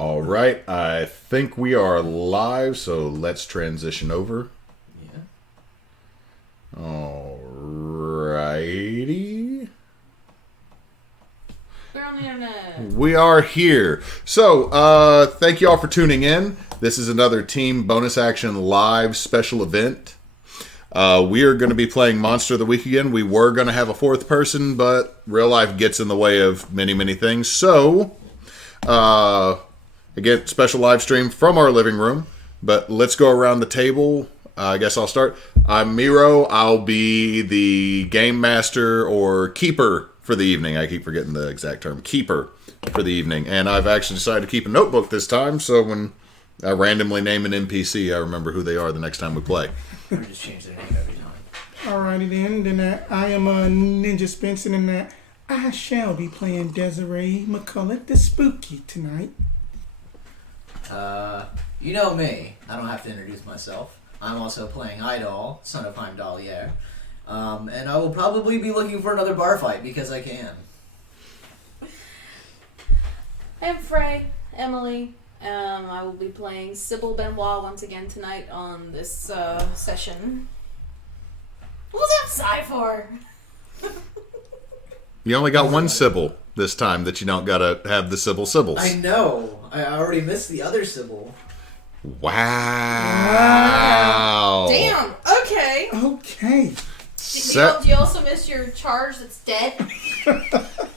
All right, I think we are live, so let's transition over. Yeah. All righty. We're on the internet. We are here. So, thank you all for tuning in. This is another Team Bonus Action Live special event. We are going to be playing Monster of the Week again. We were going to have a fourth person, but real life gets in the way of many, many things. So, again, special live stream from our living room. But let's go around the table. I guess I'll start. I'm Miro. I'll be the game master or keeper for the evening. I keep forgetting the exact term. Keeper for the evening. And I've actually decided to keep a notebook this time, so when I randomly name an NPC, I remember who they are the next time we play. Or just change their name every time. Alrighty then I am a Ninja Spence, and I shall be playing Desiree McCullough the Spooky tonight. You know me. I don't have to introduce myself. I'm also playing Idall, son of Heimdall. And I will probably be looking for another bar fight because I can. I'm Frey, Emily. I will be playing Sybil Benoit once again tonight on this session. What was that sigh for? You only got one Sybil this time that you don't got to have the Sybil's. I know. I already missed the other Sybil. Wow. Damn. Okay. Okay. Do you also miss your charge that's dead?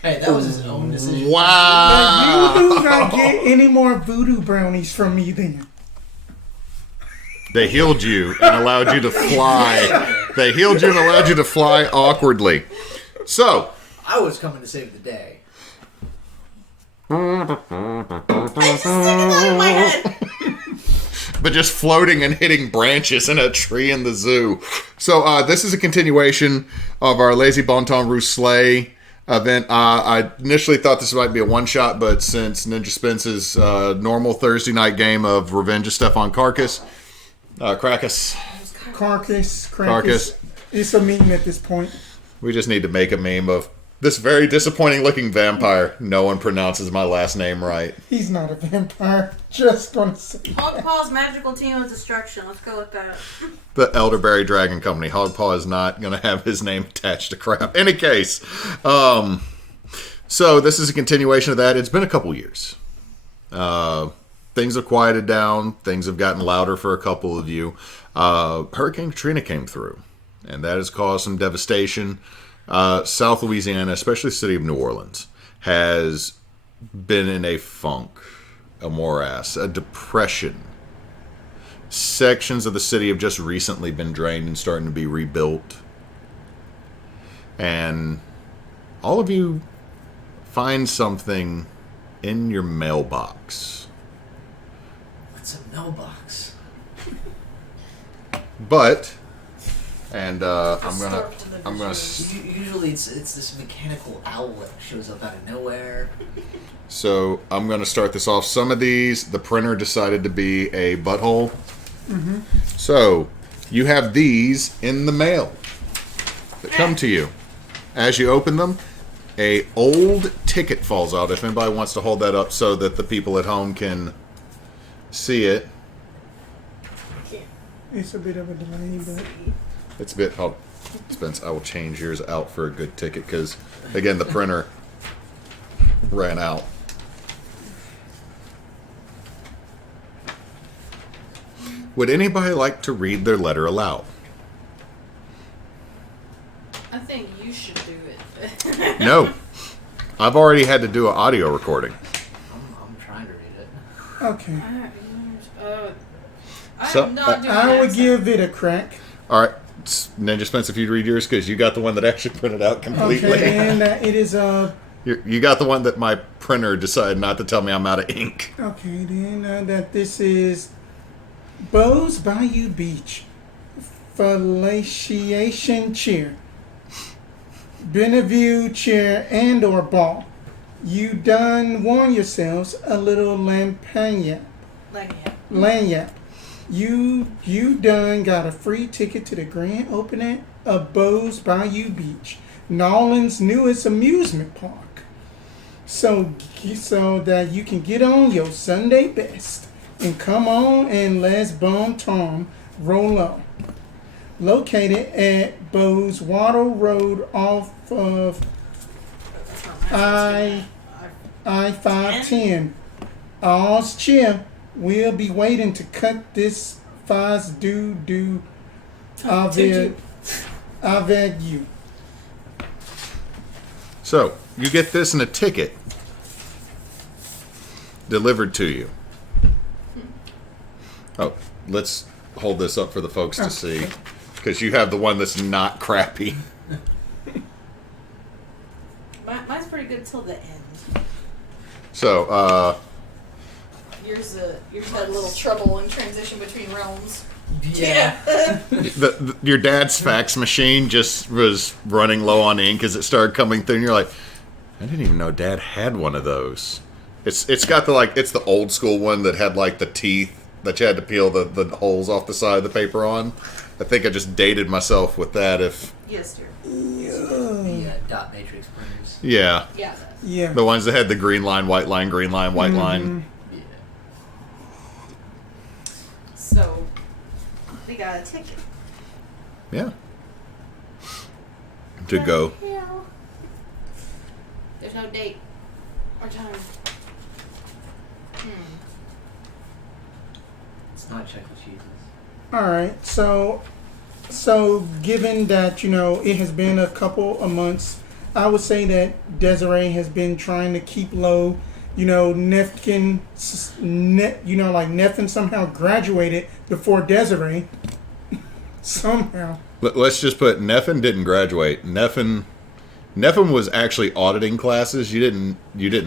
Hey, that was his own decision. Wow. Now, you do not get any more voodoo brownies from me then. They healed you and allowed you to fly. They healed you and allowed you to fly awkwardly. So, I was coming to save the day. I just stuck it out of my head. but just floating and hitting branches in a tree in the zoo. So this is a continuation of our Lazy Bon Ton Rousselet event. I initially thought this might be a one-shot, but since Ninja Spence's normal Thursday night game of Revenge of Stefan Carcass, Carcass. It's a meme at this point. We just need to make a meme of this very disappointing-looking vampire. No one pronounces my last name right. He's not a vampire. Just gonna say Hogpaw's Magical Team of Destruction. Let's go with that. The Elderberry Dragon Company. Hogpaw is not going to have his name attached to crap. Any case, so this is a continuation of that. It's been a couple years. Things have quieted down. Things have gotten louder for a couple of you. Hurricane Katrina came through, and that has caused some devastation. South Louisiana, especially the city of New Orleans, has been in a funk, a morass, a depression. Sections of the city have just recently been drained and starting to be rebuilt. And all of you find something in your mailbox. What's a mailbox? But, and I'm gonna. Usually it's this mechanical owl that shows up out of nowhere. So I'm gonna start this off. Some of these, the printer decided to be a butthole. Mm-hmm. So you have these in the mail that come to you. As you open them, a old ticket falls out. If anybody wants to hold that up so that the people at home can see it. it's a bit of a delay, but It's a bit. Oh, Spence, I will change yours out for a good ticket because, again, the printer ran out. Would anybody like to read their letter aloud? I think you should do it. No. I've already had to do an audio recording. I'm trying to read it. okay. I'm not doing I would that. give it a crack. All right. Ninja Spence, if you'd read yours, because you got the one that actually printed out completely. Okay, and it is You got the one that my printer decided not to tell me I'm out of ink. okay. Then that this is Beau's Bayou Beach, Felicitation Cheer, Beneview Chair and/or Ball. You done won yourselves a little lanyard. You done got a free ticket to the grand opening of Beau's Bayou Beach, Nolan's newest amusement park. so that you can get on your Sunday best and come on and let's bum Tom roll on. Located at Bowater Road off of I-510. All's cheer. We'll be waiting to cut this faz do avec you. So, you get this in a ticket delivered to you. Oh, let's hold this up for the folks to see. Because you have the one that's not crappy. Mine's pretty good till the end. So, Yours had a little trouble in transition between realms. Yeah. your dad's fax machine just was running low on ink as it started coming through, and you're like, I didn't even know Dad had one of those. It's got it's the old school one that had like the teeth that you had to peel the holes off the side of the paper on. I think I just dated myself with that. Yes, dear. The dot matrix printers. Yeah. Yeah. The ones that had the green line, white line, green line, white line. Yeah. So, we got a ticket. Yeah. To go. Hell? There's no date or time. It's not Chuck E. Cheese's. Alright, so given that, it has been a couple of months, I would say that Desiree has been trying to keep low. Nefkin somehow graduated before Desiree. Somehow. Let's just put Neffin didn't graduate. Neffin was actually auditing classes. You didn't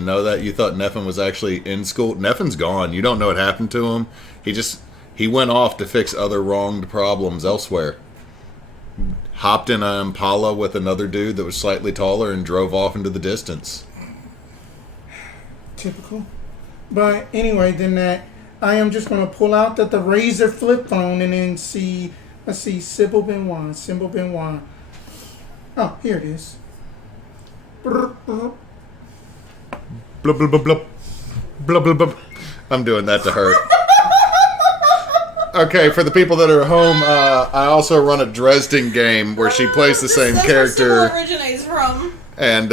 know that. You thought Neffin was actually in school. Neffin's gone. You don't know what happened to him. He went off to fix other wronged problems elsewhere. Hopped in an Impala with another dude that was slightly taller and drove off into the distance. Typical. But anyway, then I am just going to pull out the Razor flip phone and then see. Let's see, Sybil Benoit. Oh, here it is. Blub, blub, blub, blub. Blub, blub, blub. I'm doing that to her. Okay, for the people that are at home, I also run a Dresden game where she plays the same character. That's where Sybil originates from. And,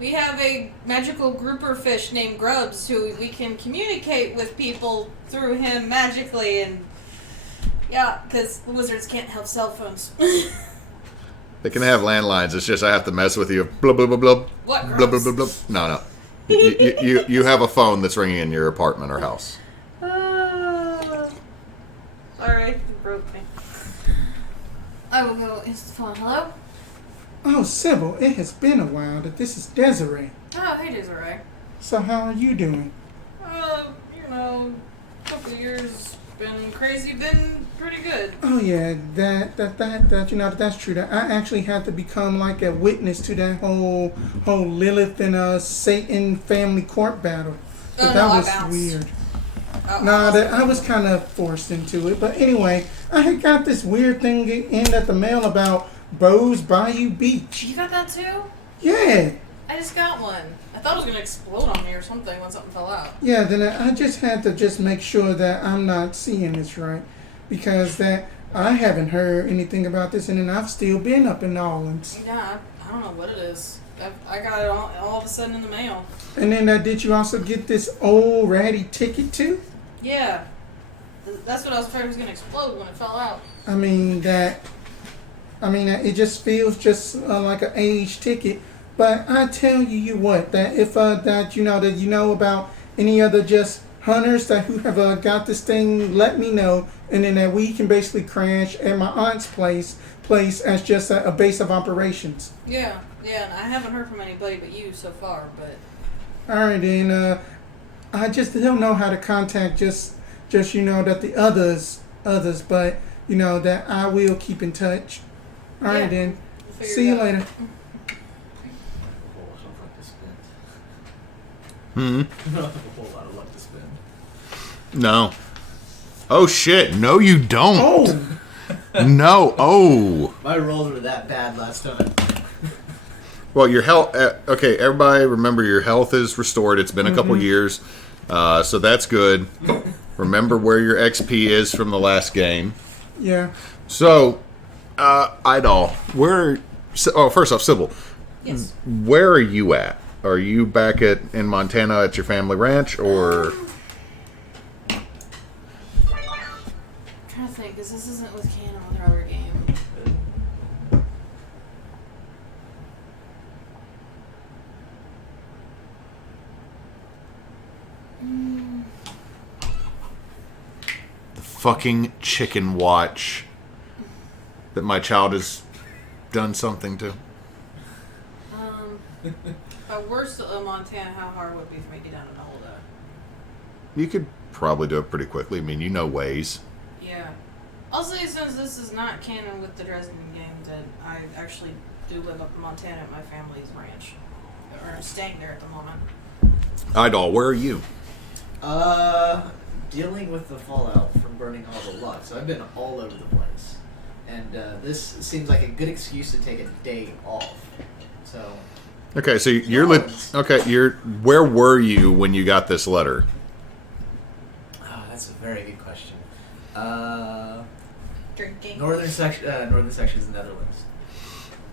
we have a magical grouper fish named Grubs who we can communicate with people through him magically, and yeah, because wizards can't have cell phones. they can have landlines. It's just I have to mess with you. Blub, blub, blub, blub. What, Blub, blub, blub, blub. No. You have a phone that's ringing in your apartment or house. Sorry, you broke me. I will go answer the phone. Hello? Oh, Sybil, it has been a while. This is Desiree. Oh, hey, Desiree. So how are you doing? Couple years been crazy, been pretty good. Oh yeah, that's true. That I actually had to become like a witness to that whole Lilith and Satan family court battle. But that was weird. I was kind of forced into it. But anyway, I had got this weird thing in at the mail about Bo's Bayou Beach. You got that too? Yeah. I just got one. I thought it was going to explode on me or something when something fell out. Yeah, then I just had to make sure that I'm not seeing this right. Because that I haven't heard anything about this, and then I've still been up in New Orleans. Yeah, I don't know what it is. I got it all of a sudden in the mail. And then did you also get this old ratty ticket too? Yeah. That's what I was afraid was going to explode when it fell out. It just feels just like an age ticket. But I tell you what, that if that you know about any other just hunters who have got this thing, let me know, and then that we can basically crash at my aunt's place as just a base of operations. Yeah, and I haven't heard from anybody but you so far, but. All right, then I just don't know how to contact just that the others, but that I will keep in touch. All right, then. See you later. I don't have a whole lot of luck to spend. No. Oh shit! No, you don't. Oh. No. Oh. My rolls were that bad last time. Well, your health. Okay, everybody, remember your health is restored. It's been a couple years, so that's good. Remember where your XP is from the last game. Yeah. So, Idall, first off, Sybil, Yes. where are you at? Are you back in Montana at your family ranch, or? I'm trying to think, because this isn't with canon with our other game. The fucking chicken watch that my child has done something to. If we're still in Montana, how hard would it be for me to get down to Nolda? You could probably do it pretty quickly. I mean, you know ways. Yeah. I'll say, since this is not canon with the Dresden game, that I actually do live up in Montana at my family's ranch. Or staying there at the moment. Idall, where are you? Dealing with the fallout from burning all the luck. So I've been all over the place. And this seems like a good excuse to take a day off. So... Okay, so where were you when you got this letter? Oh, that's a very good question. Drinking. Northern section of the Netherlands.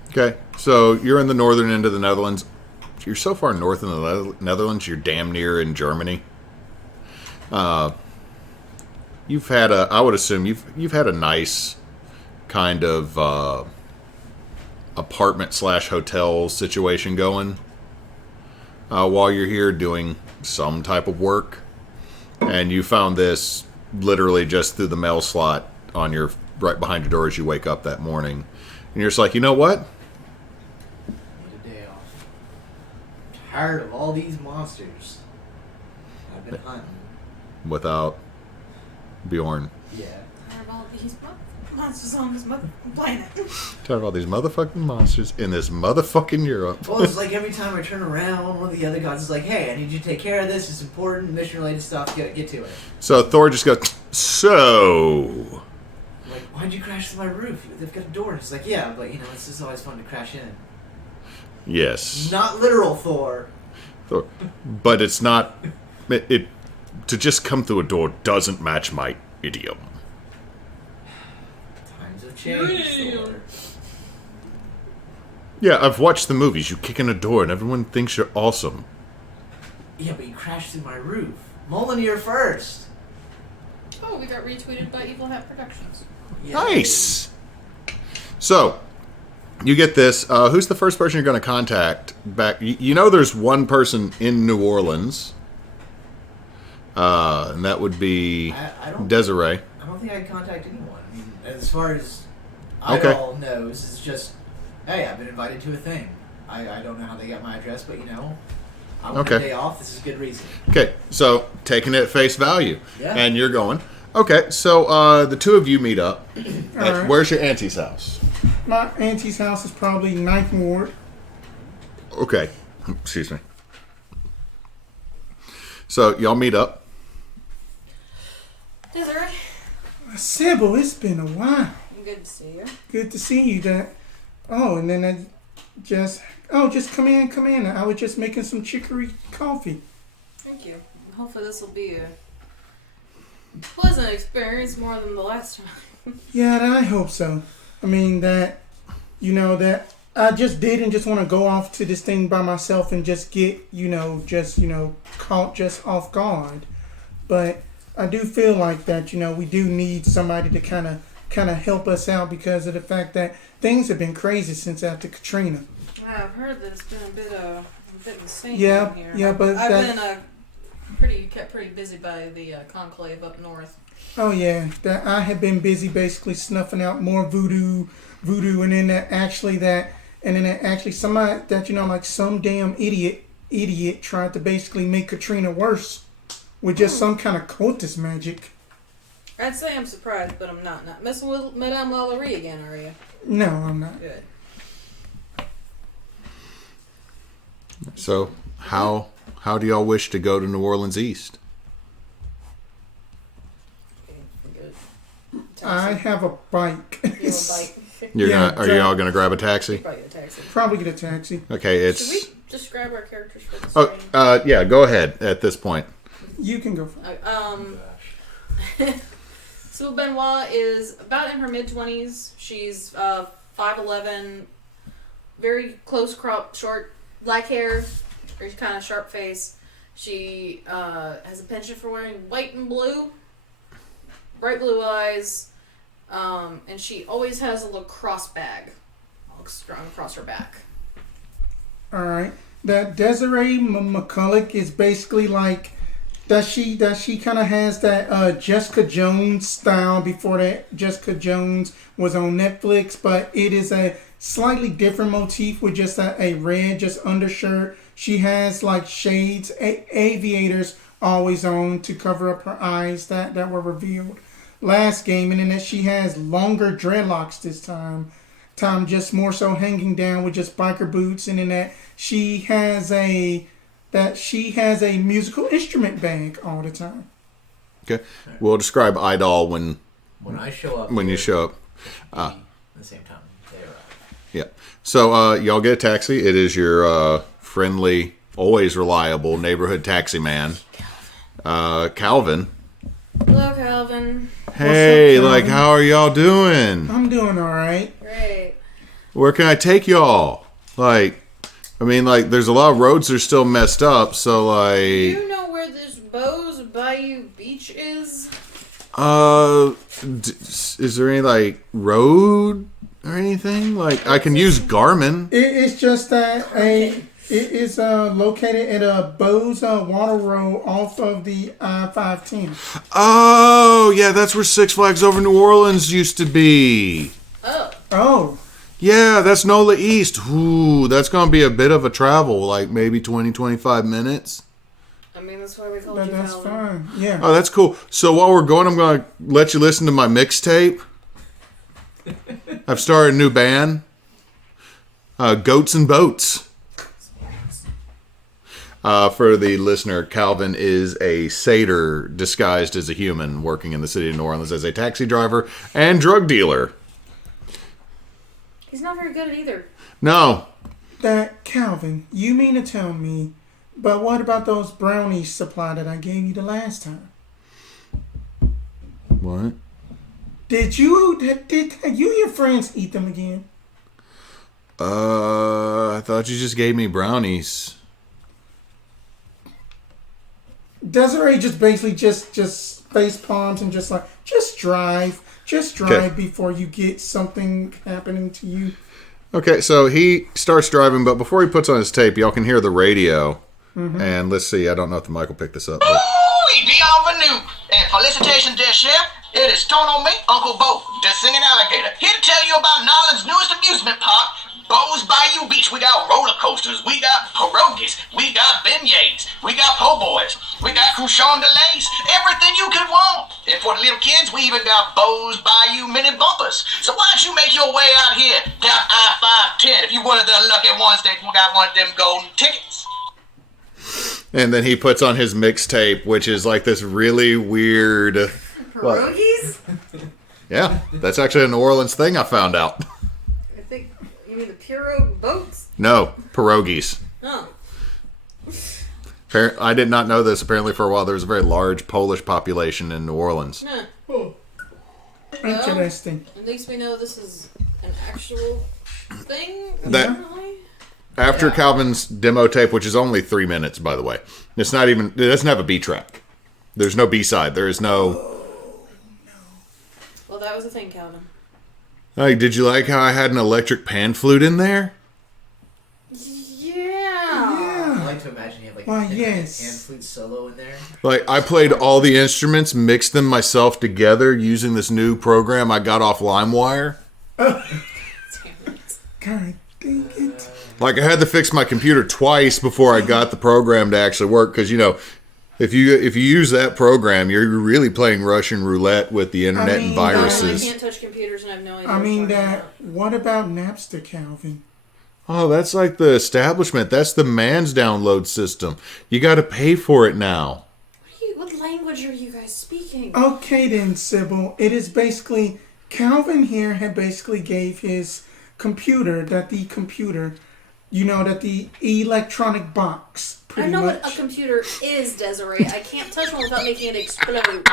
Okay, so you're in the northern end of the Netherlands. You're so far north in the Netherlands, you're damn near in Germany. You've had I would assume you've had a nice kind of apartment/hotel situation going while you're here doing some type of work, and you found this literally just through the mail slot on your right behind your door as you wake up that morning, and you're just like, you know what? Need a day off. I'm tired of all these monsters I've been hunting. Without Bjorn. Yeah. Tired of all these monsters on this motherfucking planet. Tired of all these motherfucking monsters in this motherfucking Europe. Well, it's like every time I turn around, one of the other gods is like, hey, I need you to take care of this. It's important, mission-related stuff. Get to it. So Thor just goes, so... I'm like, why'd you crash through my roof? They've got a door. And it's like, yeah, but, it's just always fun to crash in. Yes. Not literal Thor. Thor. But it's not... It to just come through a door doesn't match my idiom. Times have changed, Thor. Yeah, I've watched the movies. You kick in a door and everyone thinks you're awesome. Yeah, but you crashed through my roof. Mjolnir first. Oh, we got retweeted by Evil Hat Productions. Yay. Nice! So, you get this. Who's the first person you're going to contact back? You know there's one person in New Orleans. And that would be I don't Desiree. I don't think I'd contact anyone. I mean, as far as Okay. Idall knows, it's just, hey, I've been invited to a thing. I don't know how they got my address, but I want a day off. This is a good reason. Okay, so taking it at face value. Yeah. And you're going. Okay, so the two of you meet up. right. Where's your auntie's house? My auntie's house is probably 9th Ward. Okay, excuse me. So y'all meet up. Desiree. Sybil, it's been a while. Good to see you. Good to see you. And then I just come in. I was just making some chicory coffee. Thank you. Hopefully this will be a pleasant experience more than the last time. Yeah, I hope so. I mean that I just didn't just want to go off to this thing by myself and just get caught just off guard. But I do feel like that we do need somebody to kind of help us out because of the fact that things have been crazy since after Katrina. I've heard that it's been a bit insane Yeah, here. yeah, but I've been kept pretty busy by the conclave up north. Oh yeah, that I have been busy basically snuffing out more voodoo, and then actually somebody that like some damn idiot tried to basically make Katrina worse with just some kind of cultist magic. I'd say I'm surprised, but I'm not. Not messing with Madame Lalaurie again, are you? No, I'm not. Good. So how do y'all wish to go to New Orleans East? Okay, good. I have a bike. You have a bike. Are you all gonna grab a taxi? Probably get a taxi. Probably get a taxi. Okay, Should we describe our characters for the Oh, stream? yeah. Go ahead at this point. You can go for it. Sybil Benoit is about in her mid-20s. She's 5'11", very close crop, short, black hair, very kind of sharp face. She has a penchant for wearing white and blue, bright blue eyes, and she always has a lacrosse bag strung across her back. All right. That Desiree McCulloch is basically like, she kind of has that Jessica Jones style before that Jessica Jones was on Netflix, but it is a slightly different motif with just a red just undershirt. She has like shades, aviators always on to cover up her eyes that were revealed last game, and then that she has longer dreadlocks this time just more so hanging down with just biker boots, and then that she has a musical instrument bag all the time. Okay, we'll describe Idall when I show up. When you show up. At the same time, they arrive. Yeah. So y'all get a taxi. It is your friendly, always reliable neighborhood taxi man, Calvin. Hello, Calvin. Hey, What's up, Calvin? how are y'all doing? I'm doing all right. Great. Where can I take y'all? There's a lot of roads that are still messed up, so Do you know where this Beau's Bayou Beach is? is there any, road or anything? I can use Garmin. It's just that it is located at a Beau's Water Road off of the I-510. Oh, yeah, that's where Six Flags Over New Orleans used to be. Oh. Yeah, that's NOLA East. Ooh, that's going to be a bit of a travel, maybe 20, 25 minutes. I mean, that's why we called you That's Calvin. fine. Yeah. Oh, that's cool. So while we're going, I'm going to let you listen to my mixtape. I've started a new band, Goats and Boats. For the listener, Calvin is a satyr disguised as a human working in the city of New Orleans as a taxi driver and drug dealer. He's not very good at either. No. That Calvin, you mean to tell me, but what about those brownies supply that I gave you the last time? What? Did you and your friends eat them again? I thought you just gave me brownies. Desiree just basically just face palms and just drive Okay. before you get something happening to you. Okay, so he starts driving, but before he puts on his tape, y'all can hear the radio. Mm-hmm. And let's see, I don't know if the mic will pick this up. But... Bienvenue, and felicitations, dear chef. It is turn on me, Uncle Bo, the singing alligator, here to tell you about Nolan's newest amusement park, Beau's Bayou Beach. We got roller coasters, we got pierogies, we got beignets, we got po' boys, we got crouchon de lace, everything you could want. And for the little kids, we even got Beau's Bayou mini bumpers. So why don't you make your way out here down I-510 if you're one of the lucky ones that got one of them golden tickets. And then he puts on his mixtape, which is this really weird... Pierogies? Yeah, that's actually a New Orleans thing I found out. I think you mean the pirogue boats? No, pierogies. Oh. I did not know this. Apparently, for a while, there was a very large Polish population in New Orleans. Huh. Oh. Interesting. At least we know this is an actual thing. That- Apparently. After Calvin's demo tape, which is only 3 minutes, by the way, it doesn't have a B track. There's no B side. There is no. Well, that was a thing, Calvin. Did you like how I had an electric pan flute in there? Yeah. I like to imagine you have Why, a yes. hand flute solo in there. I played all the instruments, mixed them myself together using this new program I got off LimeWire. Damn it. God dang it. I had to fix my computer twice before I got the program to actually work, because if you use that program, you're really playing Russian roulette with the internet and I viruses. can't touch computers and I have no idea. What about Napster, Calvin? Oh, that's the establishment. That's the man's download system. You got to pay for it now. What language are you guys speaking? Okay then, Sybil. It is basically Calvin here had basically gave his computer, that the electronic box, I pretty know much. what a computer is, Desiree. I can't touch one without making it explode.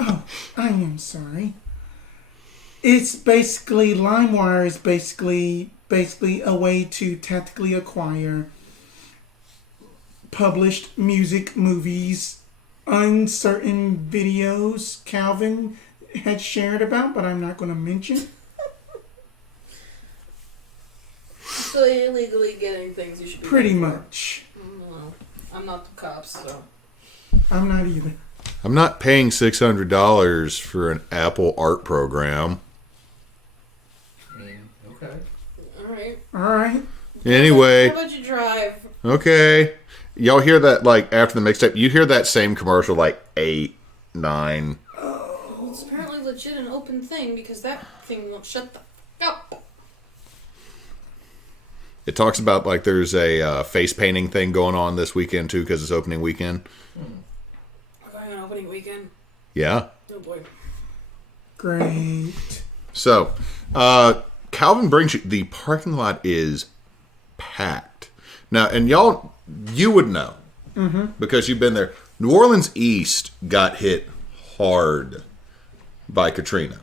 Oh, I am sorry. It's basically, LimeWire is basically a way to tactically acquire published music, movies, uncertain videos Calvin had shared about, but I'm not going to mention. So illegally getting things you should be Pretty getting much. No, I'm not the cops, so. I'm not either. I'm not paying $600 for an Apple art program. Okay. Alright. Alright. Anyway, How about you drive? okay. Y'all hear that, like, after the mixtape? You hear that same commercial, like, 8, 9. It's apparently legit an open thing because that thing won't shut the fuck up. It talks about, like, there's a face painting thing going on this weekend, too, because it's opening weekend. We're going on opening weekend. Yeah. Oh boy. Great. So, Calvin brings you, the parking lot is packed. Now, and y'all, you would know, because you've been there. New Orleans East got hit hard by Katrina.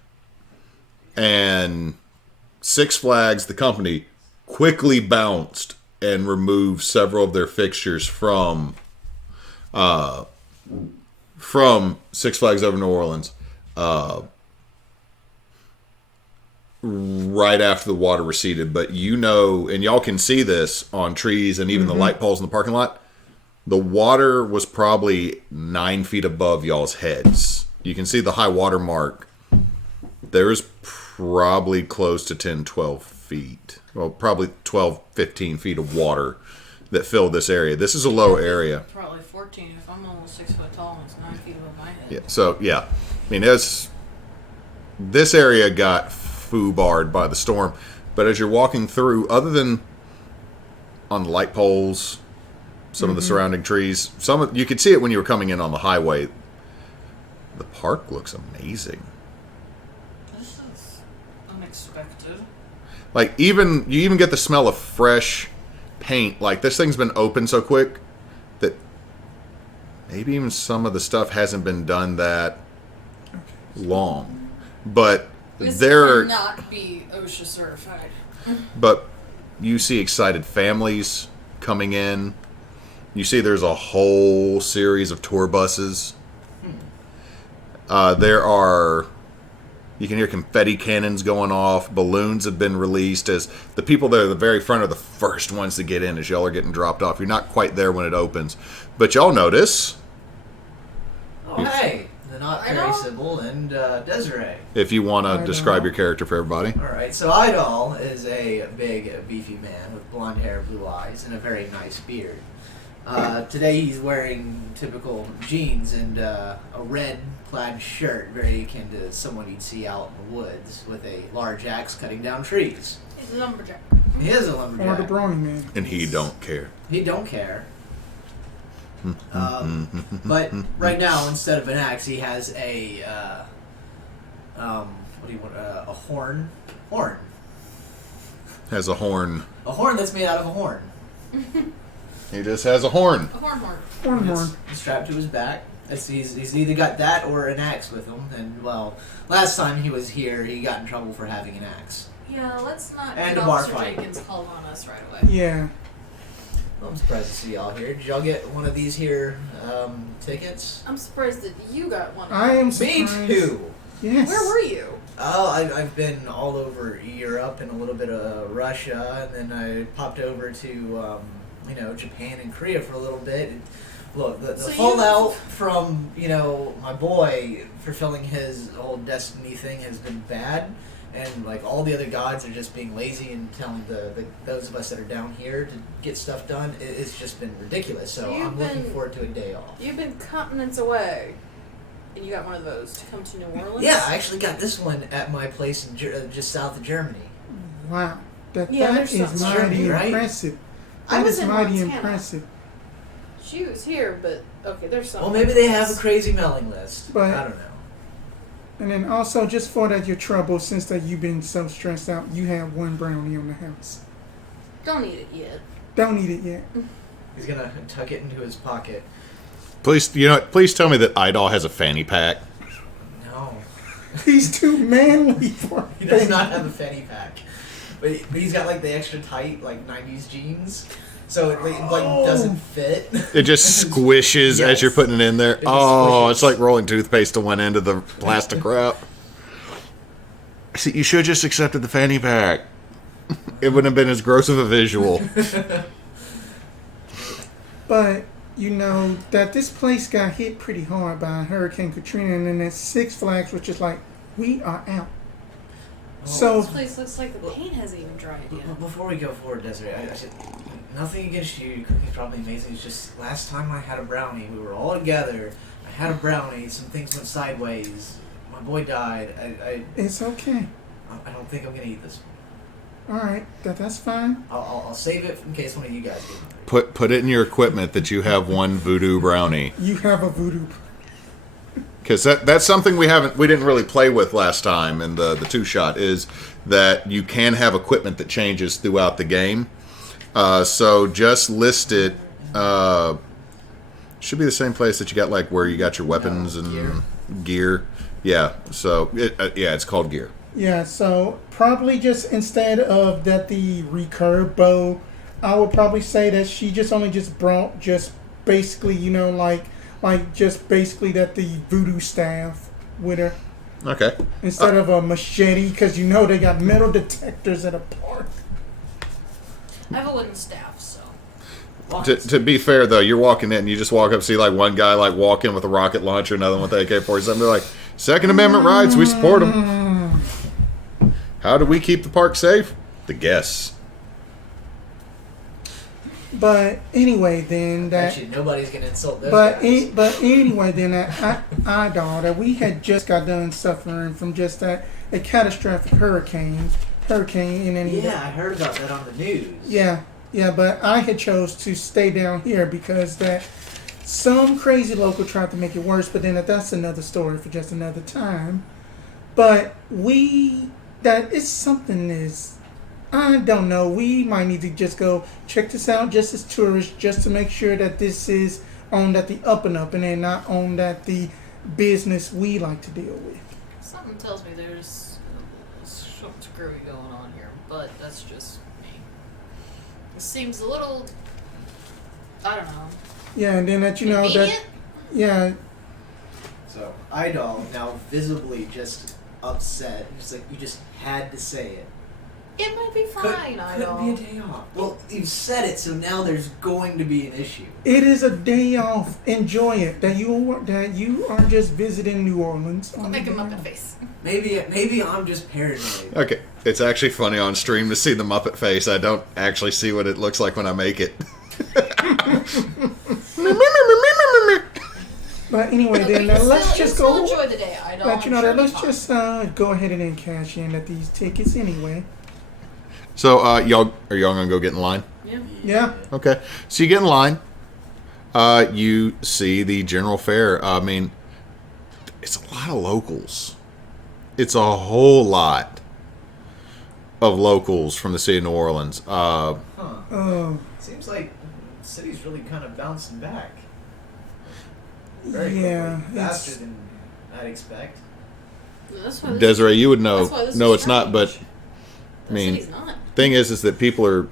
And Six Flags, the company, quickly bounced and removed several of their fixtures from Six Flags over New Orleans right after the water receded. But you know, and y'all can see this on trees and even the light poles in the parking lot, the water was probably 9 feet above y'all's heads. You can see the high water mark. There's probably close to 10, 12 feet. Well, probably 12, 15 feet of water that filled this area. This is a low area. Probably 14 if I'm almost 6 foot tall and it's 9 feet above my head. Yeah. So, yeah. I mean, this area got foobarred by the storm. But as you're walking through, other than on the light poles, some of the surrounding trees, you could see it when you were coming in on the highway. The park looks amazing. This is unexpected. Like, you even get the smell of fresh paint. Like, this thing's been open so quick that maybe even some of the stuff hasn't been done that long. But This there, cannot be OSHA certified. but you see excited families coming in. You see there's a whole series of tour buses. You can hear confetti cannons going off. Balloons have been released as the people that are the very front are the first ones to get in as y'all are getting dropped off. You're not quite there when it opens. But y'all notice, Oh, hey. The not I very know. Sybil and Desiree. if you want to Idall. describe your character for everybody. Alright, so Idall is a big, beefy man with blonde hair, blue eyes, and a very nice beard. Today he's wearing typical jeans and a red plaid shirt, very akin to someone you'd see out in the woods with a large axe cutting down trees. He's a lumberjack. He is a Or the lumberjack. Brony Man. And he don't care. He don't care. But right now, instead of an axe, he has a what do you want? A horn. Has a horn. A horn that's made out of a horn. He just has a horn. A horn. Horn. It's strapped to his back. He's either got that or an axe with him. And well, last time he was here, he got in trouble for having an axe. Yeah, let's not And get a bar Officer fight. Jenkins called on us right away. Yeah. Well, I'm surprised to see y'all here. Did y'all get one of these here tickets? I'm surprised that you got one. I am Me surprised. too. Yes. Where were you? Oh, I've been all over Europe and a little bit of Russia, and then I popped over to Japan and Korea for a little bit. And look, the So you- fallout from my boy fulfilling his whole destiny thing has been bad, and like all the other gods are just being lazy and telling those of us that are down here to get stuff done. It's just been ridiculous. So You've I'm looking been- forward to a day off. You've been continents away, and you got one of those to come to New Orleans. Yeah, I actually got this one at my place in just south of Germany. Wow. That Yeah, that there's is something mighty Germany, right? impressive. I That was is in mighty Montana. impressive. She was here, but okay, there's something. Well, maybe they have a crazy mailing list. But- I don't know. And then also, just for that your trouble, since that you've been so stressed out, you have one brownie on the house. Don't eat it yet. Don't eat it yet. He's gonna tuck it into his pocket. Please tell me that Idall has a fanny pack. No. He's too manly for He does not have a fanny pack. But he's got like the extra tight, like 90s jeans. So it doesn't fit. It just squishes as you're putting it in there. squishes. It's like rolling toothpaste to one end of the plastic wrap. See, you should have just accepted the fanny pack. It wouldn't have been as gross of a visual. But you know that this place got hit pretty hard by Hurricane Katrina, and then that Six Flags, which is like, we are out. So This place looks like the paint hasn't even dried yet. Before we go forward, Desiree, I should, nothing against you. Your cooking's probably amazing. It's just last time I had a brownie, we were all together. I had a brownie. Some things went sideways. My boy died. it's okay. I don't think I'm gonna eat this. All right, that's fine. I'll save it in case one of you guys get hungry. Put it in your equipment that you have one voodoo brownie. You have a voodoo. Because that's something we didn't really play with last time in the two-shot, is that you can have equipment that changes throughout the game. So just list it. Should be the same place that you got, like, where you got your weapons and gear. Yeah, so it's called gear. Yeah, so probably just instead of that the recurve bow, I would probably say that she just brought just basically, you know, like just basically that the voodoo staff with her. Okay. Instead of a machete, because you know they got metal detectors at a park. I have a wooden staff, so. To be fair, though, you're walking in and you just walk up, see like one guy like walk in with a rocket launcher, another one with AK-47. They're like, Second Amendment rights, we support them. How do we keep the park safe? The guests. But anyway, then that. Actually, nobody's gonna insult those But guys. but anyway, then that Idall that we had just got done suffering from just a catastrophic hurricane, and then Yeah, I heard about that on the news. yeah, but I had chose to stay down here because that some crazy local tried to make it worse. But then that's another story for just another time. But that is something is. I don't know. We might need to just go check this out just as tourists, just to make sure that this is on that the up and up, and then not on that the business we like to deal with. Something tells me there's something screwy going on here, but that's just me. It seems a little, I don't know. Yeah, and then that you know that convenient? yeah, So Idall now visibly just upset. He's like, you just had to say it. It might be fine, I Couldn't know. be a day off. Well, you've said it, so now there's going to be an issue. it is a day off. Enjoy it. That you are just visiting New Orleans. I'll on make the him day up in off. face. Maybe I'm just paranoid. Okay. It's actually funny on stream to see the Muppet face. I don't actually see what it looks like when I make it. But anyway, But then we can let's still, just still go. enjoy the day, I know. Let you know I'm that sure let's it'll be just go ahead and then cash in at these tickets anyway. So, y'all gonna go get in line? fine. Yeah. Okay. So you get in line. You see the general fair. I mean, it's a lot of locals. It's a whole lot of locals from the city of New Orleans. Huh. Oh. Seems like the city's really kind of bouncing back. Very Yeah. quickly. Faster than I'd expect. That's why this Desiree, you would know. That's why this No, is it's not. But strange. I mean, city's not. thing is that people are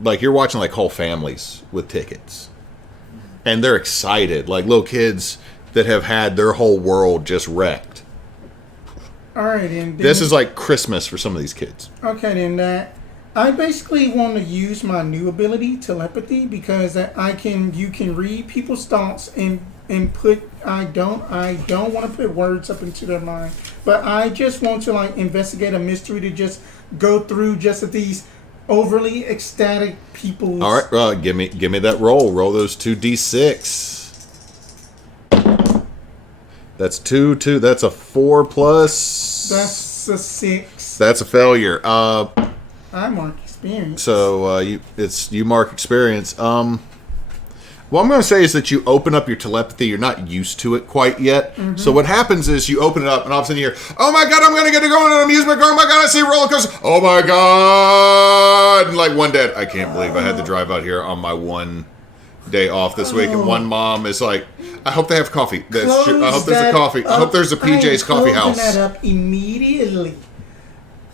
like, you're watching like whole families with tickets, and they're excited, like little kids that have had their whole world just wrecked. All right, and This is like Christmas for some of these kids. okay. Then that I basically want to use my new ability, telepathy, because you can read people's thoughts and put. I don't want to put words up into their mind, but I just want to like investigate a mystery to just go through just at these overly ecstatic people's. All right, give me that roll. Roll those 2d6. That's 2. That's a 4 plus. That's a 6. That's a failure. I mark experience. So you mark experience. Well, What I'm going to say is that you open up your telepathy. You're not used to it quite yet. Mm-hmm. So what happens is you open it up, and all of a sudden you hear, "Oh my God, I'm going to get to go on an amusement park. Oh my God, I see a roller coaster. Oh my God!" And like one day, I can't believe I had to drive out here on my one day off this week, and one mom is like, "I hope they have coffee. I hope there's a coffee. I hope there's a PJ's Coffee House." That up immediately.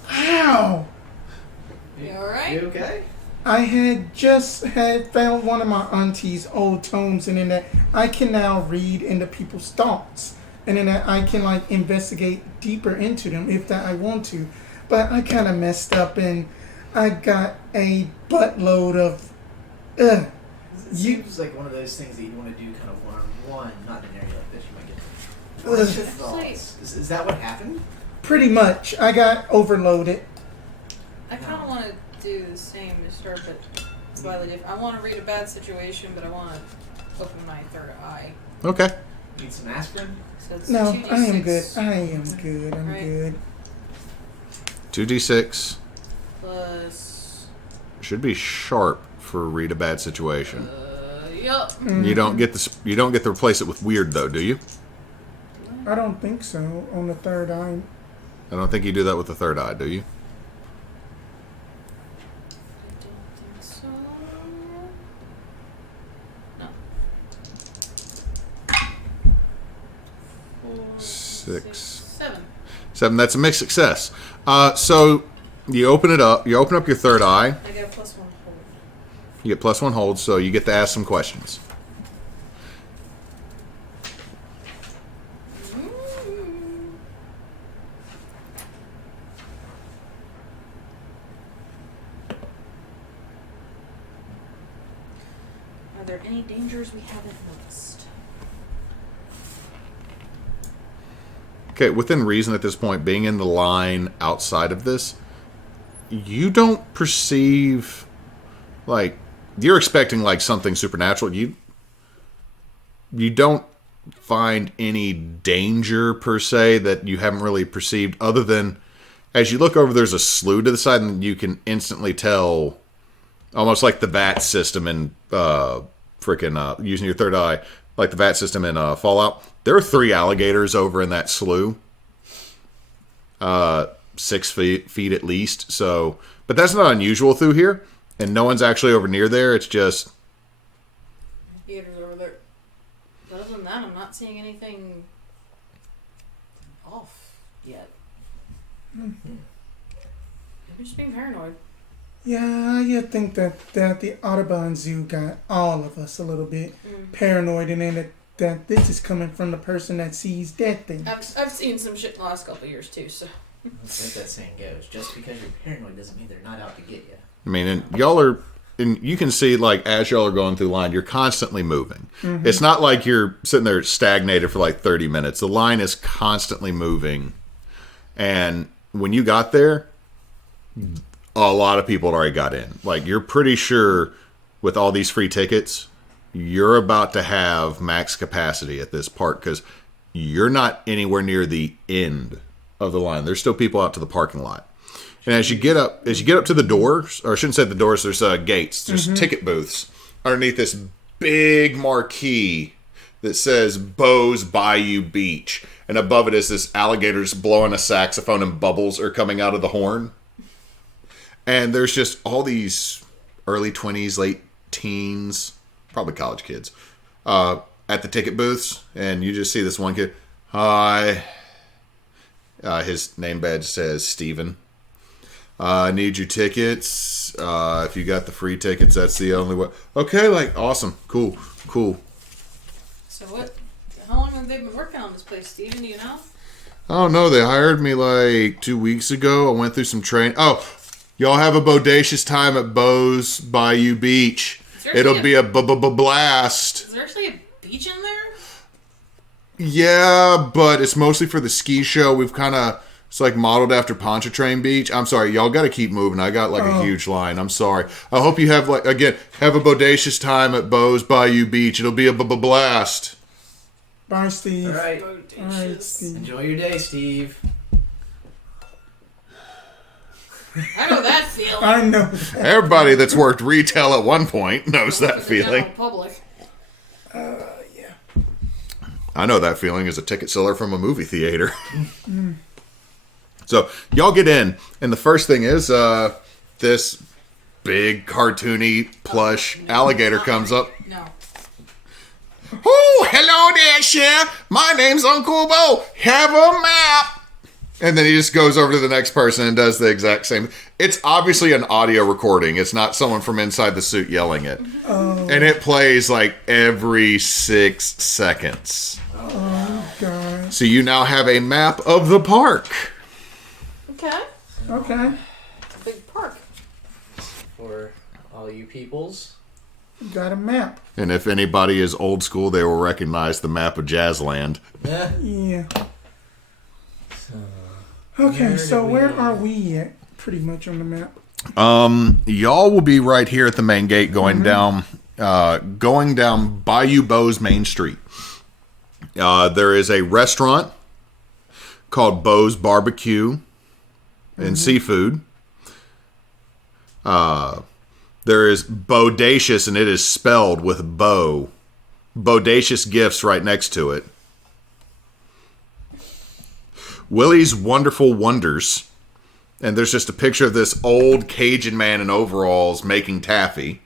Wow. You alright? You okay? I had found one of my auntie's old tomes, and in that I can now read into people's thoughts, and in that I can like investigate deeper into them if that I want to. But I kind of messed up, and I got a buttload of. It seems like one of those things that you want to do kind of one-on-one, not in an area like this. You might get. What's your thoughts? Is that what happened? Pretty much. I got overloaded. I kind of want to do the same as her, but slightly different. I want to read a bad situation, but I want to open my third eye. Okay. Need some aspirin? So it's No, 2d6. I am good. I am good. I'm Right. good. 2d6 Plus. should be sharp for read a bad situation. Yup. You don't get to replace it with weird though, do you? I don't think so. On the third eye. I don't think you do that with the third eye, do you? I don't think so. No. 4, 6, 7. 7. That's a mixed success. So you open it up. You open up your third eye. I get a +1 hold. You get +1 hold, so you get to ask some questions. Are there any dangers we haven't noticed? Okay, within reason at this point, being in the line outside of this, you don't perceive, like, you're expecting, like, something supernatural. You don't find any danger, per se, that you haven't really perceived, other than, as you look over, there's a slough to the side, and you can instantly tell, almost like the VAT system in, using your third eye, like the VAT system in Fallout. There are 3 alligators over in that slough. 6 feet at least. So, but that's not unusual through here. And no one's actually over near there. It's just... Theaters over there. But other than that, I'm not seeing anything off yet. I'm just being paranoid. Yeah, you think that the Audubon Zoo got all of us a little bit paranoid, and then that this is coming from the person that sees dead things. I've seen some shit in the last couple of years too, so. That's like that saying goes. Just because you're paranoid doesn't mean they're not out to get you. I mean, and y'all are... And you can see, like, as y'all are going through the line, you're constantly moving. Mm-hmm. It's not like you're sitting there stagnated for like 30 minutes. The line is constantly moving. And when you got there, a lot of people had already got in. Like, you're pretty sure with all these free tickets, you're about to have max capacity at this park because you're not anywhere near the end of the line. There's still people out to the parking lot. And as you get up to the doors, or I shouldn't say the doors, there's gates. There's ticket booths underneath this big marquee that says Beau's Bayou Beach. And above it is this alligator's blowing a saxophone and bubbles are coming out of the horn. And there's just all these early 20s, late teens, probably college kids, at the ticket booths. And you just see this one kid. Hi. His name badge says Steven. I need your tickets. If you got the free tickets, that's the only way. Okay, like, awesome. Cool. So what? How long have they been working on this place, Steven? Do you know? I don't know. They hired me like 2 weeks ago. I went through some training. Oh, y'all have a bodacious time at Beau's Bayou Beach. It'll be a blast. Is there actually a beach in there? Yeah, but it's mostly for the ski show. We've kind of... It's like modeled after Pontchartrain Beach. I'm sorry, y'all got to keep moving. I got like a huge line. I'm sorry. I hope you have have a bodacious time at Beau's Bayou Beach. It'll be a blast. Bye, Steve. All right. Steve. Enjoy your day, Steve. I know that feeling. I know that. Everybody that's worked retail at one point knows that feeling. Public. I know that feeling as a ticket seller from a movie theater. So y'all get in, and the first thing is this big cartoony plush alligator comes up. No. Oh, hello there, Chef. My name's Uncle Bo. Have a map. And then he just goes over to the next person and does the exact same. It's obviously an audio recording. It's not someone from inside the suit yelling it. Oh. And it plays like every 6 seconds. Oh, God. So you now have a map of the park. Okay. Okay. It's a big park. For all you peoples. Got a map. And if anybody is old school, they will recognize the map of Jazzland. Yeah. Okay, so where are we at? Pretty much on the map. Y'all will be right here at the main gate going down Bayou Beau's Main Street. There is a restaurant called Beau's Barbecue and Seafood. There is Bodacious, and it is spelled with Beau. Bodacious Gifts right next to it. Willie's Wonderful Wonders. And there's just a picture of this old Cajun man in overalls making taffy.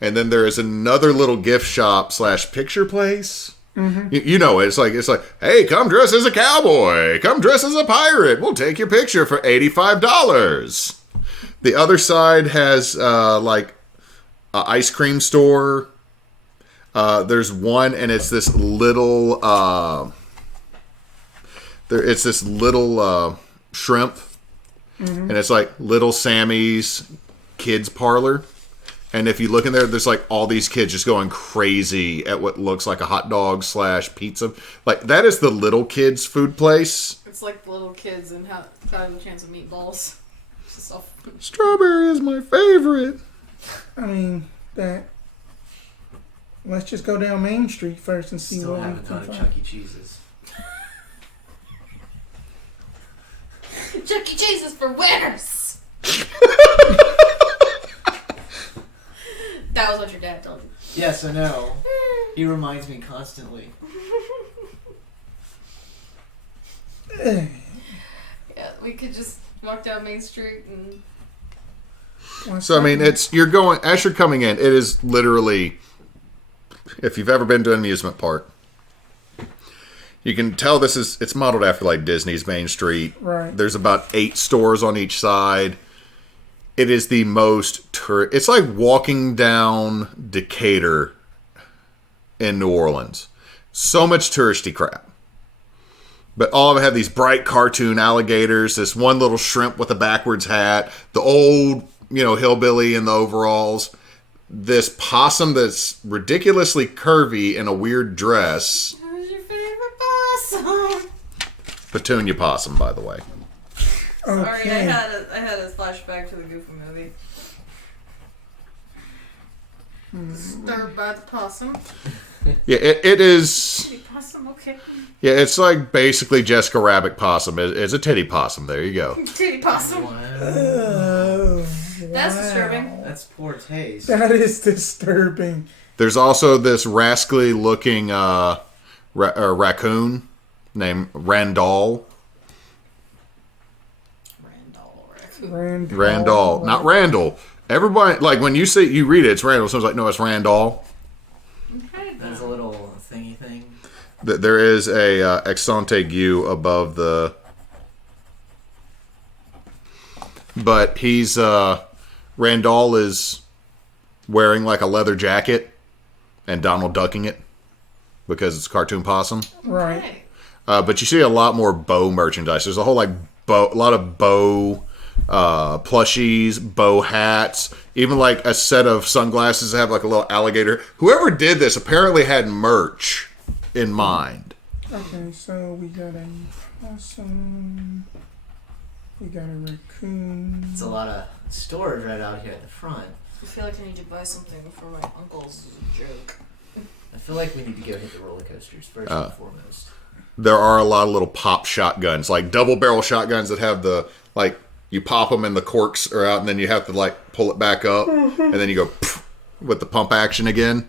And then there is another little gift shop / picture place. You know it. It's like, hey, come dress as a cowboy. Come dress as a pirate. We'll take your picture for $85. The other side has like an ice cream store. There's one, and it's this little it's this little shrimp, and it's like Little Sammy's kids parlor. And if you look in there, there's like all these kids just going crazy at what looks like a hot dog / pizza. Like that is the little kids food place. It's like the little kids and how have a chance of meatballs. It's just all... Strawberry is my favorite. I mean, let's just go down Main Street first and see Still what we haven't can done find. Chuck E. Cheese's. Chuck E. Cheese is for winners. That was what your dad told you. Yes, I know. He reminds me constantly. Eh, Yeah, we could just walk down Main Street and... what's So I mean, that? you're going as you're coming in. It is literally, if you've ever been to an amusement park, you can tell it's modeled after like Disney's Main Street. Right. There's about 8 stores on each side. It is the most it's like walking down Decatur in New Orleans. So much touristy crap. But all of them have these bright cartoon alligators, this one little shrimp with a backwards hat, the old, hillbilly in the overalls, this possum that's ridiculously curvy in a weird dress. Who's your favorite possum? Petunia possum, by the way. Sorry, I Okay. had a flashback to the Goofy movie. Disturbed by the possum. Yeah, it is. Titty possum, okay. Yeah, it's like basically Jessica Rabbit possum. It's a titty possum. There you go. Titty possum. Wow. Oh, That's wow. disturbing. That's poor taste. That is disturbing. There's also this rascally looking raccoon named Randall. Randall, not Randall. Everybody, like when you read it, it's Randall. Someone's like, no, it's Randall. Okay. There's a little thingy thing. There is a accent aigu above the, but he's Randall is wearing like a leather jacket, and Donald ducking it because it's a cartoon possum. Right. Okay. But you see a lot more bow merchandise. There's a whole a lot of bow plushies, bow hats, even like a set of sunglasses that have like a little alligator. Whoever did this apparently had merch in mind. Okay, so we got a possum. We got a raccoon. It's a lot of storage right out here at the front. I feel like I need to buy something for my uncle's joke. I feel like we need to go hit the roller coasters first and foremost. There are a lot of little pop shotguns, like double barrel shotguns that have the, like, you pop them and the corks are out and then you have to, like, pull it back up and then you go with the pump action again.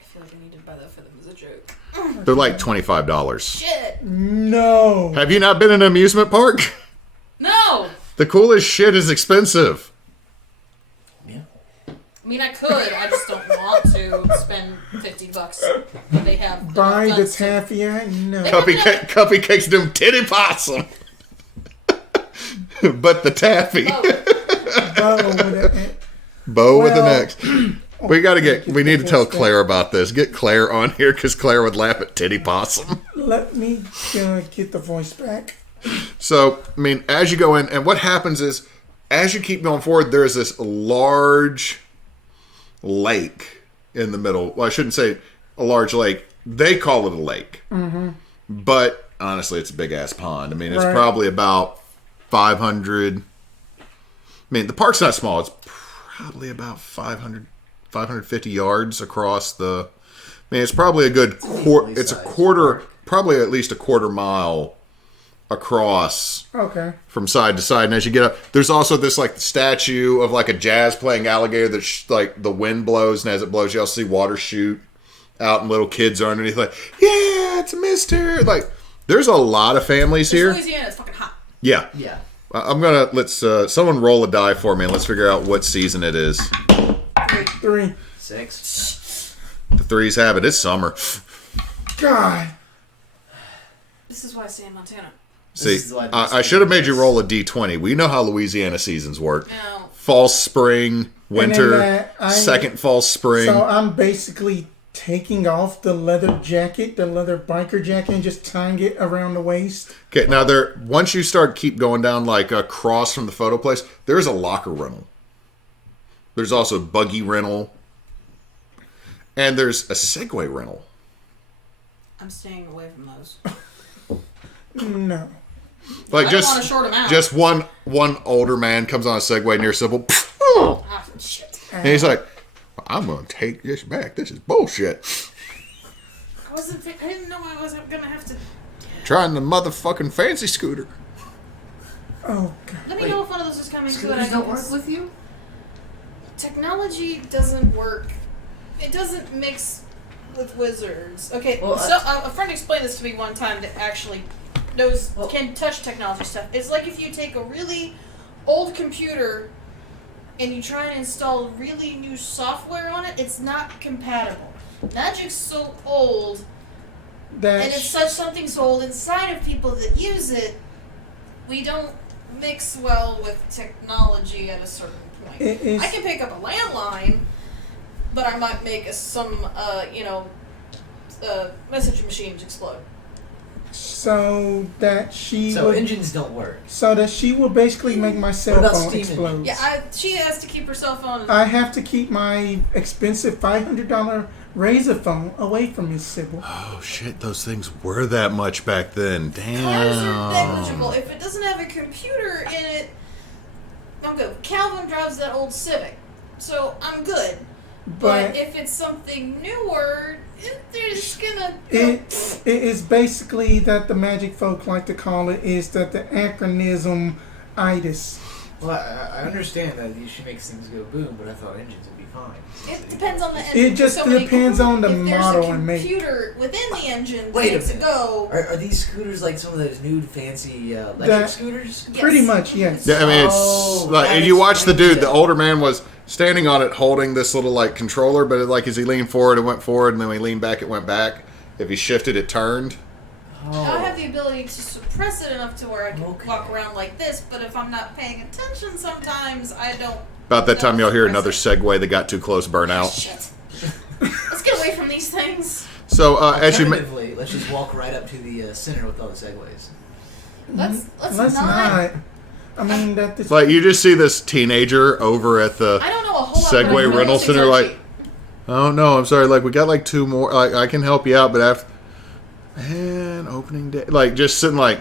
I feel like I need to buy that for them as a joke. They're like $25. Shit. No. Have you not been in an amusement park? No. The coolest shit is expensive. Yeah. I mean, I could. I just don't want to spend $50 when they have. Buy the guns to- taffy. No. Cuppy cakes them titty possum. But the taffy. Oh, Bow with Bow with an Well- X. We need to tell Claire about this. Get Claire on here because Claire would laugh at titty possum. Let me get the voice back. So, I mean, as you go in, and what happens is, as you keep going forward, there's this large lake in the middle. Well, I shouldn't say a large lake. They call it a lake. Mm-hmm. But, honestly, it's a big-ass pond. I mean, it's probably about 500... I mean, the park's not small. It's probably about 550 yards across the... I mean, it's probably a good... It's a quarter... Probably at least a quarter mile across from side to side. And as you get up, there's also this like statue of like a jazz playing alligator that like the wind blows, and as it blows, you all see water shoot out, and little kids are underneath like, yeah, it's a mister. Like, there's a lot of families here. Louisiana, it's fucking hot. Yeah. Yeah. I'm gonna someone roll a die for me, and let's figure out what season it is. 3. 6. The threes have it. It's summer. God. This is why I stay in Montana. See, I should have made you roll a d20. We know how Louisiana seasons work. No. Fall, spring, winter, then, second fall, spring. So I'm basically taking off the leather jacket, the leather biker jacket, and just tying it around the waist. Okay, now once you keep going down like across from the photo place, there's a locker rental. There's also buggy rental. And there's a Segway rental. I'm staying away from those. No. Like I don't want to short them out. just one older man comes on a Segway near Sybil. Ah, shit. And he's like, I'm going to take this back. This is bullshit. I didn't know I was going to have to... Trying the motherfucking fancy scooter. Oh, God. Let me know if one of those is coming. Scooters don't work with you? Technology doesn't work. It doesn't mix with wizards. Okay, Well, so a friend explained this to me one time that actually can touch technology stuff. It's like if you take a really old computer and you try and install really new software on it, it's not compatible. Magic's so old, and it's such something so old inside of people that use it, we don't mix well with technology at a certain point. I can pick up a landline, but I might make some message machines explode. So that she So would, engines don't work. so that she will basically make my cell What about phone steam explode. Yeah, she has to keep her cell phone. I have to keep my expensive $500 Razor phone away from Miss Sybil. Oh, shit. Those things were that much back then. Damn. Cars are negligible. If it doesn't have a computer in it, I'm good. Calvin drives that old Civic, so I'm good. But if it's something newer, they're just gonna... It is basically that the magic folk like to call it is that the acronym ITIS. Well, I understand that she makes things go boom, but I thought engines would be fine. It depends on the engine. It just depends on the model and make. If there's a computer within the engine Wait a makes it minute. go... Are these scooters like some of those new fancy electric scooters? Yes. Pretty much, yes. Yeah, I mean, it's Oh, like, that and you watch the explains dude, it. the older man was standing on it holding this little like controller, but like as he leaned forward, it went forward, and then when he leaned back, it went back. If he shifted, it turned. Oh. I have the ability to suppress it enough to where I can Okay. walk around like this, but if I'm not paying attention sometimes, I don't... About that time, you'll hear another suppress Segway that got too close burn it. out. Shit. Let's get away from these things. So, as you Alternatively, let's just walk right up to the center with all the segways. Let's not. I mean, that this. like, you just see this teenager over at the I don't know a whole lot. Segway but I know rental those things center, are like, cheap. oh no, I'm sorry, like we got like 2 more. Like, I can help you out, but after and opening day, like just sitting like,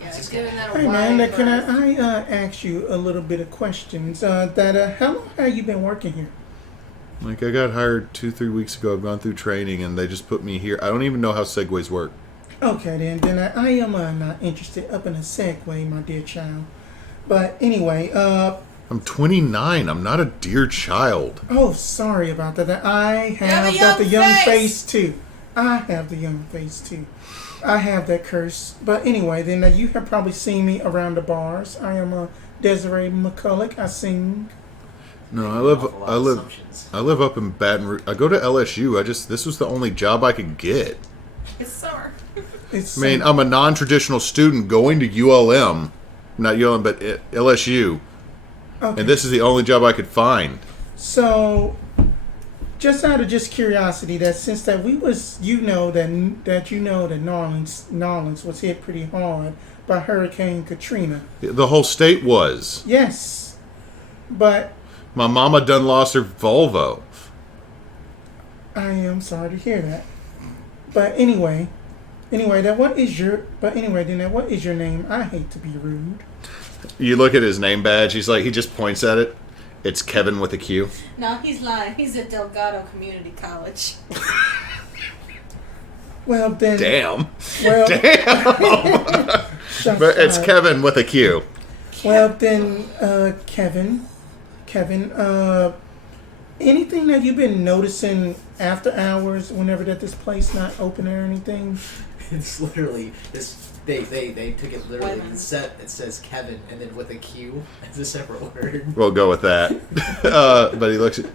Yeah, it's giving that a Hey wide man, can berth. I ask you a little bit of questions? How long have you been working here? I got hired 2-3 weeks ago. I've gone through training, and they just put me here. I don't even know how Segways work. Okay, then I am not interested up in a Segway, my dear child. But anyway, I'm 29. I'm not a dear child. oh, sorry about that. I have a have got the young young face. face too. I have the young face too. I have that curse. But anyway, then you have probably seen me around the bars. I am a Desiree McCulloch. I sing. No, Awful lot I of live assumptions. I live up in Baton Rouge. I go to LSU. This was the only job I could get. It's summer. It's I mean, I'm a non-traditional student going to ULM, not ULM, but LSU, okay. and this is the only job I could find. So, just out of just curiosity, that since that we was, that Narlands was hit pretty hard by Hurricane Katrina. The whole state was. Yes, but My mama done lost her Volvo. I am sorry to hear that. But anyway, what is your name? I hate to be rude. You look at his name badge. He just points at it. It's Kevin with a Q. No, he's lying. He's at Delgado Community College. Well then, Damn. well, But it's Kevin with a Q. Well then, Kevin, anything that you've been noticing after hours, whenever that this place not open or anything? It's literally this. They took it literally. Women. It says Kevin, and then with a Q as a separate word. We'll go with that. But he looks at.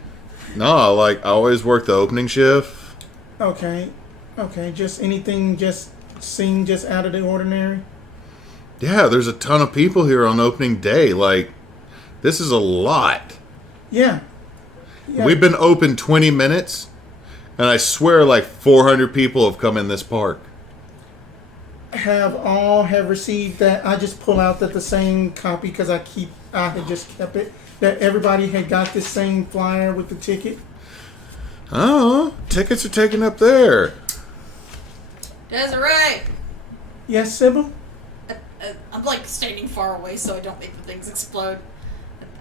No, like I always work the opening shift. Okay, just anything, just seem just out of the ordinary. Yeah, there's a ton of people here on opening day. Like, this is a lot. Yeah. We've been open 20 minutes, and I swear like 400 people have come in this park. Have received that. I just pull out that the same copy because I had just kept it. That everybody had got this same flyer with the ticket. Oh, tickets are taken up there. Desiree! Yes, Sybil? I'm like standing far away so I don't make the things explode.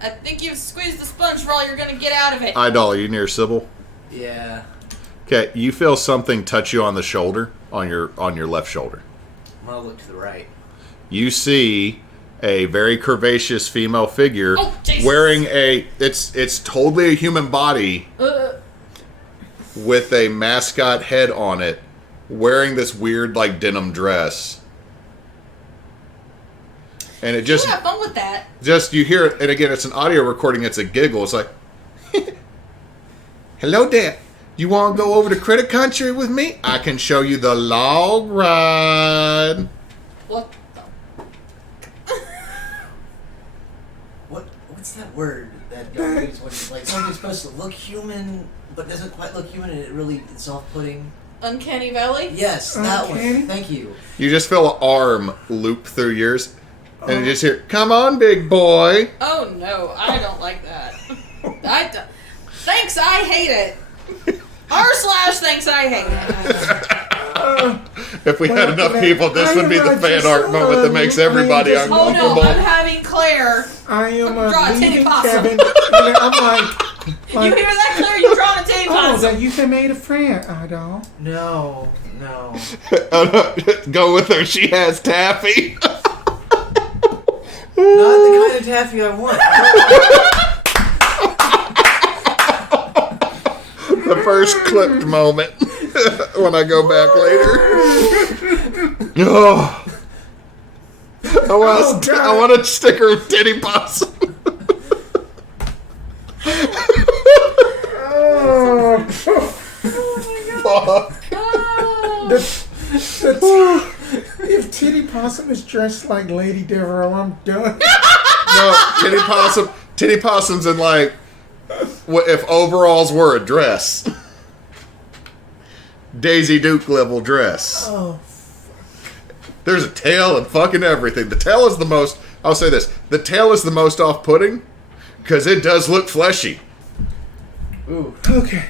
I think you've squeezed the sponge roll. You're gonna get out of it. Idall, are you near Sybil? Yeah. Okay, you feel something touch you on the shoulder, on your left shoulder. I'm gonna look to the right. You see a very curvaceous female figure Oh, Jesus. wearing it's totally a human body with a mascot head on it, wearing this weird like denim dress. And it just You have fun with that. you hear it, and again it's an audio recording, it's a giggle. It's like, hello there. You want to go over to Critter Country with me? I can show you the log ride. What the? What's that word that y'all use when like something's supposed to look human but doesn't quite look human and it's off-putting? Uncanny Valley? Yes, that Uncanny? one. Thank you. You just feel an arm loop through yours, and you just hear, come on, big boy. Oh no, I don't like that. Thanks, I hate it. /thanks, I hate it. If we had enough people, this would be the fan art moment that makes everybody Oh no, uncomfortable. I'm having Claire. I am Draw a titty leaving possum. Kevin. And I'm like, You hear that, Claire? You drawing a titty oh, possum. that you have made a friend, Idall. No. Go with her. She has taffy. Not the kind of taffy I want. The first clipped moment when I go back later. Oh. I want to stick her titty possum. Fuck. If Titty Possum is dressed like Lady Devereaux, I'm done. No, Titty Possum's in like, what if overalls were a dress? Daisy Duke level dress. Oh, There's a tail and fucking everything. The tail is the most, I'll say this, the tail is the most off-putting because it does look fleshy. Ooh. okay.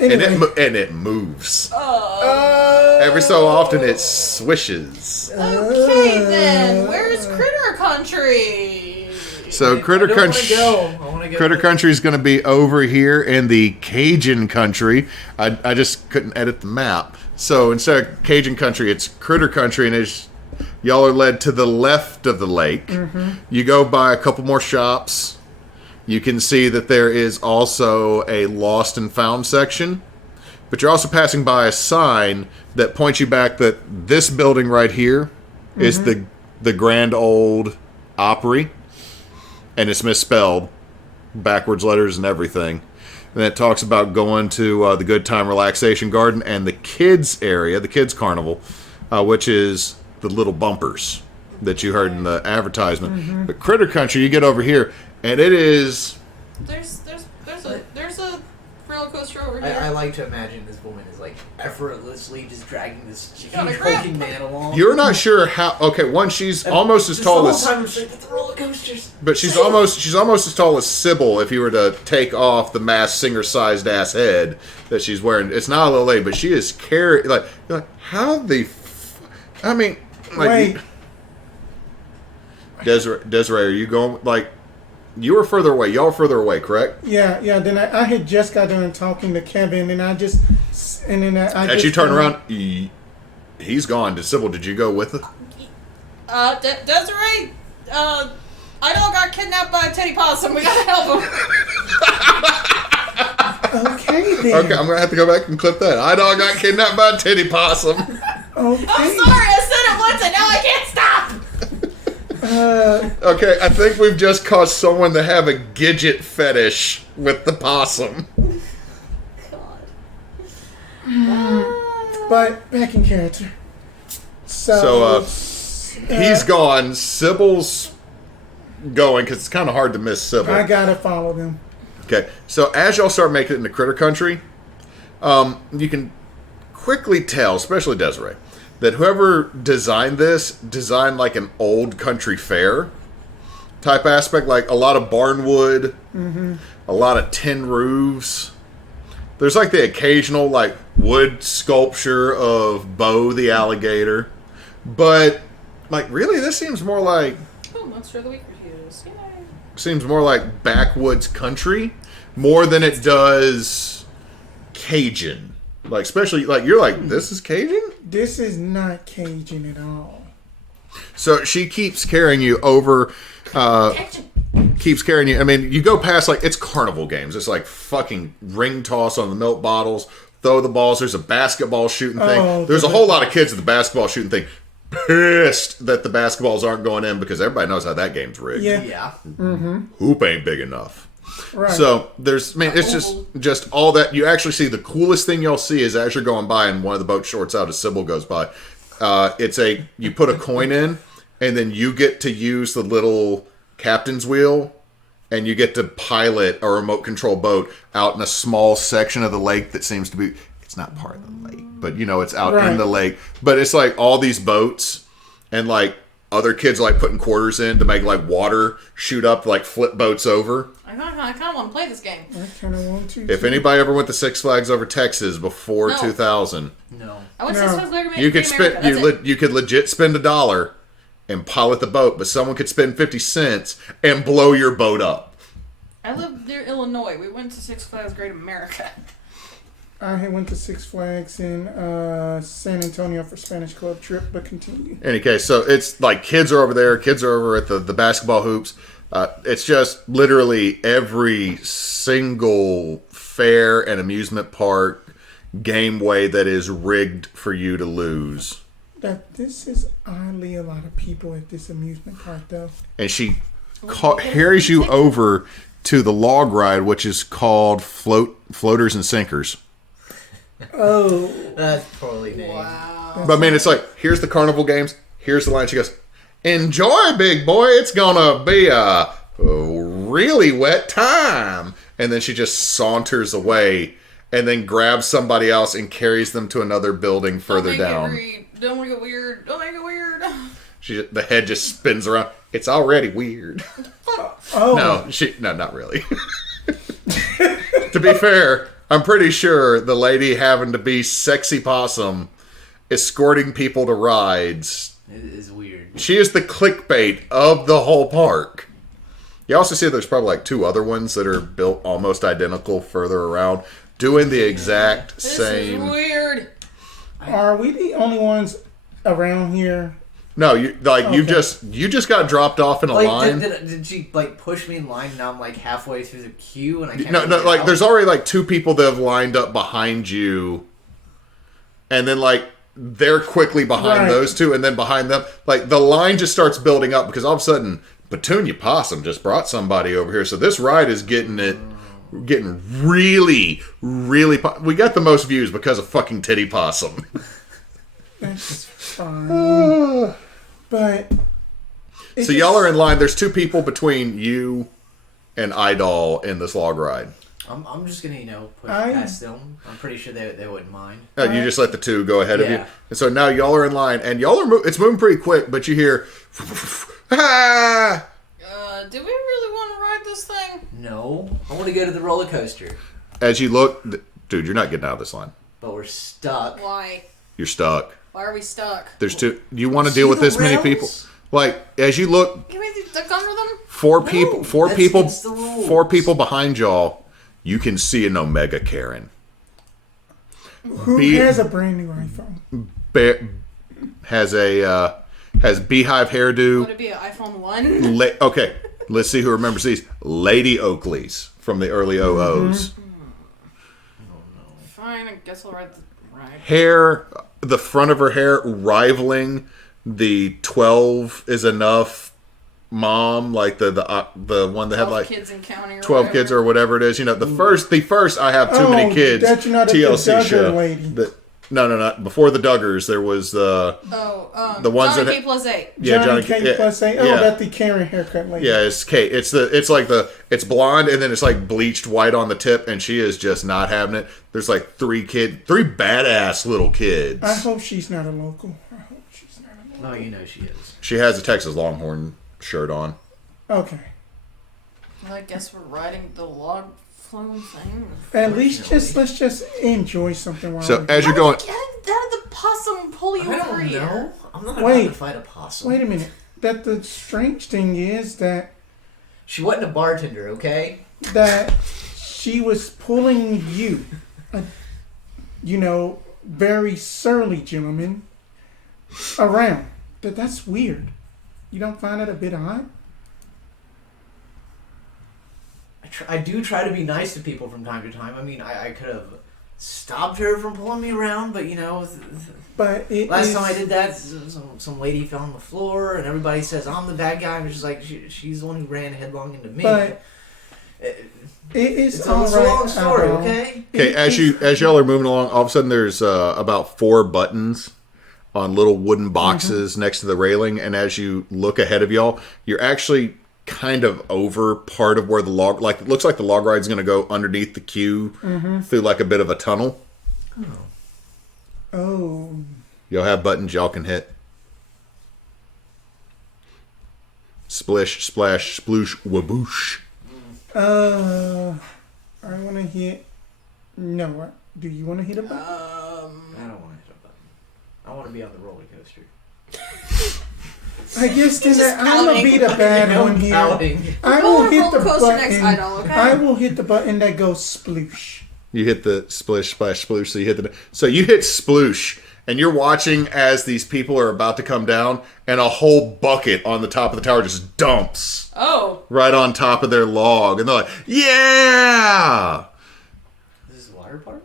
Anyway, And it moves. Oh. Every so often it swishes. Okay then, where's Critter Country? So Critter I don't Country. wanna go. I wanna go. Critter Country is going to be over here in the Cajun Country. I just couldn't edit the map. So instead of Cajun Country, it's Critter Country, and as y'all are led to the left of the lake. You go by a couple more shops. You can see that there is also a lost and found section. but you're also passing by a sign that points you back that this building right here is the Grand Old Opry, and it's misspelled, backwards letters and everything. And it talks about going to the Good Time Relaxation Garden and the kids area, the kids carnival, which is the little bumpers that you heard in the advertisement. But Critter Country, you get over here, and it is... There's a roller coaster over here. I like to imagine this woman is like effortlessly just dragging this got a huge grip. hulking man along. You're not sure how... Okay, one, she's almost as tall as... The whole time I'm saying, "But the roller coasters." But she's almost as tall as Sybil if you were to take off the masked singer-sized ass head that she's wearing. It's not a little lady, but she is carrying... Like, you're like, how the... I mean... Like, Wait. Desiree, are you going... Like, you were further away. Y'all were further away, correct? Yeah. Then I had just got done talking to Kevin, and I just... And then I As just... you turn around, he's gone. Sybil, did you go with her? Desiree, Idall got kidnapped by a Teddy Possum. We gotta help him. Okay, then. Okay, I'm going to have to go back and clip that. Idall got kidnapped by a titty possum. Okay. I'm sorry, I said it once and now I can't stop. Okay, I think we've just caused someone to have a Gidget fetish with the possum. But back in character. So He's gone. Sybil's going because it's kind of hard to miss Sybil. I gotta follow them. Okay, so as y'all start making it into Critter Country, you can quickly tell, especially Desiree, that whoever designed this designed like an old country fair type aspect, like a lot of barnwood, a lot of tin roofs. There's like the occasional like wood sculpture of Bo the alligator, but like really, this seems more like Monster of the Week reviews. Yay. seems more like backwoods country more than it does Cajun. Like especially like you're like this is Cajun. This is not Cajun at all. So she keeps carrying you over. Keeps carrying you. I mean, you go past like it's carnival games. It's like fucking ring toss on the milk bottles, throw the balls. There's a basketball shooting thing. Oh, There's a whole lot of kids at the basketball shooting thing, pissed that the basketballs aren't going in because everybody knows how that game's rigged. Yeah. Hoop ain't big enough. Right. So there's, man, it's just all that. You actually see the coolest thing you'll see is as you're going by and one of the boat shorts out as Sybil goes by. You put a coin in and then you get to use the little captain's wheel and you get to pilot a remote control boat out in a small section of the lake that seems to be, it's not part of the lake, but you know, it's out in the lake. But it's like all these boats and like other kids are like putting quarters in to make like water shoot up, like flip boats over. I kind of want to play this game. I kind of want to. If anybody ever went to Six Flags over Texas before 2000, No. I went to Six Flags Greater you could spend you could legit spend $1 and pilot the boat, but someone could spend 50 cents and blow your boat up. I lived near Illinois. We went to Six Flags Great America. I had went to Six Flags in San Antonio for Spanish Club trip, but continue. Any case, so it's like kids are over there, kids are over at the basketball hoops. It's just literally every single fair and amusement park gameway that is rigged for you to lose. That this is oddly a lot of people at this amusement park, though. And she carries you over to the log ride, which is called Floaters and Sinkers. Oh, That's poorly named. Wow. But I mean, it's like, here's the carnival games, here's the line. She goes, enjoy, big boy, it's gonna be a really wet time. And then she just saunters away and then grabs somebody else and carries them to another building further down. Don't make it weird. Don't make it weird. The head just spins around. It's already weird. oh, No, not really. To be fair, I'm pretty sure the lady having to be sexy possum escorting people to rides. It is weird. She is the clickbait of the whole park. You also see there's probably like 2 other ones that are built almost identical further around, doing the exact This same. is weird. Are we the only ones around here No, you just got dropped off in a line. Did she like push me in line? And now I'm like halfway through the queue, and I can't. No, like there's already like 2 people that have lined up behind you, and then like they're quickly behind those 2, and then behind them, like the line just starts building up because all of a sudden Petunia Possum just brought somebody over here, so this ride is getting really, really. We got the most views because of fucking Titty Possum. That's fine. But so y'all are in line. There's 2 people between you and Idall in this log ride. I'm just gonna push past them. I'm pretty sure they wouldn't mind. You just let the 2 go ahead of you. And so now y'all are in line, and y'all are it's moving pretty quick. But you hear, ah! Do we really want to ride this thing? No, I want to go to the roller coaster. As you look, dude, you're not getting out of this line. But we're stuck. Why? You're stuck. Why are we stuck? There's 2. You want to deal with this many people? Like as you look, Can we duck under them? 4 No, people, 4 that's people, against the rules. 4 people behind y'all. You can see an Omega Karen. who has a brand new iPhone? Has beehive hairdo. Would it be an iPhone 1? Okay, let's see who remembers these. Lady Oakley's from the early OOs. Fine, I guess I'll ride the ride. Hair, the front of her hair rivaling the 12 is enough mom, like the one that had like kids in county or 12 whatever. kids or whatever it is. The first I have too many kids. That's not TLC the show. lady. No. Before the Duggars, there was the ones Johnny that K plus 8. Yeah, Johnny K plus 8. Oh, yeah. that's the Karen haircut lady. Yeah, it's Kate. It's blonde and then it's like bleached white on the tip, and she is just not having it. There's like 3 badass little kids. I hope she's not a local. No, she is. She has a Texas Longhorn shirt on. Okay. Well, I guess we're riding the log flowing thing. At least let's just enjoy something while So we're as you're going, How did the possum pull you I over don't here? know. I'm not Wait. about to fight a possum. Wait a minute. That the strange thing is that She wasn't a bartender, okay? she was pulling you, very surly gentleman, around. That's weird. You don't find it a bit odd? I do try to be nice to people from time to time. I mean, I could have stopped her from pulling me around, but But last time I did that, some lady fell on the floor, and everybody says I'm the bad guy. I'm just like, she's the one who ran headlong into me. But it's a all right. long story, Idall. okay? okay, as y'all are moving along, all of a sudden there's about 4 buttons on little wooden boxes next to the railing, and as you look ahead of y'all, you're actually kind of over part of where the log, like it looks like the log ride's going to go underneath the queue through like a bit of a tunnel. Oh. Y'all have buttons y'all can hit. Splish, splash, sploosh, waboosh. I want to hit. No, do you want to hit a button? I don't want to hit a button. I want to be on the roller coaster. I guess then I'm gonna be the bad one here. I Roll will a hit roller the coaster next button. Idall, okay? I will hit the button that goes sploosh. You hit the splish, splash, sploosh. So you hit sploosh, and you're watching as these people are about to come down, and a whole bucket on the top of the tower just dumps. Oh. Right on top of their log, and they're like, "Yeah!" This is a water park?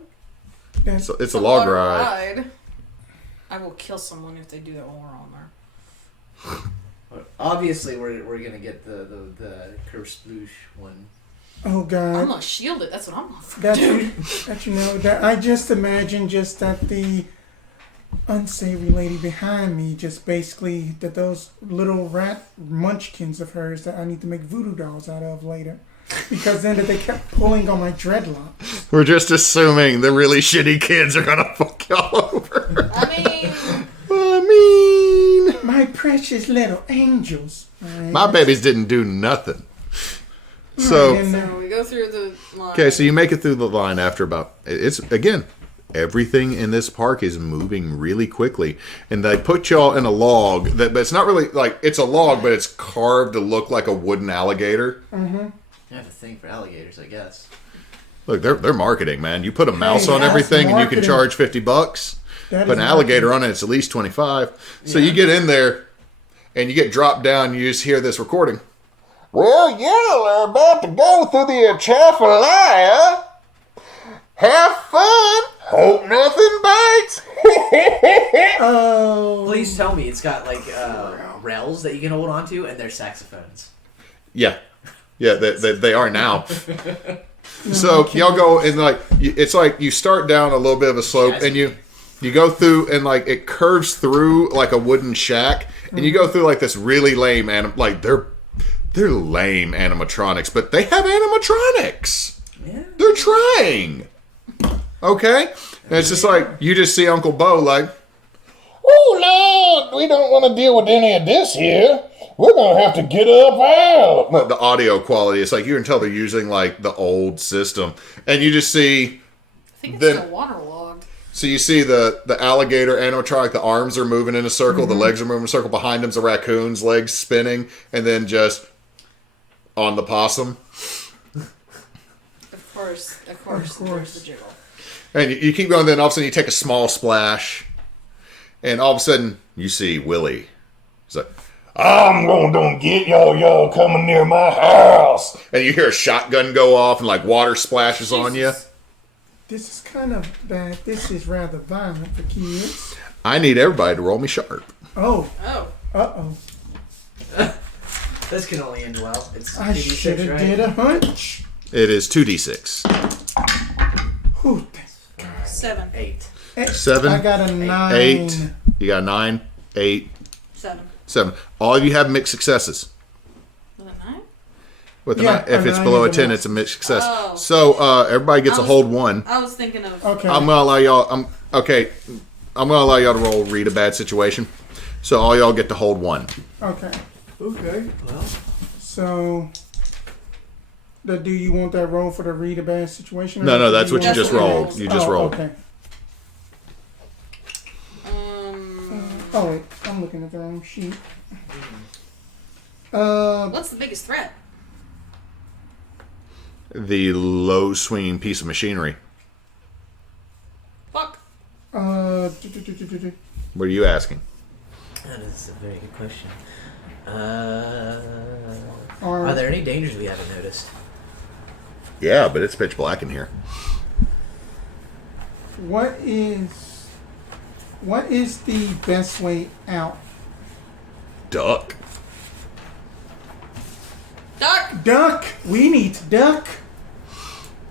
So it's a log ride. I will kill someone if they do that while we're on there. But obviously, we're gonna get the curve sploosh one. Oh I'm God! gonna shield it. That's what I'm gonna That I just imagine just that the unsavory lady behind me just basically that those little rat munchkins of hers that I need to make voodoo dolls out of later. Because then they kept pulling on my dreadlocks. We're just assuming the really shitty kids are gonna fuck y'all over. I mean, My precious little angels. Right, My babies didn't do nothing. So so we go through the line. okay, so you make it through the line after it's again, everything in this park is moving really quickly, and they put y'all in a log but it's not really like it's a log, but it's carved to look like a wooden alligator. You have to think for alligators, I guess. Look, they're marketing, man. You put a mouse on that's everything, and you can marketing. charge $50. That Put is an alligator on it, it's at least $25. So you get in there, and you get dropped down, and you just hear this recording. Well, y'all are about to go through the Atchafalia. Have fun. Hope nothing bites. Oh. Please tell me it's got like rails that you can hold on to, and they're saxophones. Yeah, they are now. So y'all go and like it's like you start down a little bit of a slope, and you go through and like it curves through like a wooden shack, and you go through like this really lame they're lame animatronics, but they have animatronics. Yeah. They're trying. Okay, and it's just like you just see Uncle Bo like, Oh, Lord, we don't want to deal with any of this here. We're going to have to get up out. the audio quality. It's like you can tell they're using like the old system, and you just see. I think it's Then- still waterlogged. So you see the alligator animatronic, the arms are moving in a circle, the legs are moving in a circle, behind him's a raccoon's legs spinning, and then just on the possum. Of course. There's the jiggle. And you keep going, then all of a sudden you take a small splash, and all of a sudden you see Willie. He's like, I'm going to get y'all coming near my house. and you hear a shotgun go off, and like water splashes on you. This is kind of bad. This is rather violent for kids. I need everybody to roll me sharp. Oh. Oh. Uh-oh. This can only end well. It's I 2d6, should have right? did a hunch. It is 2d6. Whew, 7. 8. 7. I got a 9. 8. You got 9, 8, 7. 7. All of you have mixed successes. Was it 9? With Yeah, if a it's 9 below a is a 10, max. it's a mixed success. Oh. So everybody gets I a was- hold 1. I was thinking of. Okay. I'm gonna allow y'all. I'm gonna allow y'all to roll read a bad situation. So all y'all get to hold 1. Okay. Okay. Well, So, do you want that roll for the read a bad situation? or No, do that's what you That's just what we rolled. rolled. You just rolled. Okay. Oh wait, I'm looking at the wrong sheet. What's the biggest threat? The low swinging piece of machinery. Fuck. Are What are you asking? that is a very good question. Are there any dangers we haven't noticed? Yeah, but it's pitch black in here. what is the best way out? Duck. Duck! Duck. We need to duck.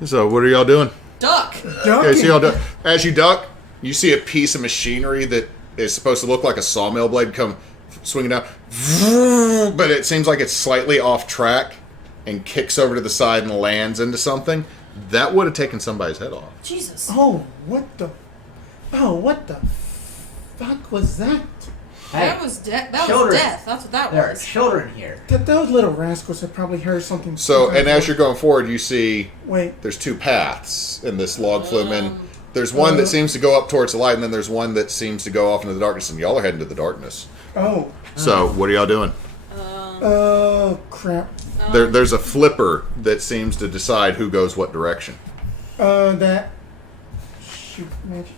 So what are y'all doing? Duck! Duck. Okay, so y'all duck. As you duck, you see a piece of machinery that is supposed to look like a sawmill blade come swinging down, but it seems like it's slightly off track and kicks over to the side and lands into something. That would have taken somebody's head off. Jesus. Oh, what the fuck was that? That was death. That was children. death. That's what that There are was. children here. Those little rascals have probably heard something. So, and as you're going forward, you see wait, there's 2 paths in this log flume, and there's one that seems to go up towards the light, and then there's one that seems to go off into the darkness, and y'all are heading to the darkness. oh, So, what are y'all doing? oh crap. There's a flipper that seems to decide who goes what direction. That. Shoot, magic.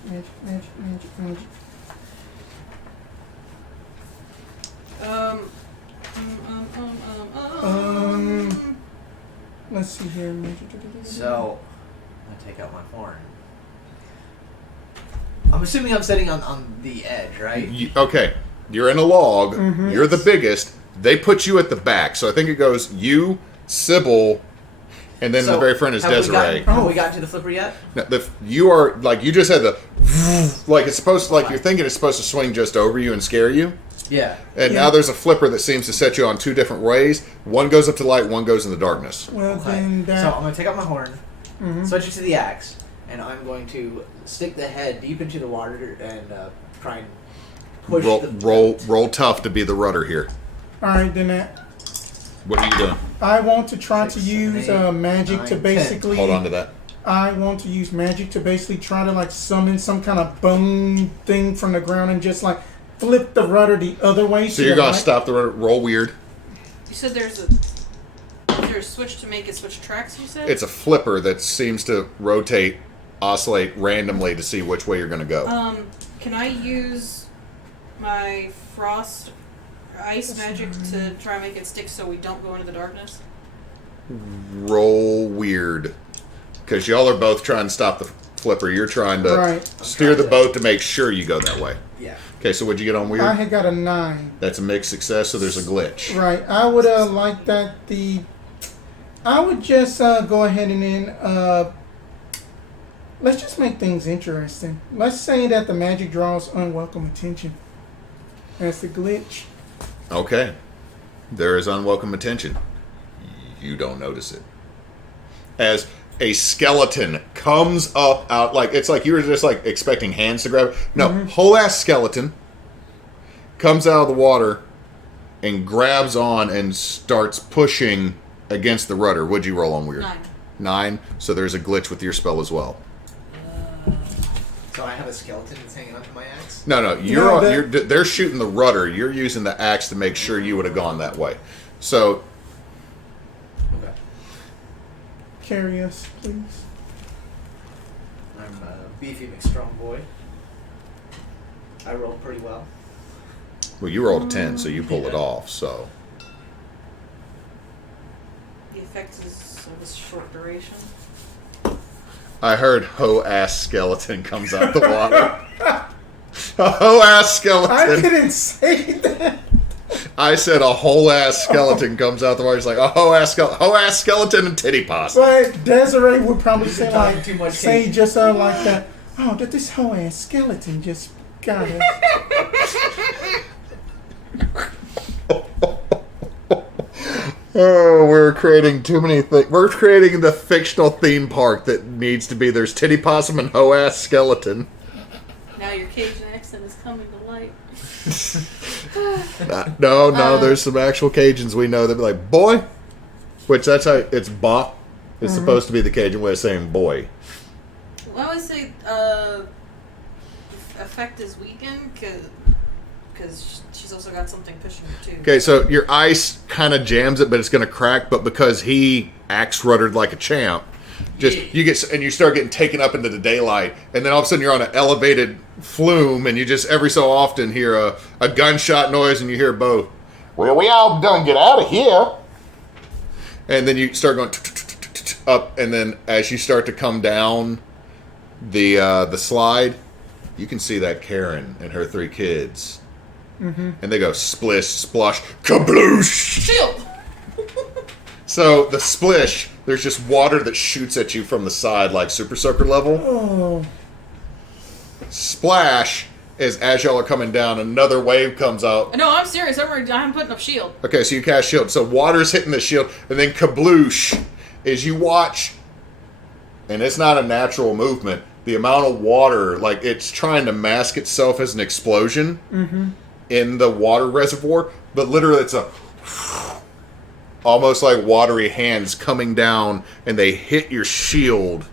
Let's see here. So, I'm gonna take out my horn. I'm assuming I'm sitting on the edge, right? Okay, you're in a log. Mm-hmm. You're the biggest. They put you at the back, so I think it goes you, Sybil, and then the very front is have Desiree. Have we gotten to the flipper yet? Now, you are like you just had the like it's supposed to, like you're thinking it's supposed to swing just over you and scare you. Yeah. And Yeah. now there's a flipper that seems to set you on 2 different ways. One goes up to light, one goes in the darkness. Well, Okay. then that. So I'm gonna take out my horn, switch it to the axe, and I'm going to stick the head deep into the water and try and push the Roll tough to be the rudder here. All right, then that. What are you doing? I want to try 6, to use 7, 8, magic 9, to 10. basically. Hold on to that. I want to use magic to basically try to like summon some kind of bone thing from the ground and just like flip the rudder the other way. So you're the gonna right- stop the rudder. Roll weird. You said is there a switch to make it switch tracks, you said? It's a flipper that seems to rotate, oscillate randomly to see which way you're gonna go. Can I use my frost ice magic to try and make it stick so we don't go into the darkness? Roll weird. Because y'all are both trying to stop the flipper. You're trying to steer the boat to make sure you go that way. Yeah. Okay, so what'd you get on weird? I had got a 9. That's a mixed success, so there's a glitch. Right. I would like that I would just go ahead and then let's just make things interesting. Let's say that the magic draws unwelcome attention. That's the glitch. Okay. There is unwelcome attention. You don't notice it. As a skeleton comes up out, like, it's like you were just like expecting hands to grab it. No, whole ass skeleton comes out of the water and grabs on and starts pushing against the rudder. What'd you roll on weird? 9. So there's a glitch with your spell as well. So I have a skeleton that's hanging onto my axe? No, they're shooting the rudder. You're using the axe to make sure you would have gone that way. So Okay. Carry us, please. I'm a beefy McStrong boy. I rolled pretty well. well, you rolled a 10, so you pull it off. So The effect is of a short duration. I heard hoe ass skeleton comes out the water. A hoe ass skeleton. I didn't say that. I said a whole ass skeleton comes out the water. It's like a hoe ass skeleton and titty pasta. But Desiree would probably say talking like too much say cake. just like that. Oh, that this whole ass skeleton just got us. Oh, we're creating too many things. We're creating the fictional theme park that needs to be. There's titty possum and hoe ass skeleton. Now your Cajun accent is coming to light. No, there's some actual Cajuns we know that be like, boy. Which that's how it's ba. It's supposed to be the Cajun way of saying boy. Well, I would say effect is weakened because she's also got something pushing her too. Okay, so your ice kind of jams it, but it's going to crack. But because he axe ruddered like a champ, you start getting taken up into the daylight, and then all of a sudden you're on an elevated flume, and you just every so often hear a gunshot noise, and you hear both. Well, we all done get out of here. And then you start going up, and then as you start to come down the slide, you can see that Karen and her 3 kids. And they go splish, splosh, kabloosh! Shield! So the splish, there's just water that shoots at you from the side like Super Soaker level. Oh. Splash is as y'all are coming down, another wave comes out. No, I'm serious. I haven't put enough shield. Okay, so you cast shield. So water's hitting the shield, and then kabloosh is you watch, and it's not a natural movement. The amount of water, like it's trying to mask itself as an explosion in the water reservoir, but literally it's a almost like watery hands coming down, and they hit your shield,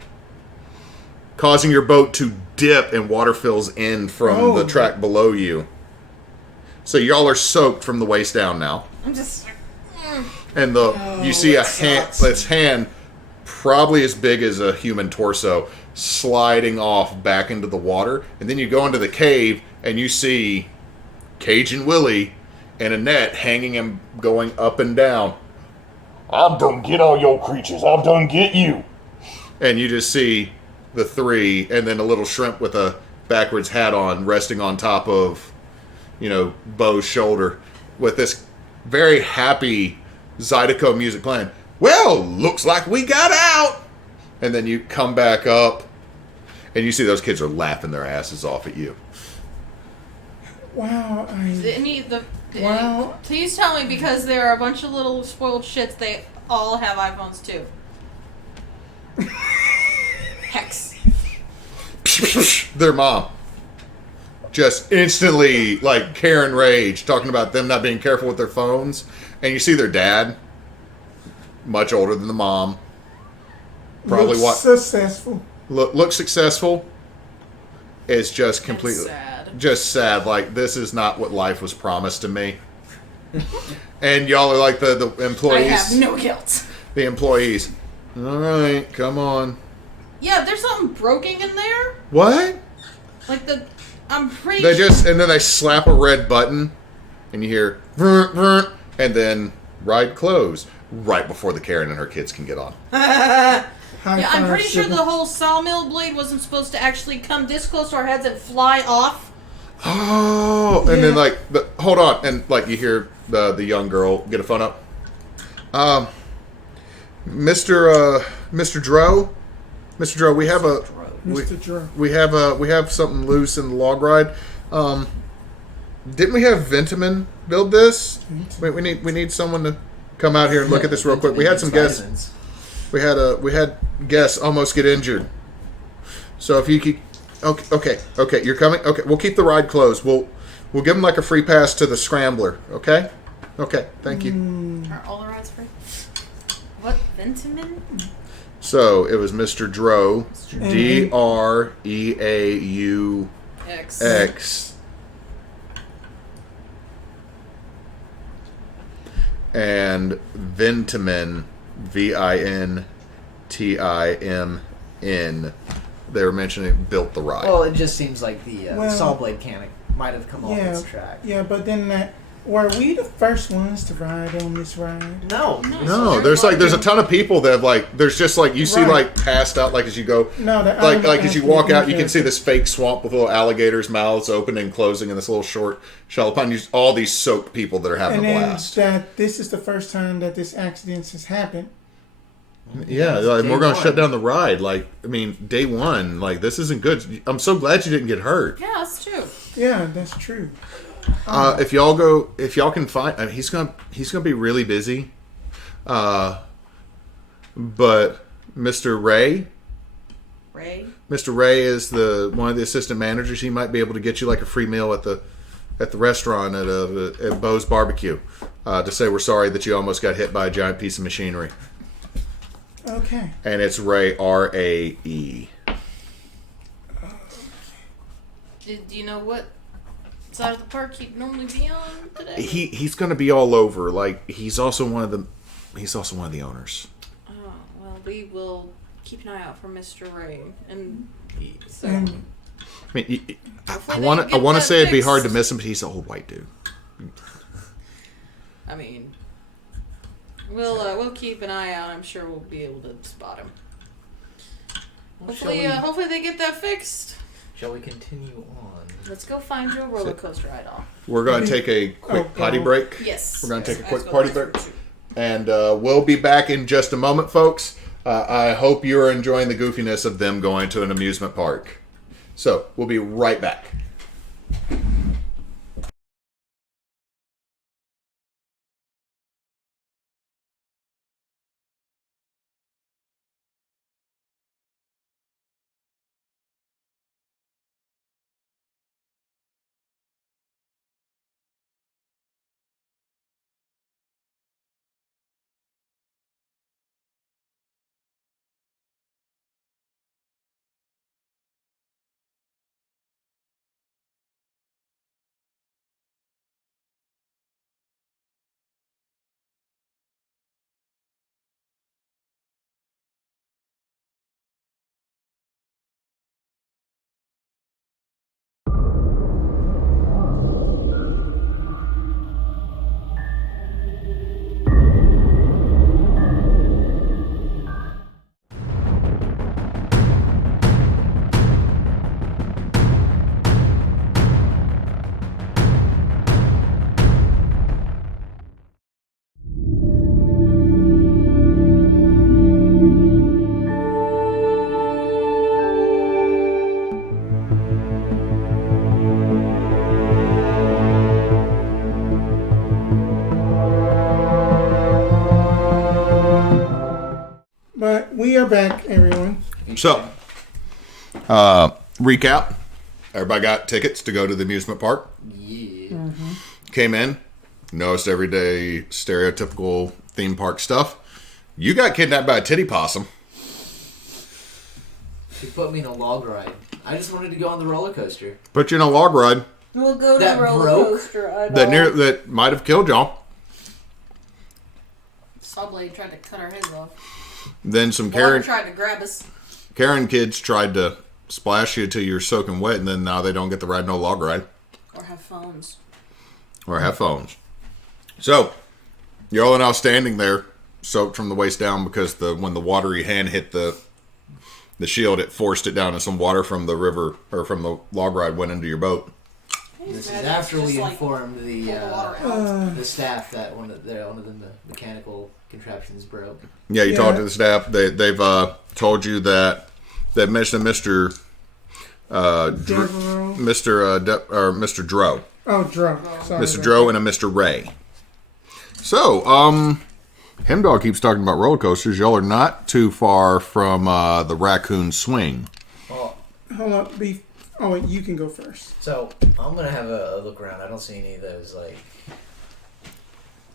causing your boat to dip, and water fills in from the track below you. So y'all are soaked from the waist down now. I'm just. And you see a hand, its hand probably as big as a human torso, sliding off back into the water. And then you go into the cave, and you see Cajun Willie and Annette hanging and going up and down. I'm done get all your creatures. I'm done get you. And you just see the 3, and then a little shrimp with a backwards hat on, resting on top of, Bo's shoulder, with this very happy Zydeco music playing. Well, looks like we got out. And then you come back up, and you see those kids are laughing their asses off at you. Wow. Wow. Please tell me, because there are a bunch of little spoiled shits, they all have iPhones too. Hex. Their mom. Just instantly, like, Karen rage, talking about them not being careful with their phones. And you see their dad, much older than the mom. Probably looks successful. Looks successful. It's just completely... Sad. Just sad. Like, this is not what life was promised to me. And y'all are like the employees. I have no guilt. The employees. All right, come on. Yeah, there's something broken in there. What? Like I'm pretty They just, and then they slap a red button, and you hear, "Vrrt, vrrt," and then ride close right before the Karen and her kids can get on. Yeah, I'm pretty sure the whole sawmill blade wasn't supposed to actually come this close to our heads and fly off. Oh, and then like, hold on, and like you hear the young girl get a phone up. Mr. Dro, we have a we have something loose in the log ride. Didn't we have Ventiman build this? We need someone to come out here and look at this real quick. We had some guests. We had guests almost get injured. So if you keep okay, you're coming. Okay, we'll keep the ride closed. We'll give them like a free pass to the Scrambler. Okay, thank you. Are all the rides free? What, Ventiman? So it was Mr. Dro, Dreaux, and Ventiman, Vintimn. They were mentioning built the ride. Well, it just seems like the saw blade mechanic might have come off its track. Yeah, but then were we the first ones to ride on this ride? No. There's a ton of people that have like, there's just like, you see like passed out, like as you go, like as you walk out, you can see this fake swamp with little alligators' mouths open and closing in this little short shallow pond. All these soaked people that are having a blast. That this is the first time that this accident has happened. Yeah, like, we're going to shut down the ride. Like, I mean, day one, like, this isn't good. I'm so glad you didn't get hurt. Yeah, that's true. Yeah, that's true. If y'all can find, I mean, he's gonna be really busy. But Mr. Ray is one of the assistant managers. He might be able to get you like a free meal at the restaurant at Bo's Barbecue to say we're sorry that you almost got hit by a giant piece of machinery. Okay. And it's Ray, R-A-E. Do you know what side of the park he'd normally be on today? He's going to be all over. Like, he's also one of the owners. Oh, well, we will keep an eye out for Mr. Ray. And so, I mean, I want to say it'd be hard to miss him, but he's an old white dude. I mean, we'll keep an eye out. I'm sure we'll be able to spot him. Hopefully they get that fixed. Shall we continue on? Let's go find you a roller coaster, Idall. We're going to take a quick potty break. Yes. We're going to take a quick potty break. And we'll be back in just a moment, folks. I hope you're enjoying the goofiness of them going to an amusement park. So, we'll be right back. But we are back, everyone. So, recap. Everybody got tickets to go to the amusement park. Yeah. Mm-hmm. Came in, noticed everyday stereotypical theme park stuff. You got kidnapped by a titty possum. She put me in a log ride. I just wanted to go on the roller coaster. Put you in a log ride We'll go to That the roller broke? coaster, Idall. that might have killed y'all. Sawblade tried to cut our heads off. Then some Water tried to grab us. Karen kids tried to splash you till you're soaking wet, and then now they don't get to ride no log ride. Or have phones. or have phones. So, you're all now standing there, soaked from the waist down because when the watery hand hit the shield, it forced it down, and some water from the river or from the log ride went into your boat. This is after we informed the staff that one of the mechanical contraptions broke. Yeah, you talked to the staff. They've told you that Mr. Mr. Dro. Oh, Dro. Sorry, Mr. Dro and a Mr. Ray. So, Hemdog keeps talking about roller coasters. Y'all are not too far from the Raccoon Swing. Well, hold up, Oh, wait, you can go first. So, I'm going to have a look around. I don't see any of those,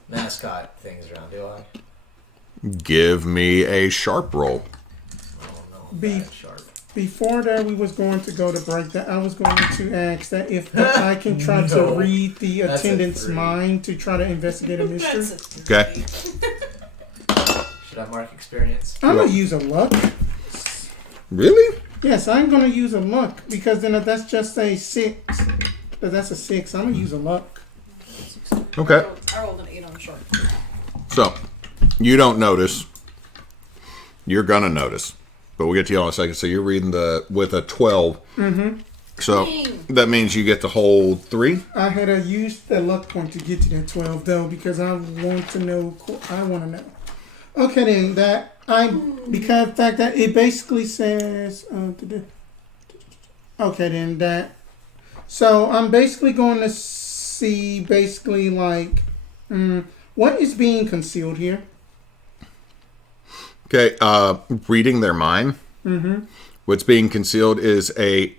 mascot things around, do I? Give me a sharp roll. Oh, no. Sharp. Before that, we was going to go to break that. I was going to ask that if I can try to read the attendant's mind to try to investigate a mystery. Okay. Should I mark experience? I'm going to use a luck. Really? Yes, I'm going to use a luck because then if that's just a 6. If that's a 6, I'm going to use a luck. Okay. I rolled an 8 on the sharp. So, you don't notice. You're going to notice. But we'll get to you in a second. So you're reading with a 12. Mm-hmm. So that means you get to hold 3. I had to use the luck point to get to that 12 though because I want to know. Okay, then because the fact that it basically says. Okay, then that. So I'm basically going to see what is being concealed here. Okay, reading their mind. Mm-hmm. What's being concealed is a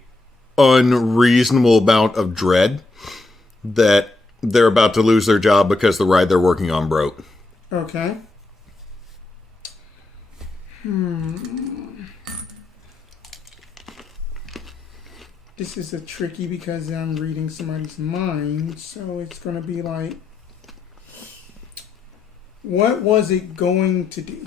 unreasonable amount of dread that they're about to lose their job because the ride they're working on broke. Okay. This is a tricky because I'm reading somebody's mind, so it's going to be like, what was it going to do?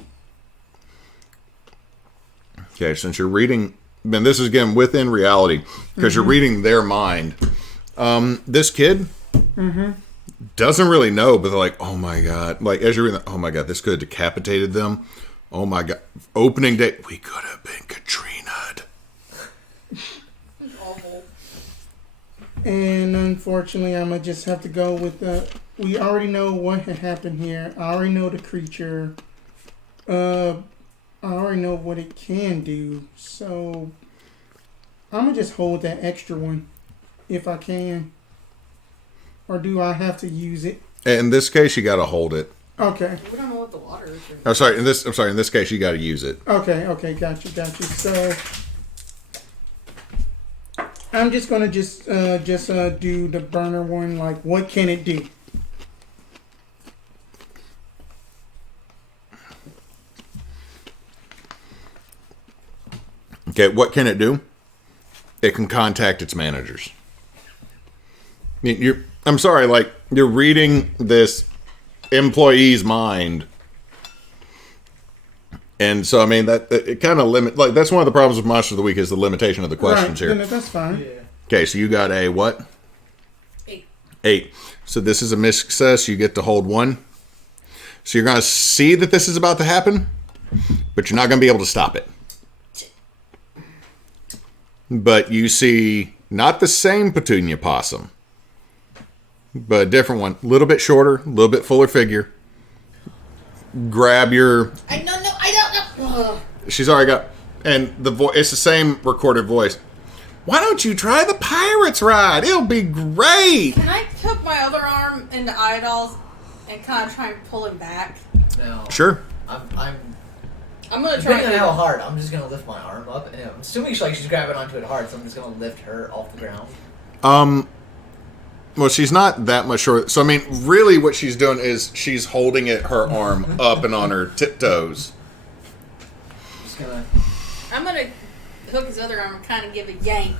Okay, since you're reading, and this is again within reality, because you're reading their mind. This kid doesn't really know, but they're like, oh my God. Like, as you're reading, oh my God, this could have decapitated them. Oh my God. Opening day, we could have been Katrina'd. Awful. And unfortunately, I'm going to just have to go with we already know what had happened here. I already know the creature. I already know what it can do, so I'm going to just hold that extra one if I can. Or do I have to use it? In this case, you got to hold it. Okay. We don't know what the water is. I'm sorry. In this case, you got to use it. Okay. Got you. So I'm just going to just do the burner one. Like, what can it do? Okay, what can it do? It can contact its managers. I'm sorry, like, you're reading this employee's mind. And so, I mean, that it kind of limit. Like, that's one of the problems with Monster of the Week is the limitation of the questions here. That's fine. Yeah. Okay, so you got a what? 8. So this is a missed success. You get to hold 1. So you're going to see that this is about to happen, but you're not going to be able to stop it. But you see not the same Petunia possum, but a different one. A little bit shorter, a little bit fuller figure. Grab your... I don't know. She's already got... And it's the same recorded voice. Why don't you try the Pirates ride? It'll be great. Can I hook my other arm into Idall's and kind of try and pull him back? No. Sure. I'm gonna try. Depending on how hard, I'm just gonna lift my arm up, and I'm assuming she's grabbing onto it hard, so I'm just gonna lift her off the ground. Well, she's not that much short. So, I mean, really what she's doing is she's holding her arm up and on her tiptoes. I'm gonna hook his other arm and kind of give a yank.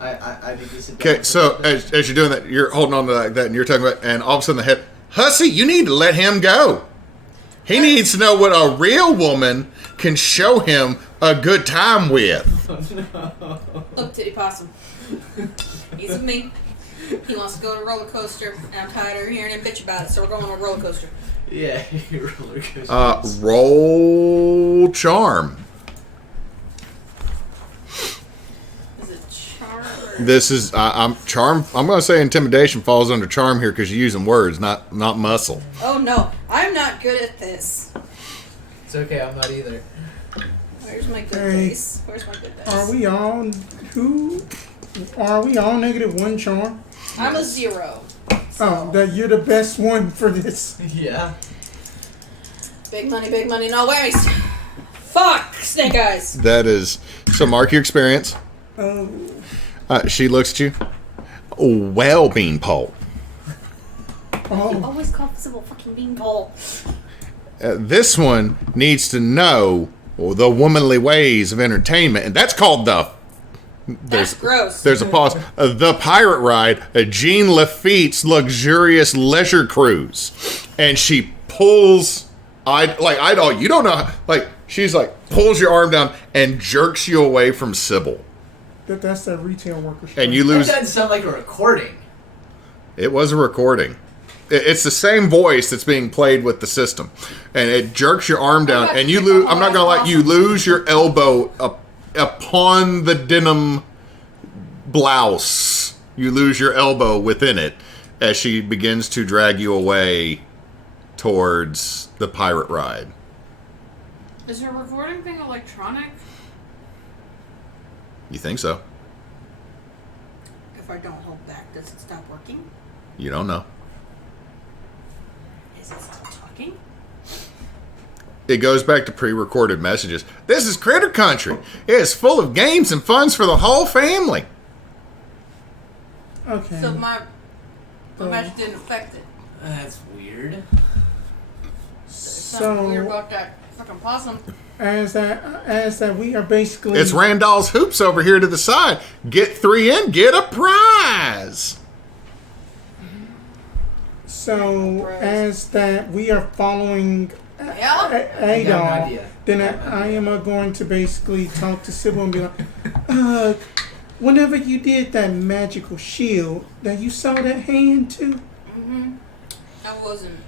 I think this is... Okay, so as you're doing that, you're holding on to like that, and you're talking about, and all of a sudden the head, Hussy, you need to let him go. He needs to know what a real woman can show him a good time with. Look, Titty Possum. He's with me. He wants to go to a roller coaster, and I'm tired of hearing him bitch about it, so we're going on a roller coaster. Yeah, roller coaster. Roll charm. Is it charm? This is I'm charm. I'm going to say intimidation falls under charm here because you're using words, not muscle. Oh no, I'm not good at this. It's okay, I'm not either. Where's my good dice? Where's my good dice? Are we all -1 charm? I'm a 0. Oh, that you're the best one for this. Yeah. Big money, no waste. Fuck, snake eyes. That is so. Mark your experience. Oh. She looks at you. Well, Beanpole. Oh. Always call Sybil fucking beanpole. This one needs to know the womanly ways of entertainment, and that's called the. That's gross. There's a pause. The pirate ride, Jean Lafitte's luxurious leisure cruise, and she pulls. Idall, you don't know. She's pulls your arm down and jerks you away from Sybil. That's that retail worker. And you lose. That doesn't sound like a recording. It was a recording. It's the same voice that's being played with the system, and it jerks your arm down, and you lose. I'm not gonna lie, you lose your elbow upon the denim blouse. You lose your elbow within it as she begins to drag you away towards the pirate ride. Is her recording thing electronic? You think so? If I don't hold back, does it stop working? You don't know. Is it still talking? It goes back to pre-recorded messages. This is Critter Country. It is full of games and funs for the whole family. Okay. So my magic didn't affect it. That's weird. Something weird about that fucking possum. As that we are basically. It's Randall's Hoops over here to the side. Get 3 in, get a prize. So as that we are following Yeah. I got an Idall, idea. then I am going to basically talk to Sybil and be like, whenever you did that magical shield, that you saw that hand too. That wasn't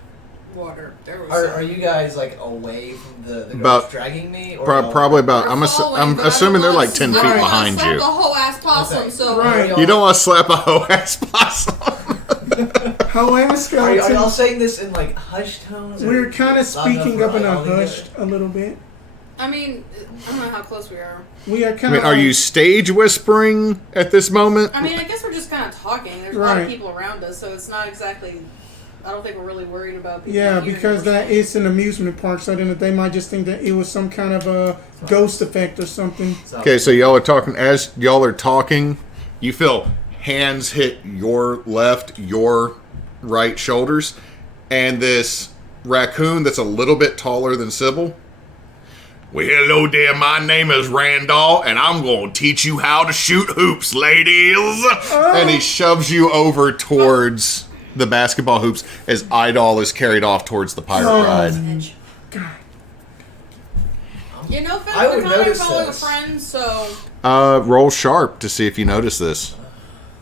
water. There was. Are you guys away from the About- girls dragging me? Or Probably about. We're I'm following, but I assuming don't they're wanna 10 feet slap behind a you. whole ass possum. Okay. So Right. You don't want to slap a hoe ass possum. How Are y'all skeleton? saying this in hushed tones? or We're kind of loud enough speaking for up in a Idall to hear hushed it? a little bit. I mean, I don't know how close we are. We are I kind mean, of. are you stage whispering at this moment? I mean, I guess we're just kind of talking. There's a lot of Right. people around us, so it's not exactly. I don't think we're really worried about people. Yeah, hearing because what we're that is an amusement park, so then they might just think that it was some kind of a ghost effect or something. So- Okay, so y'all are talking. As y'all are talking, you feel hands hit your left, your right shoulders, and this raccoon that's a little bit taller than Sybil. Well, hello there. My name is Randall, and I'm going to teach you how to shoot hoops, ladies. And he shoves you over towards the basketball hoops as Idall is carried off towards the pirate ride. Edge. God. You know, Finn, I we're would kind of notice following this. a friend, so Roll sharp to see if you notice this.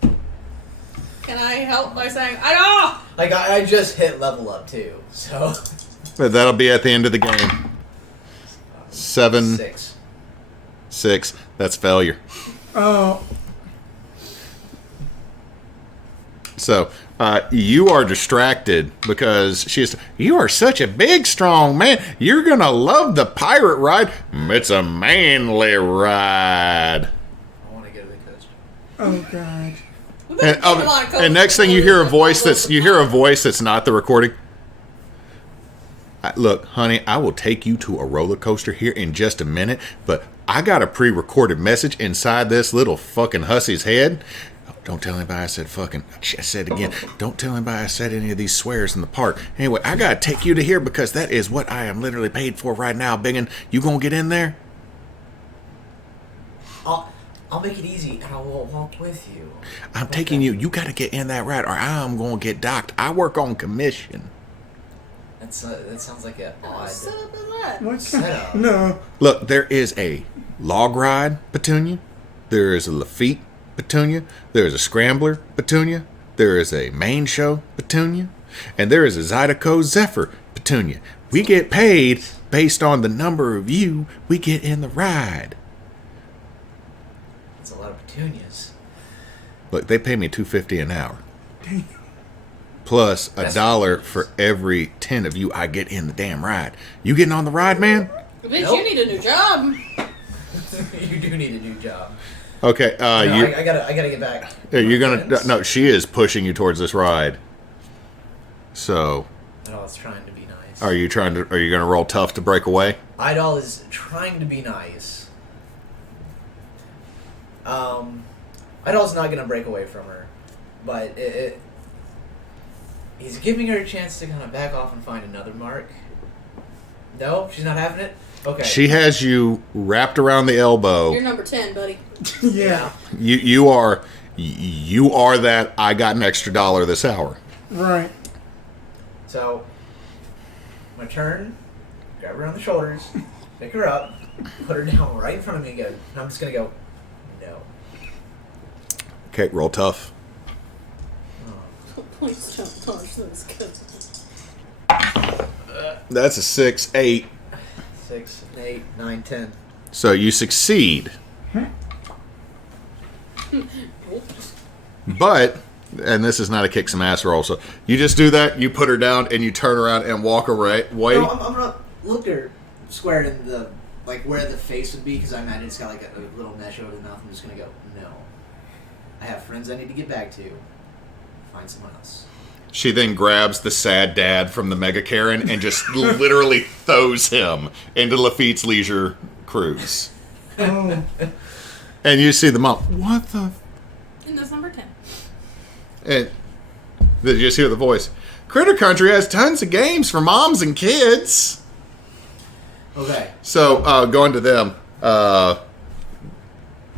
can I help by saying, "Ah!" I just hit level up too, so But that'll be at the end of the game. 7, 6. That's failure. Oh, So you are distracted because you are such a big, strong man. You're going to love the pirate ride. It's a manly ride. I want to go to the coast. oh God. We've been getting a lot of And next thing you hear a voice that's not the recording. Look, honey, I will take you to a roller coaster here in just a minute, but I got a pre-recorded message inside this little fucking hussy's head. Don't tell anybody I said fucking. I said it again. Don't tell anybody I said any of these swears in the park. Anyway, I gotta take you to here because that is what I am literally paid for right now, biggin'. You gonna get in there? I'll make it easy and I will walk with you. I'm taking you. You gotta get in that ride or I'm gonna get docked. I work on commission. That sounds like an What odd setup is that? What setup. kind? No. Look, there is a log ride, Petunia. There is a Lafitte, Petunia. There is a scrambler, Petunia. There is a main show, Petunia, and there is a Zydeco Zephyr, Petunia. We get paid based on the number of you we get in the ride. That's a lot of petunias. Look, they pay me $2.50 an hour. Plus $1 for every 10 of you I get in the damn ride. You getting on the ride, man? Bitch, Nope. you need a new job. You do need a new job. Okay, No, you. I gotta get back. You're gonna. No, she is pushing you towards this ride. So, Idall is trying to be nice. are you gonna roll tough to break away? Idall is trying to be nice. Idall's not gonna break away from her, but he's giving her a chance to kind of back off and find another mark. No, she's not having it. Okay. She has you wrapped around the elbow. You're number 10, buddy. Yeah. You are that I got an extra $1 this hour. Right. So, my turn. Grab her on the shoulders, pick her up, put her down right in front of me again. And I'm just gonna go, no. Okay, roll tough. Please don't touch this kid. That's a 6, 8. 6, 8, 9, 10. So you succeed. But, and this is not a kick some ass roll, so you just do that, you put her down, and you turn around and walk away. No, I'm gonna look her square in the, like, where the face would be, because I imagine it's got, like, a little mesh over the mouth. I'm just gonna go, no. I have friends I need to get back to. Find someone else. She then grabs the sad dad from the Mega Karen and just literally throws him into Lafitte's Leisure Cruise. Oh. And you see the mom, what the... And that's number 10. And you just hear the voice, Critter Country has tons of games for moms and kids. Okay. So, going to them,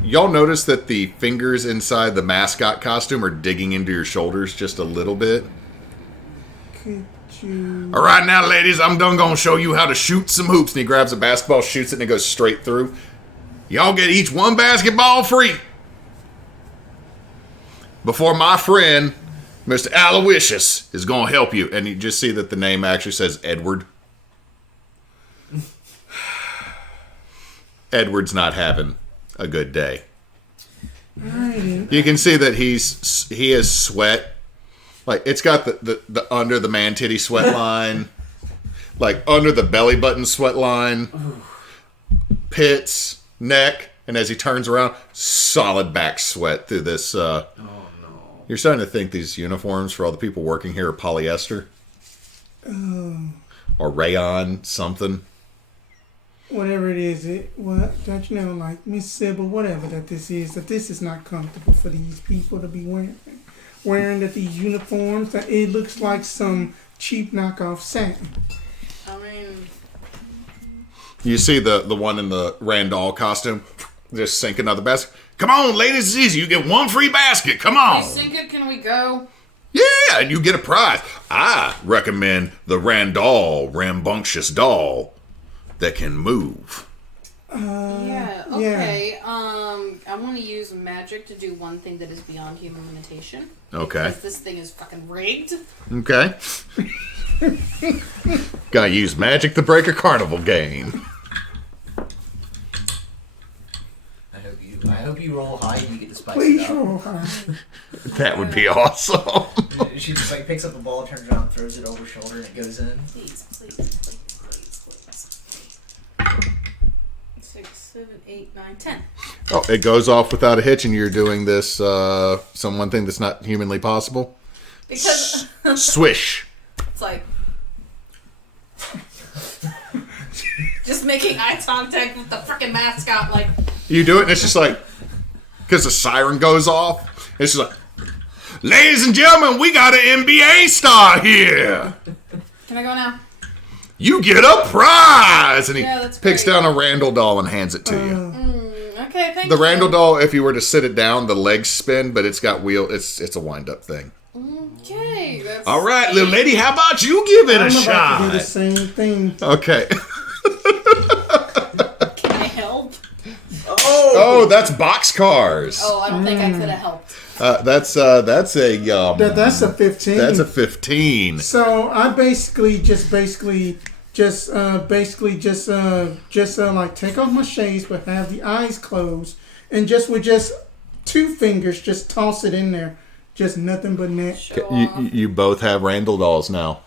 y'all notice that the fingers inside the mascot costume are digging into your shoulders just a little bit? Could you... All right, now, ladies, I'm done gonna show you how to shoot some hoops. And he grabs a basketball, shoots it, and it goes straight through. Y'all get each one basketball free. Before my friend, Mr. Aloysius, is gonna help you. And you just see that the name actually says Edward. Edward's not having a good day. You can see that he has sweat. Like, it's got the under the man titty sweat line, like under the belly button sweat line, pits, neck, and as he turns around, solid back sweat through this. Oh no! You're starting to think these uniforms for all the people working here are polyester, or rayon something. Whatever it is, don't you know, like Miss Sybil, whatever that this is not comfortable for these people to be wearing that these uniforms. That it looks like some cheap knockoff satin. I mean, You see the one in the Randall costume just sink another basket. Come on, ladies, it's easy. You get one free basket. Come on. you sink it, can we go? Yeah, and you get a prize. I recommend the Randall rambunctious doll that can move. Yeah, okay. I want to use magic to do one thing that is beyond human limitation. Okay. Because this thing is fucking rigged. Okay. Gotta use magic to break a carnival game. I hope you roll high and you get the spice Please it up. roll high. That would be awesome. She just like picks up the ball, turns around, throws it over her shoulder, and it goes in. Please, please, please, please. 6, 7, 8, 9, 10. Oh, it goes off without a hitch, and you're doing this one thing that's not humanly possible. Because Swish. it's like just making eye contact with the freaking mascot, like. You do it, and it's just like, because the siren goes off, it's just like, ladies and gentlemen, we got an NBA star here. Can I go now? You get a prize! And he Yeah, that's picks great. down a Randall doll and hands it to you. Okay, thank The you. Randall doll, if you were to sit it down, the legs spin, but it's got wheel. It's a wind-up thing. Okay, that's. All right, little lady, how about you give it a I'm about to do the shot? same thing. Okay. Can I help? Oh, that's boxcars. Oh, I don't think I could have helped. That's a That's a 15. That's a 15. So I basically just like take off my shades, but have the eyes closed, and just with just 2 fingers, just toss it in there. Just nothing but net. You both have Randall dolls now.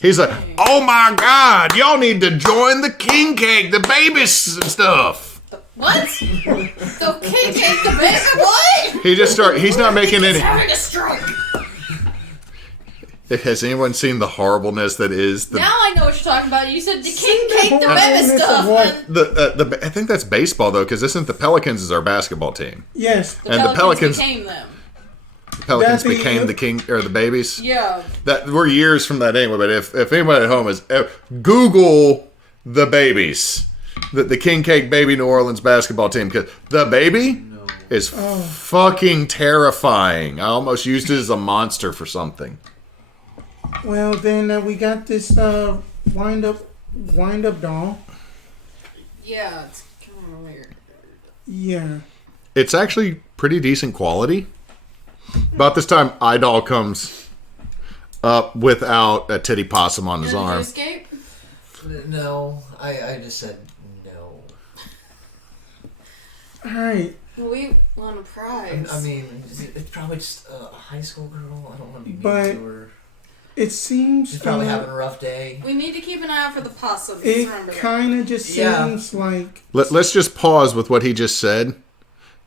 He's like, oh my God, y'all need to join the king cake, the baby stuff. What? The king cake, the baby, what? He's not making any. Having a stroke. Has anyone seen the horribleness that is the... Now I know what you're talking about. You said the king cake, the baby stuff. I think that's baseball, though, because isn't the Pelicans is our basketball team? Yes. The Pelicans became them. The Pelicans became the king or the babies. Yeah. That we're years from that anyway. But if anybody at home is Google the babies, the King Cake Baby New Orleans basketball team, because the baby is fucking terrifying. I almost used it as a monster for something. Well, then we got this wind up doll. Yeah, it's kind of weird. Yeah. It's actually pretty decent quality. About this time, Idall comes up without a titty possum on his arm. Did you escape? No, I just said no. Alright. We want a prize. I mean, it's probably just a high school girl. I don't want to be mean to her. It seems She's probably having a rough day. We need to keep an eye out for the possums. It kind of just seems like... Let's just pause with what he just said.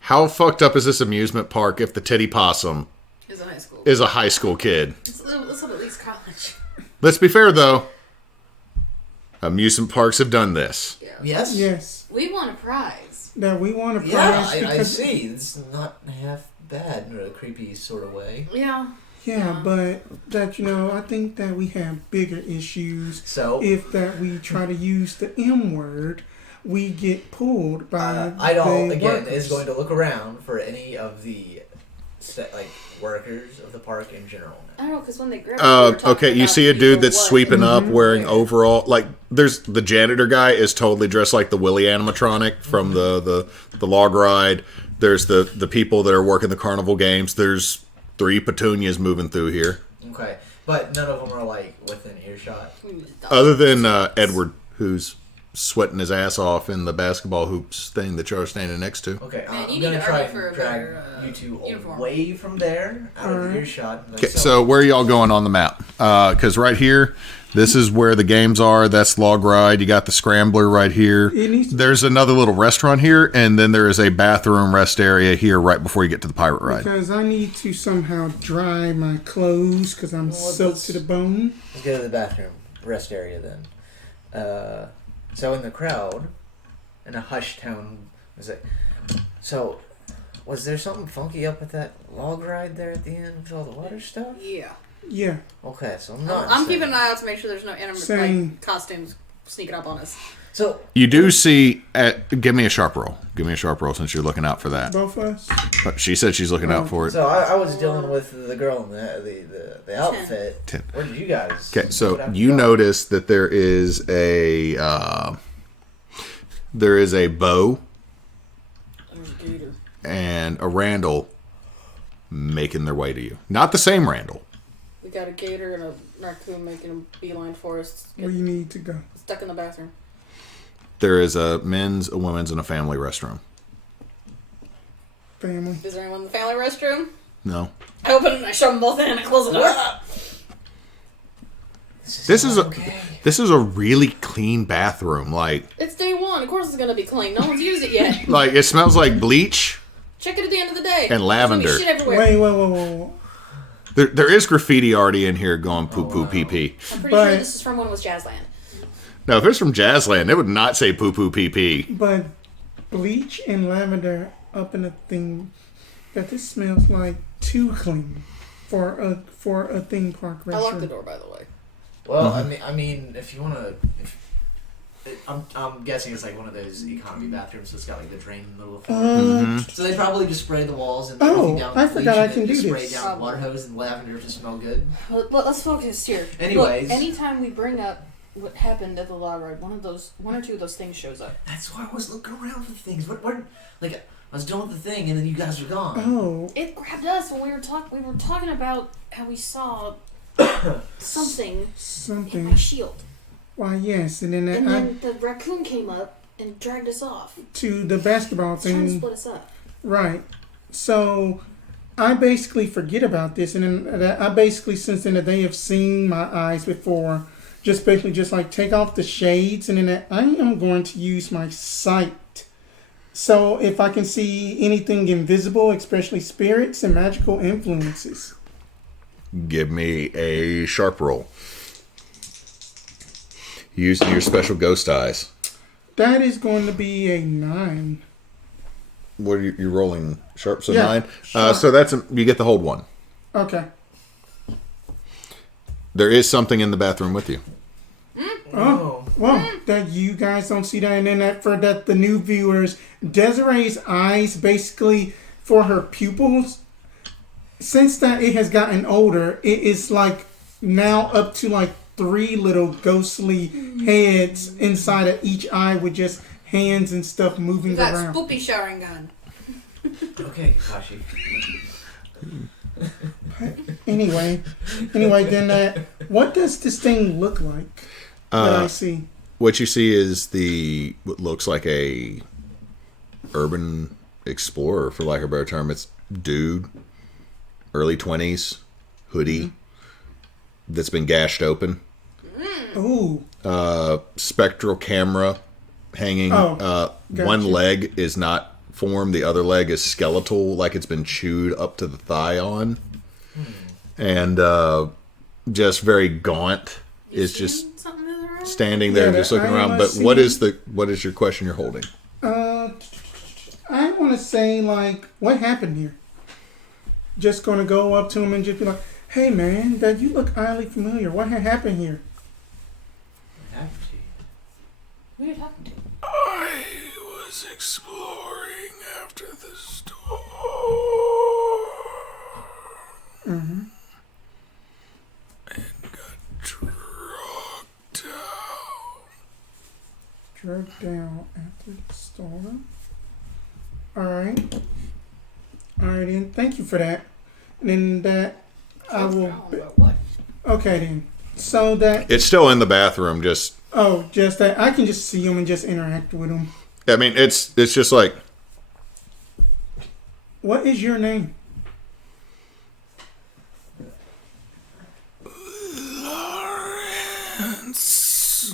How fucked up is this amusement park if the titty possum is a high school kid? Let's have at least college. Let's be fair, though. Amusement parks have done this. Yeah. Yes? Yes. We want a prize. That we want a prize. Yeah, I see. It's not half bad in a creepy sort of way. Yeah. Yeah, but that, I think that we have bigger issues. So? If that we try to use the M word, we get pulled by Idall, again, workers. is going to look around for any of the workers of the park in general. I don't know, because when they grab okay, you see a dude that's sweeping up wearing overall. Like, there's the janitor guy is totally dressed like the Willy animatronic from the log ride. There's the people that are working the carnival games. There's 3 petunias moving through here. Okay, but none of them are, within earshot. Other than Edward, who's sweating his ass off in the basketball hoops thing that you're standing next to. Okay, Man, I'm going to try and drag you two away from there, out of earshot. Okay, so where are y'all going on the map? Because right here, this is where the games are. That's log ride. You got the scrambler right here. There's another little restaurant here, and then there is a bathroom rest area here right before you get to the pirate ride. Because I need to somehow dry my clothes because I'm soaked to the bone. Let's go to the bathroom rest area then. So in the crowd, in a hushed tone, so was there something funky up at that log ride there at the end with all the water stuff? Yeah. Yeah. Okay, so I'm I'm keeping an eye out to make sure there's no costumes sneaking up on us. So you do see. Give me a sharp roll. Give me a sharp roll since you're looking out for that. Both of us. She said she's looking out for it. So I was dealing with the girl in the outfit. 10. Where did you guys? Okay, so you notice that there is a bow and a Randall making their way to you. Not the same Randall. We got a gator and a raccoon making a beeline for us. Where you need to go. Stuck in the bathroom. There is a men's, a women's, and a family restroom. Family. Is there anyone in the family restroom? No. I open it and I shove them both in and I close the door. This is a really clean bathroom. It's day one. Of course it's gonna be clean. No one's used it yet. It smells like bleach. Check it at the end of the day. And lavender. There's gonna be shit everywhere. Wait. There is graffiti already in here going poo poo pee pee. I'm pretty sure this is from when it was Jazzland. No, if it's from Jazzland, it would not say poo poo pee pee. But bleach and lavender up in a thing that this smells like too clean for a theme park restaurant. I locked the door, by the way. Well, I mean, if you want to, I'm guessing it's like one of those economy bathrooms, so it's got the drain in the middle of the floor. So they probably just spray the walls and everything down with bleach, and then just spray down the water hose and lavender to smell good. Let's focus here. Anyways, look, anytime we bring up what happened at the log ride, one or two of those things shows up. That's why I was looking around for things. What I was done with the thing, and then you guys were gone. Oh. It grabbed us when we were talking about how we saw something in my shield. Why, yes. And then, then the raccoon came up and dragged us off. To the basketball thing. Trying to split us up. Right. So I basically forget about this, and then I basically, since then, they have seen my eyes before. Just basically just like take off the shades, and then I am going to use my sight. So if I can see anything invisible, especially spirits and magical influences. Give me a sharp roll. Use your special ghost eyes. That is going to be a 9. What are you rolling? Sharp, so Yeah, 9. sharp. So you get the hold 1. Okay. There is something in the bathroom with you. Oh, well, that you guys don't see that, and then that for that the new viewers, Desiree's eyes basically for her pupils, since that it has gotten older, it is like now up to like 3 little ghostly heads inside of each eye with just hands and stuff moving We got around. spoopy showering gun. Okay, Kakashi. Anyway, then what does this thing look like that I see? What you see is what looks like a urban explorer, for lack of a better term. It's dude, early 20s, hoodie, that's been gashed open. Ooh, Spectral camera hanging. Oh, One gotcha. leg is not formed. The other leg is skeletal, like it's been chewed up to the thigh on. And just very gaunt. Is just something in the room? standing there, Yeah, just looking I around. But see- what is your question you're holding? I want to say, like, what happened here? Just going to go up to him and just be like, hey, man, that you look oddly familiar. What had happened here? What happened to you? What are you talking to? I was exploring after the storm. Mm-hmm. And got drugged out. Drugged down after the storm. Alright. Alright, then. Thank you for that. And then that I will... What? Okay, then. So that... It's still in the bathroom. Just, Oh, just that. I can just see him and just interact with him. I mean, it's just like, What is your name?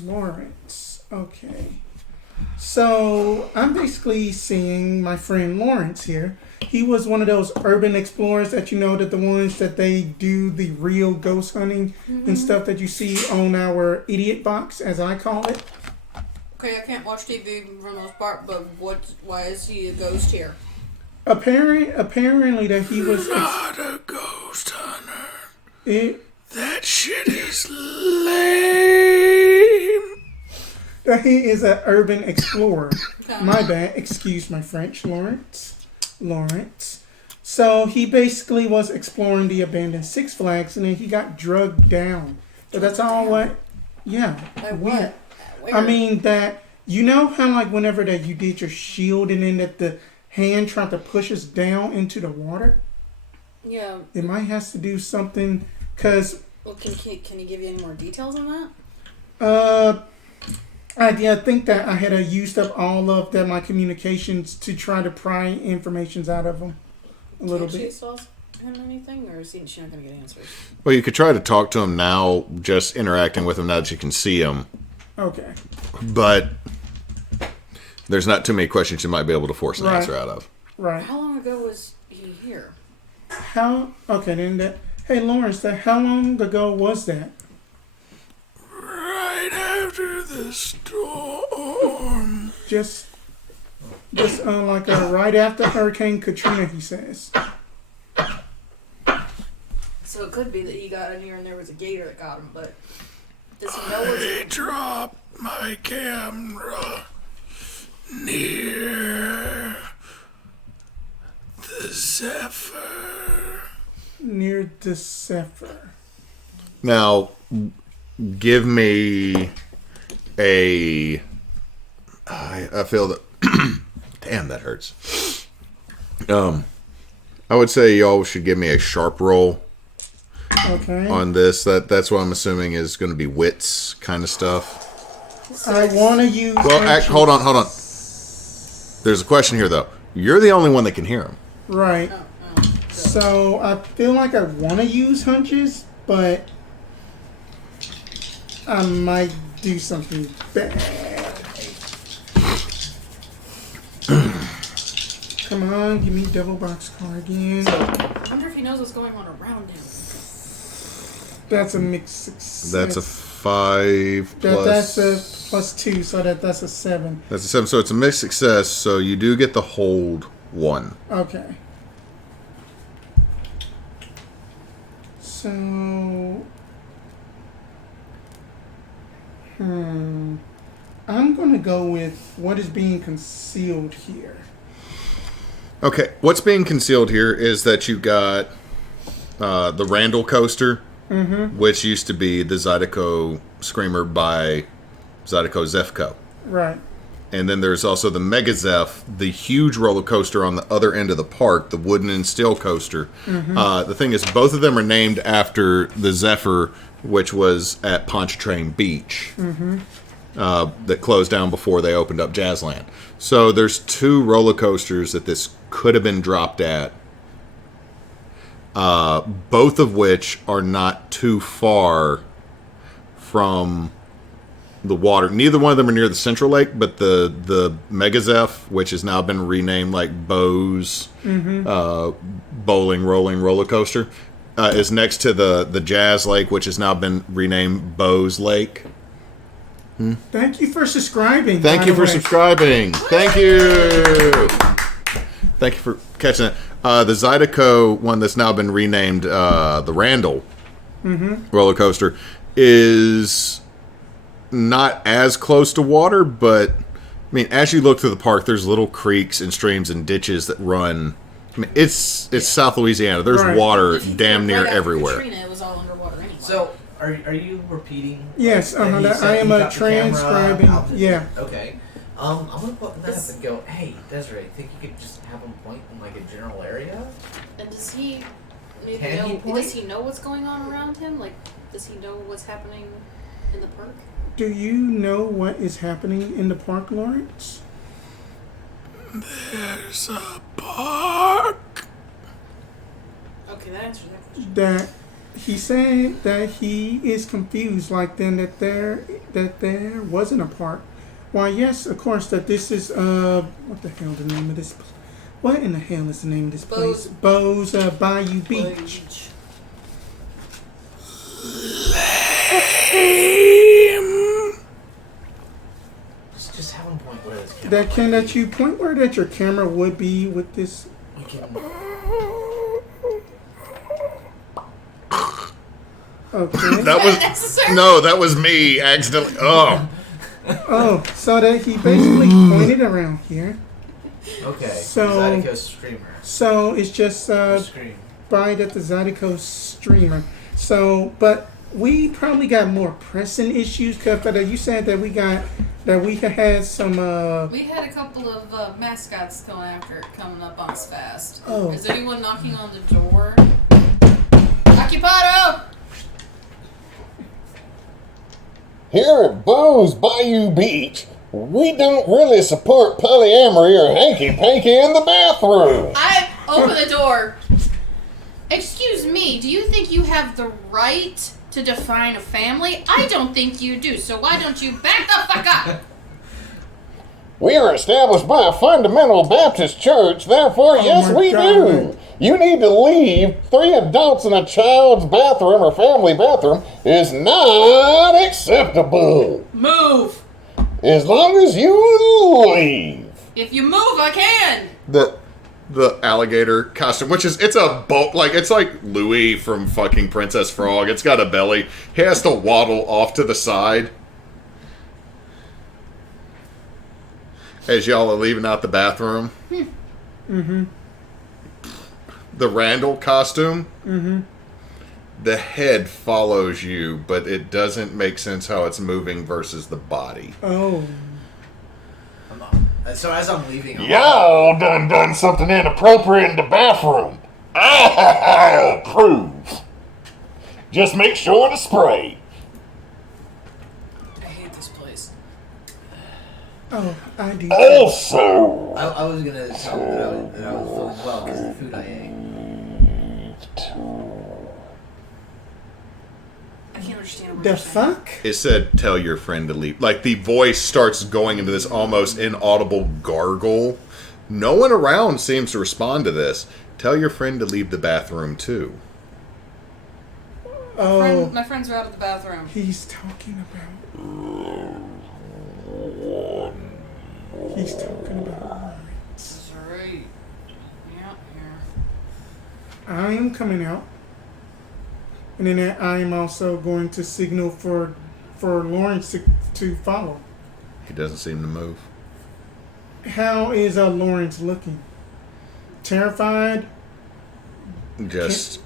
Lawrence. Okay. So I'm basically seeing my friend Lawrence here. He was one of those urban explorers that you know, that the ones that they do the real ghost hunting and stuff that you see on our idiot box, as I call it. Okay, I can't watch TV for the most part, but why is he a ghost here? Apparently that he was not a ghost hunter. it, That shit is lame. that he is an urban explorer. Okay. My bad. Excuse my French, Lawrence. So he basically was exploring the abandoned Six Flags, and then he got drugged down. So that's all what. Yeah. By weird. what? Where? I mean that you know how like whenever that you did your shield, and then that the hand tried to push us down into the water. Yeah. It might has to do something because Well, can he give you any more details on that? I think that I had used up all of my communications to try to pry informations out of him a little Did she bit. saw him anything, or is she not going to get answers? Well, you could try to talk to him now, just interacting with him now that you can see him. Okay. But there's not too many questions you might be able to force an Right. answer out of. Right. How long ago was he here? Hey Lawrence, how long ago was that? Right after the storm. Just like right after Hurricane Katrina, he says. So it could be that he got in here and there was a gator that got him, but does he know what's... I dropped my camera near the Zephyr. Near the Zephyr. Now, give me a... I feel that... Damn, that hurts. I would say y'all should give me a sharp roll Okay. on this. That's what I'm assuming is going to be wits kind of stuff. I want to use. Well, hold on. There's a question here, though. You're the only one that can hear him. Right. So I feel like I want to use hunches, but I might do something bad. Come on, give me double box car again. I wonder if he knows what's going on around him. That's a mixed success. That's a 5 plus. That's a +2, so that's a 7. That's a 7. So it's a mixed success. So you do get the hold 1. Okay. So, I'm gonna go with what is being concealed here. Okay, what's being concealed here is that you got the Randall coaster, which used to be the Zydeco Screamer by Zydeco Zefco. Right. And then there's also the Mega Zeph, the huge roller coaster on the other end of the park, the wooden and steel coaster. The thing is, both of them are named after the Zephyr, which was at Pontchartrain Beach, that closed down before they opened up Jazzland. So there's 2 roller coasters that this could have been dropped at, both of which are not too far from the water. Neither one of them are near the Central Lake, but the Mega Zeph, which has now been renamed like Bo's Bowling Rolling Roller Coaster, is next to the Jazz Lake, which has now been renamed Bo's Lake. Thank you for subscribing. Thank you for subscribing. Thank you. Thank you for catching that. The Zydeco one that's now been renamed the Randall roller coaster is not as close to water, but I mean, as you look through the park, there's little creeks and streams and ditches that run. I mean, it's South Louisiana. There's water damn near everywhere. Katrina, it was all underwater anyway. So, are you repeating? Yes, that he said I am he a got the camera transcribing. out to- Yeah. Okay. I'm gonna put that up and go. Hey, Desiree, think you could just have him point in like a general area? And does he maybe Can he know? point? Does he know what's going on around him? Like, does he know what's happening in the park? Do you know what is happening in the park, Lawrence? There's a park. Okay, that answers that question. That he said that he is confused, like then that there wasn't a park. Why, yes, of course, that this is what the hell the name of this? What in the hell is the name of this place? Bo's Bayou Beach. Just have him point where his camera. That you point where that your camera would be with this. We can. Okay. That was me accidentally. Oh, so that he basically pointed around here. Okay. So- Zydeco Streamer. So it's just Scream. by the Zydeco Streamer. So, but we probably got more pressing issues because you said that we had some. We had a couple of mascots coming up on us fast. Oh. Is anyone knocking on the door? Occupado! Here at Bo's Bayou Beach, we don't really support polyamory or hanky-panky in the bathroom. I open the door. Excuse me, do you think you have the right to define a family? I don't think you do, so why don't you back the fuck up? We are established by a fundamental Baptist church, therefore, yes, my we God. do. You need to leave. 3 adults in a child's bathroom or family bathroom is not acceptable. Move! As long as you leave. If you move, I can! The alligator costume, which is it's like Louis from fucking Princess Frog. It's got a belly. He has to waddle off to the side as y'all are leaving out the bathroom. The Randall costume. The head follows you, but it doesn't make sense how it's moving versus the body. Oh. So as I'm leaving, Y'all done something inappropriate in the bathroom. I'll approve. Just make sure to spray. I hate this place. Oh, I do. Also, I was gonna tell him that I was feeling well because of the food I ate. I can't understand what The you're saying. fuck? It said, tell your friend to leave. Like, the voice starts going into this almost inaudible gargle. No one around seems to respond to this. Tell your friend to leave the bathroom, too. Oh, My friends are out of the bathroom. he's talking about. He's talking about Lawrence. That's right. Yeah, here. I am coming out. And then I am also going to signal for Lawrence to follow. He doesn't seem to move. How is Lawrence looking? Terrified? Just...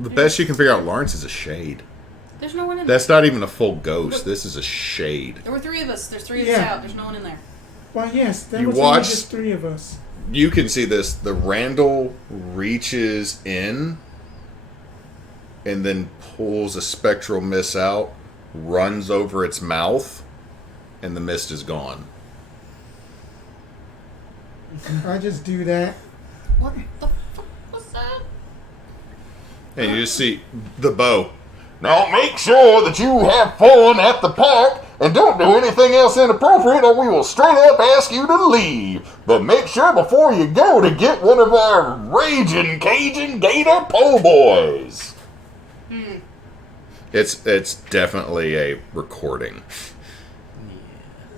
The best you can figure out, Lawrence is a shade. There's no one in That's there. not even a full ghost. This is a shade. There were 3 of us. There's 3 of us Yeah. out. There's no one in there. Well, yes, there You was only watched- just 3 of us. You can see this. The Randall reaches in and then pulls a spectral mist out, runs over its mouth, and the mist is gone. I just do that. What the fuck was that? And you just see the bow. now make sure that you have fun at the park and don't do anything else inappropriate or we will straight up ask you to leave. But make sure before you go to get one of our raging Cajun Gator po' boys. It's definitely a recording.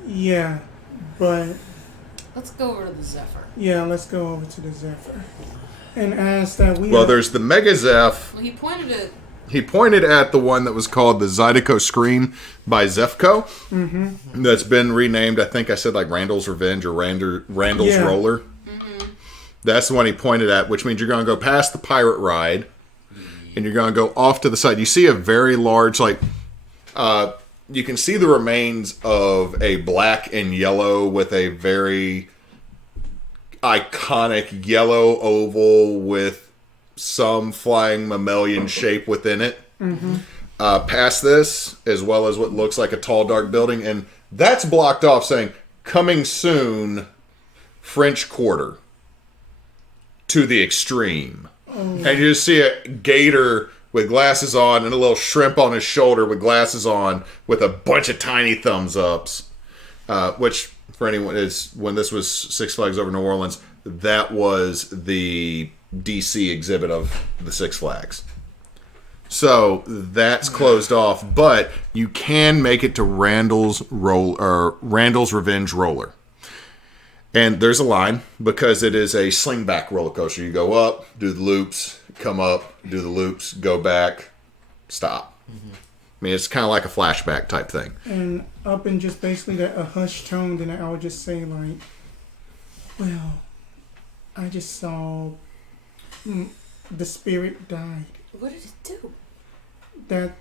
Yeah, but Let's go over to the Zephyr. yeah, let's go over to the Zephyr and ask that we. Well, there's the Mega Zeph. Well, he Pointed at the one that was called the Zydeco Scream by Zephco. Mm-hmm. That's been renamed, I think I said like Randall's Revenge or Randall's Yeah. Roller. Mm-hmm. That's the one he pointed at, which means you're going to go past the pirate ride and you're going to go off to the side. You see a very large, like, you can see the remains of a black and yellow with a very iconic yellow oval with some flying mammalian shape within it. Mm-hmm. Past this, as well as what looks like a tall, dark building, and that's blocked off saying, coming soon, French Quarter. To the extreme. And you just see a gator with glasses on and a little shrimp on his shoulder with glasses on with a bunch of tiny thumbs ups. Which, for anyone, is when this was Six Flags Over New Orleans, that was the DC exhibit of the Six Flags. So that's closed off, but you can make it to Randall's Revenge Roller. And there's a line because it is a slingback roller coaster. You go up, do the loops, come up, do the loops, go back, stop. Mm-hmm. I mean, it's kind of like a flashback type thing. and up in just basically a hushed tone, then I would just say like, well, I just saw the spirit died. What did it do? That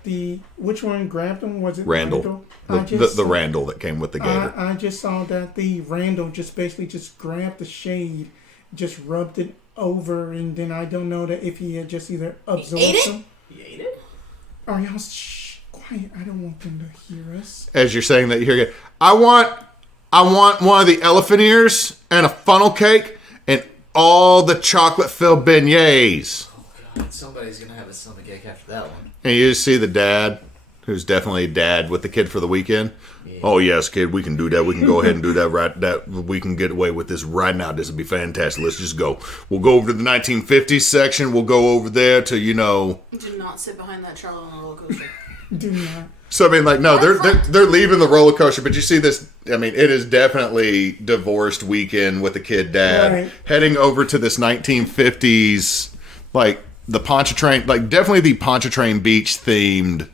which one grabbed him? Was it Randall. Randall? The Randall that came with the gator. I just saw that the Randall just basically just grabbed the shade, just rubbed it over, and then I don't know that if he had just either absorbed ate it? them. You ate it? Or y'all quiet. I don't want them to hear us. As you're saying that, you hear, I want one of the elephant ears and a funnel cake and all the chocolate-filled beignets. Oh god, somebody's gonna have a stomachache after that one. And you just see the dad, who's definitely a dad with the kid for the weekend. Yeah. Oh yes, kid, we can do that. We can go ahead and do that right. That we can get away with this right now. This will be fantastic. Let's just go. We'll go over to the 1950s section. We'll go over there to Do not sit behind that child on a roller coaster. Do not. So I mean, like, no, they're leaving the roller coaster, but you see this. I mean, it is definitely divorced weekend with the kid dad Right. heading over to this 1950s, like the Pontchartrain, like definitely the Pontchartrain Beach themed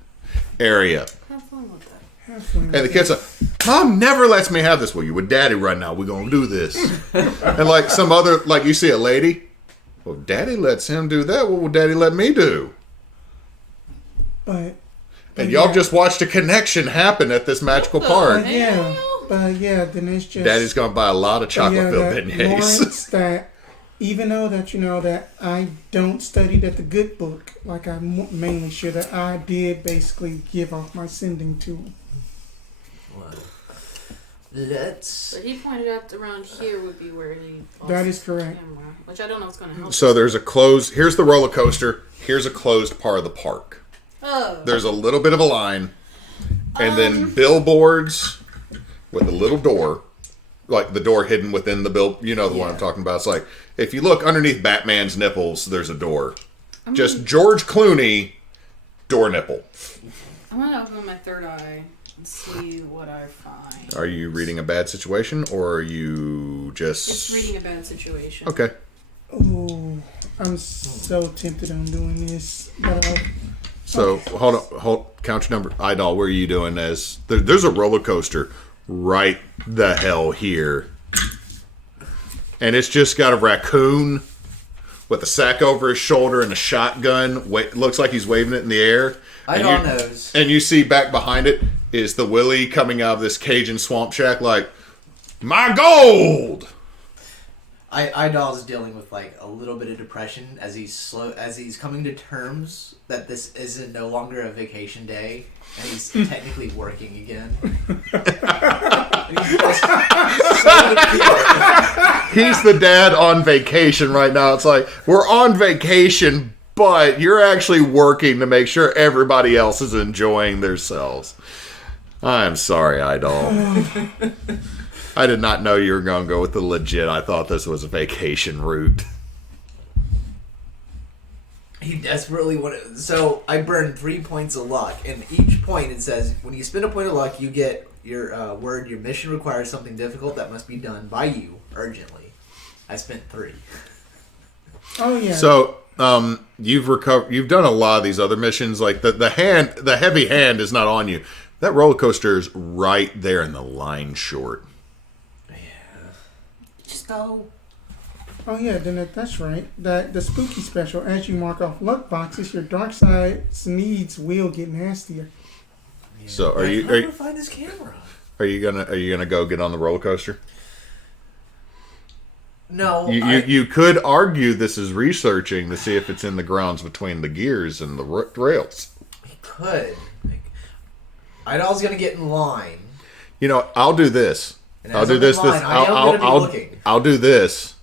area. Have fun with that. Have fun. And the kid's like, Mom never lets me have this. Well, you with Daddy right now. We're going to do this. And like some other, like you see a lady. Well, Daddy lets him do that. What will Daddy let me do? But And y'all just watched a connection happen at this magical park. yeah. But yeah, then it's just Daddy's gonna buy a lot of chocolate-filled beignets. Lawrence, that even though that that I don't study at the good book like I mainly should have, I did basically give off my sending to him. Well, So he pointed out around here would be where he. That is correct. Camera, which I don't know what's going to help. So there's a closed. Here's the roller coaster. Here's a closed part of the park. Oh. There's a little bit of a line, and then billboards with a little door, like the door hidden within the bill. You know the one I'm talking about. It's like if you look underneath Batman's nipples, there's a door. Just George Clooney, door nipple. I'm gonna open my third eye and see what I find. Are you reading a bad situation, or are you Just reading a bad situation. Okay. Oh, I'm so tempted on doing this, but So hold. Count your number. Idall, where are you doing? There's a roller coaster right the hell here, and it's just got a raccoon with a sack over his shoulder and a shotgun. Looks like he's waving it in the air. Idall knows. And you see back behind it is the Willie coming out of this Cajun swamp shack, like my gold. Idall's dealing with like a little bit of depression as he's coming to terms that this isn't no longer a vacation day and he's technically working again. He's the dad on vacation right now. It's like we're on vacation, but you're actually working to make sure everybody else is enjoying themselves. I'm sorry, Idall. I did not know you were going to go with the legit. I thought this was a vacation route. He desperately wanted. So I burned 3 points of luck, and each point it says when you spend a point of luck, you get your word. Your mission requires something difficult that must be done by you urgently. I spent 3. oh yeah. So you've recovered. You've done a lot of these other missions. Like the heavy hand is not on you. That roller coaster is right there in the line short. Just go. Oh yeah, then that's right. That the spooky special, as you mark off luck boxes, your dark side's needs will get nastier. Yeah. So How do I find this camera? Are you gonna go get on the roller coaster? No. You could argue this is researching to see if it's in the grounds between the gears and the rails. He could. Idall's gonna get in line. You know, I'll do this. And I'll as do I'm this. in line, I am gonna be looking. I'll do this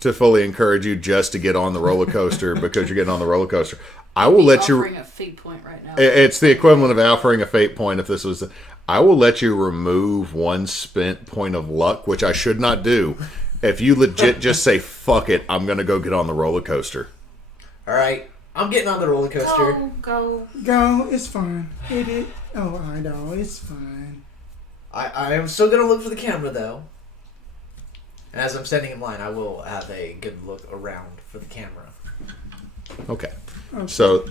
to fully encourage you just to get on the roller coaster because you're getting on the roller coaster. I will let you. Offering a fate point right now. It's the equivalent of offering a fate point if this was. I will let you remove one spent point of luck, which I should not do. If you legit just say fuck it, I'm gonna go get on the roller coaster. All right, I'm getting on the roller coaster. Go. It's fine. Oh, I know, it's fine. I am still gonna look for the camera though. And as I'm standing in line, I will have a good look around for the camera. Okay. So,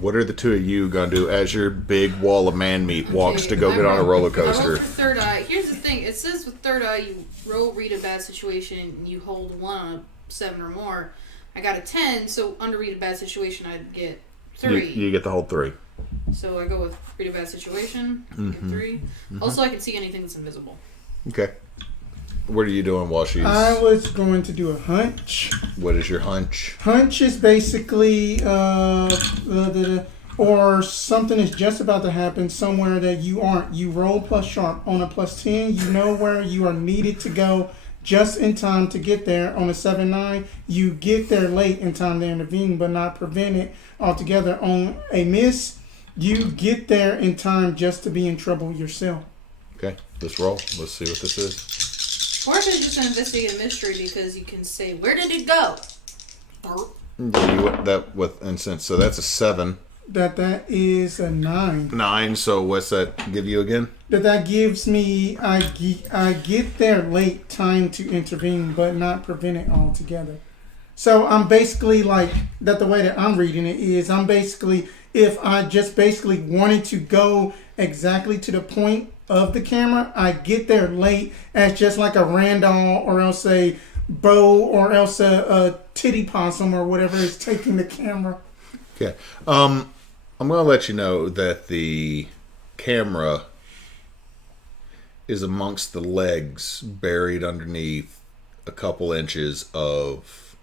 what are the two of you gonna do as your big wall of man meat walks to go get on a roller I rolled coaster? for third eye. Here's the thing. It says with third eye, you read a bad situation, and you hold 1 on a 7 or more. I got a 10, so under read a bad situation, I'd get 3. You get the whole 3. So I go with read a bad situation, get 3. Also, I can see anything that's invisible. Okay. What are you doing while she's... I was going to do a hunch. What is your hunch? Hunch is basically or something is just about to happen somewhere that you aren't. You roll plus sharp. On a plus 10, you know where you are needed to go just in time to get there. On a 7-9, you get there late in time to intervene but not prevent it altogether. On a miss, you get there in time just to be in trouble yourself. Okay, let's roll. Let's see what this is. Or I could just investigate a mystery because you can say, where did it go? So that's a 7. That is a 9. 9, so what's that give you again? That gives me, I get there late, time to intervene, but not prevent it altogether. So I'm basically like, that the way that I'm reading it is, I'm basically, if I just basically wanted to go exactly to the point of the camera, I get there late as just like a Randall or else a Bo or else a titty possum or whatever is taking the camera. Okay. I'm going to let you know that the camera is amongst the legs, buried underneath a couple inches of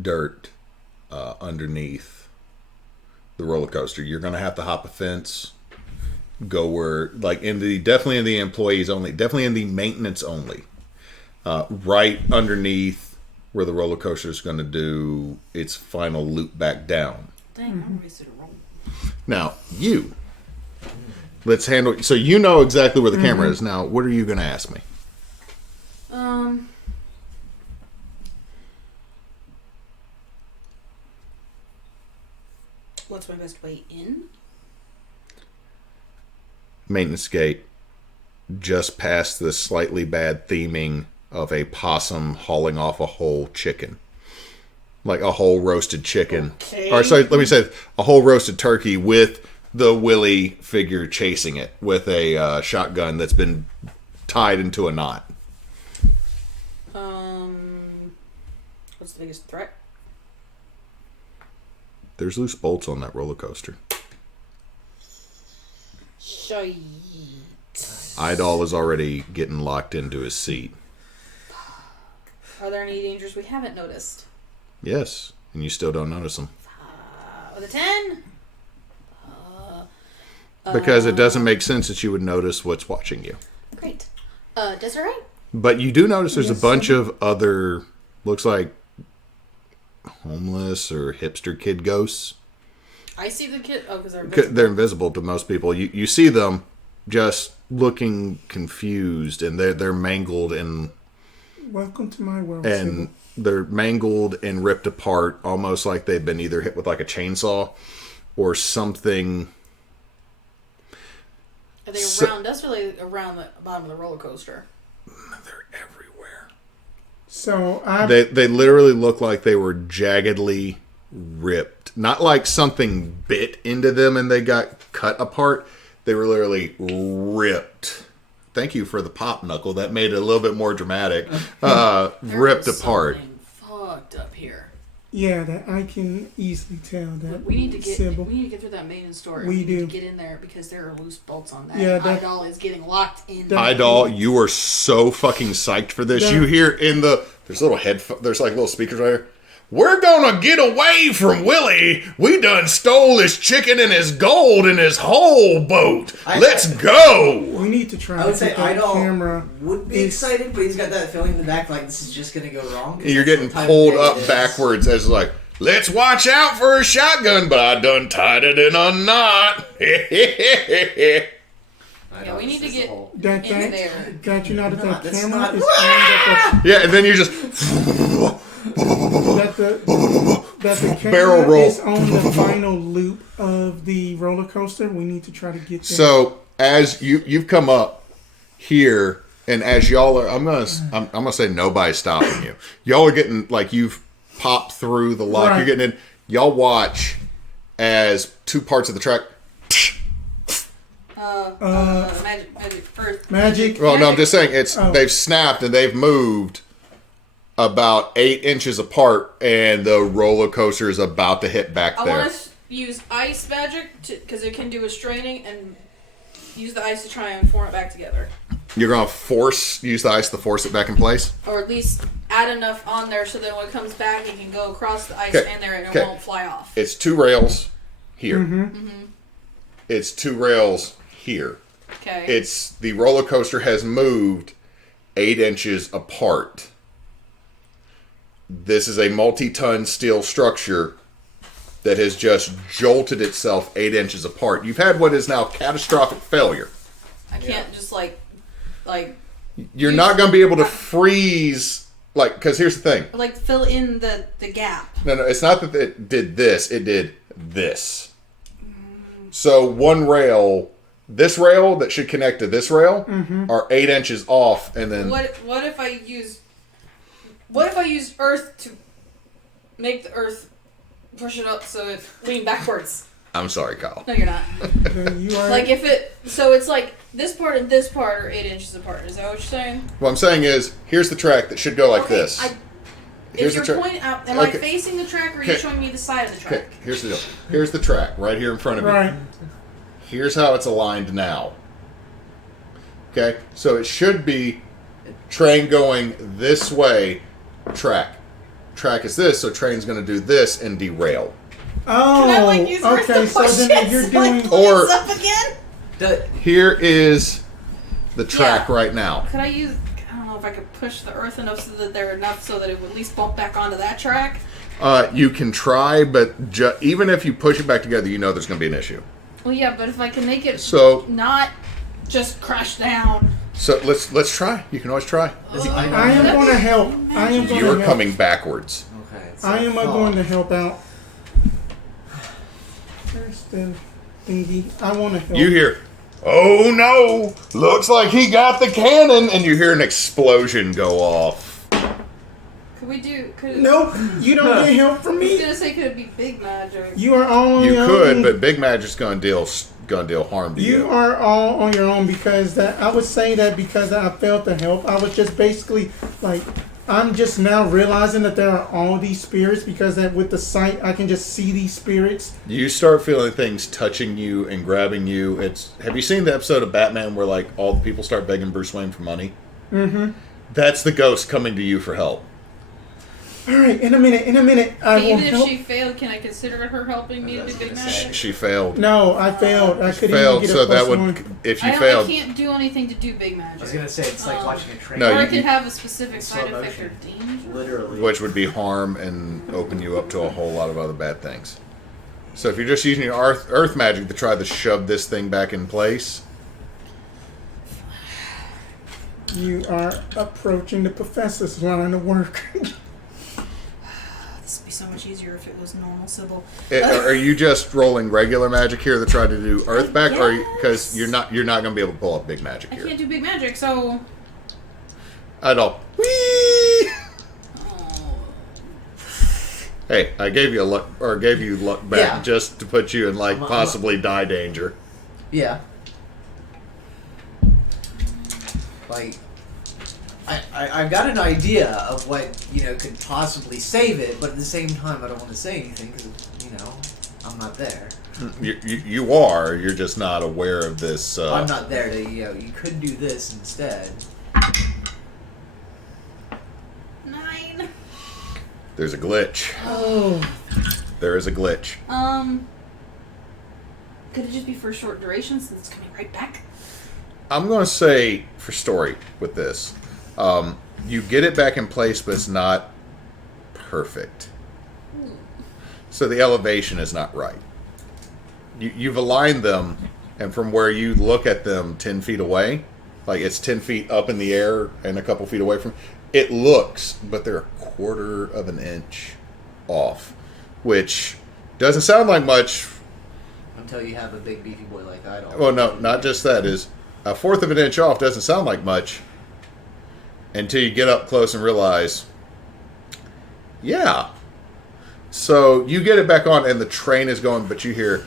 dirt underneath the roller coaster. You're going to have to hop a fence, go where, like, definitely in the employees only, definitely in the maintenance only, right underneath where the roller coaster is going to do its final loop back down. Dang, I'm wasted a roll. Now, let's handle. So you know exactly where the camera is. Now, what are you going to ask me? What's my best way in? Maintenance gate, just past the slightly bad theming of a possum hauling off a whole chicken. Like a whole roasted chicken. Okay. Or sorry, let me say a whole roasted turkey with the Willy figure chasing it with a shotgun that's been tied into a knot. What's the biggest threat? There's loose bolts on that roller coaster. Shite. Idall is already getting locked into his seat. Are there any dangers we haven't noticed? Yes, and you still don't notice them. With a 10? Because it doesn't make sense that you would notice what's watching you. Great. Desiree? But you do notice there's Yes, a bunch of other, looks like homeless or hipster kid ghosts. I see the kid. Oh, because they're invisible. They're invisible to most people. You see them just looking confused, and they're mangled and Welcome to my world. and Sybil. they're mangled and ripped apart, almost like they've been either hit with like a chainsaw or something. Are they around us or are they around the bottom of the roller coaster? They're everywhere. So They literally look like they were jaggedly ripped. Not like something bit into them and they got cut apart. They were literally ripped. Thank you for the pop knuckle. That made it a little bit more dramatic. Ripped apart. Something fucked up here. yeah, that I can easily tell that. Look, we need to get Sybil. through that main store. We need do. to get in there because there are loose bolts on that. Yeah, that- Idall is getting locked in. Idall, you are so fucking psyched for this. Yeah. You hear in there's little there's like little speakers right here. We're gonna get away from Willie. We done stole his chicken and his gold and his whole boat. Let's go. We need to try I would to say get that Idall camera. would be excited, but he's got that feeling in the back like this is just going to go wrong. 'cause You're that's getting the time of pulled day up it is. backwards as like, let's watch out for a shotgun, but I done tied it in a knot. Yeah, we need to get That in there. that you know that Not- that that's camera not- is aimed Yeah, and then you just at the camera Barrel roll. is on the final loop of the roller coaster. We need to try to get there. so as you've come up here, and as y'all are, I'm gonna say nobody's stopping you. Y'all are getting like you've popped through the lock. Right. You're getting in. Y'all watch as two parts of the track. Magic. Well, no, I'm just saying Oh. they've snapped and they've moved about 8 inches apart, and the roller coaster is about to hit back I there. want to use ice magic because it can do a straining and use the ice to try and form it back together. You're gonna use the ice to force it back in place. Or at least add enough on there so that when it comes back, it can go across the ice Okay. and there and it Okay. won't fly off. It's 2 rails here. Mm-hmm. It's 2 rails here. Okay. It's the roller coaster has moved 8 inches apart. This is a multi-ton steel structure that has just jolted itself 8 inches apart. You've had what is now catastrophic failure. I can't just like You're not going to be able to freeze, because here's the thing. fill in the gap. No, it's not that it did this. It did this. So one rail, this rail that should connect to this rail, are 8 inches off, and then What if I use earth to make the earth push it up so it lean backwards? I'm sorry, Kyle. No, you're not. You are Like if it, so it's like this part and this part are 8 inches apart. Is that what you're saying? What I'm saying is, here's the track that should go like Okay, this. Here's If you're the track. pointing out, am Okay. I facing the track or are you Okay. showing me the side of the track? Okay, here's the deal. Here's the track right here in front of you. right. Here's how it's aligned now. Okay, so it should be train going this way, track. Track is this, so train's going to do this and derail. Oh, Can I, like, use Earth okay. to So push then it, you're so, doing. like, pull Or- this up again? Here is the track Yeah. right now. Could I use? I don't know if I could push the Earth enough so that they're enough so that it would at least bump back onto that track. You can try, but even if you push it back together, you know there's going to be an issue. Well, yeah, but if I can make it So not just crash down. So let's try. You can always try. I am going to help. I am going You're to help. coming backwards. Okay. it's I am like, going to help out. Where's the thingy? I want to help. You hear, oh no! Looks like he got the cannon, and you hear an explosion go off. Could we do? Could Nope, you don't get help from I was me. gonna say, could it be big magic? You are all on You your could, own. but big magic's gonna deal harm to you. You are all on your own because that. I would say that because I failed to help. I was just basically like, I'm just now realizing that there are all these spirits because that with the sight I can just see these spirits. You start feeling things touching you and grabbing you. Have you seen the episode of Batman where like all the people start begging Bruce Wayne for money? Mm-hmm. That's the ghost coming to you for help. All right, in a minute, I will Even if help. she failed, can I consider her helping me to do big magic? She failed. No, I failed. I couldn't Failed, even get so a plus that would one. if you I failed. can't do anything to do big magic. I was gonna say it's like watching a train. No, or you- it could have a specific slow side effect or motion. danger. Literally. Which would be harm and open you up to a whole lot of other bad things. So if you're just using your earth magic to try to shove this thing back in place, You are approaching the professor's line of work. This would be so much easier if it was normal Sybil. are you just rolling regular magic here to try to do earth back, or because guess. you're not going to be able to pull up big magic I here? can't do big magic, so. Idall. Whee! Oh. Hey, I gave you luck back Yeah. just to put you in like I'm- possibly die danger. Yeah. Like, I've got an idea of what, could possibly save it, but at the same time, I don't want to say anything because, I'm not there. You are. You're just not aware of this. I'm not there to, you could do this instead. 9. There's a glitch. Oh, There is a glitch. Could it just be for a short duration since it's coming right back? I'm going to say for story with this, you get it back in place, but it's not perfect. So the elevation is not right. You've aligned them, and from where you look at them 10 feet away, like it's 10 feet up in the air and a couple feet away from, it looks, but they're a quarter of an inch off, which doesn't sound like much. Until you have a big beefy boy like Idall. Well, no, not just that. Is a fourth of an inch off doesn't sound like much until you get up close and realize, yeah. So you get it back on and the train is going, but you hear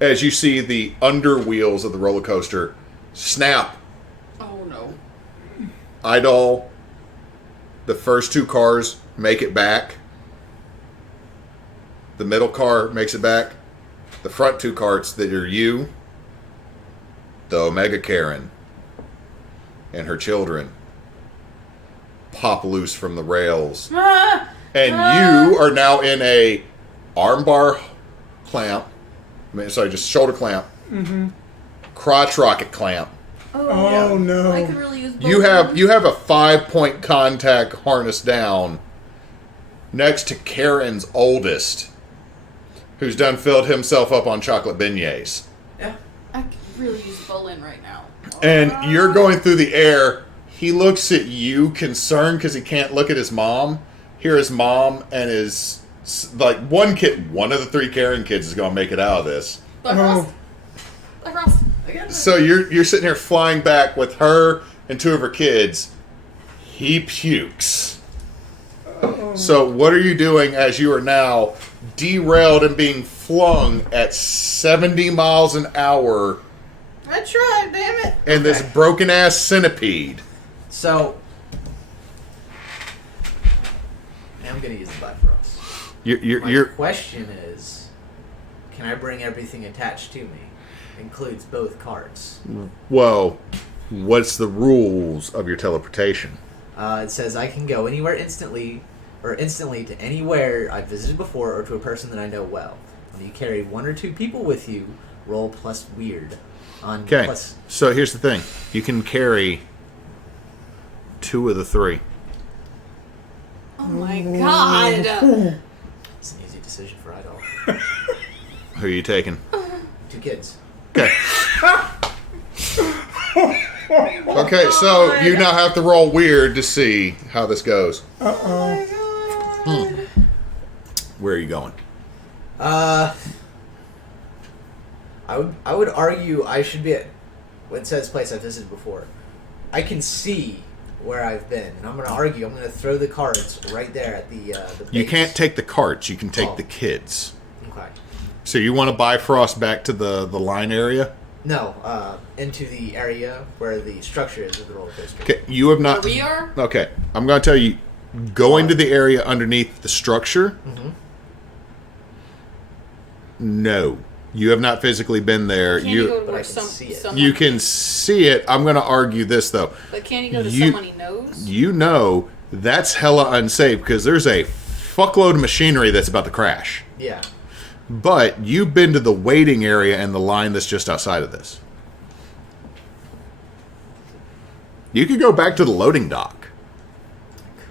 as you see the under wheels of the roller coaster snap. Oh no. Idall, the first two cars make it back. The middle car makes it back. The front two carts that are you, the Omega Karen, and her children pop loose from the rails. And you are now in a armbar clamp. Just shoulder clamp. Mm-hmm. Crotch rocket clamp. Oh no. I could really use both You of them. have a 5-point contact harness down next to Karen's oldest, who's done filled himself up on chocolate beignets. Yeah. I could really use Bolin right now. And you're going through the air. He looks at you concerned because he can't look at his mom. Here his mom and his, like, one of the 3 Karen kids is going to make it out of this. But Frost. Bye, Frost. So you're sitting here flying back with her and 2 of her kids. He pukes. So what are you doing as you are now derailed and being flung at 70 miles an hour I tried, damn it. in this broken ass centipede? So, I'm gonna use the Bifrost. My You're question is, can I bring everything attached to me? includes both carts. Well, what's the rules of your teleportation? It says I can go anywhere instantly to anywhere I've visited before or to a person that I know well. When you carry 1 or 2 people with you, roll plus weird. Okay, so here's the thing. You can carry 2 of the 3. Oh my god! It's an easy decision for Idall. Who are you taking? 2 kids. Okay. Okay, so you now have to roll weird to see how this goes. Where are you going? I would argue I should be at when it says place I've visited before. I can see where I've been, and I'm going to argue I'm going to throw the cards right there at the base. You can't take the carts. You can take the kids. Okay. So you want to Bifrost back to the line area? No, into the area where the structure is of the roller coaster. Okay, you have not. Where we are? Okay, I'm going to tell you. Go into the area underneath the structure. Mm-hmm. No, you have not physically been there. Can you go to But I where can see it. someone, You can see it. I'm going to argue this though. But can you go to You- someone he knows? You know that's hella unsafe because there's a fuckload of machinery that's about to crash. Yeah. But you've been to the waiting area and the line that's just outside of this. You could go back to the loading dock.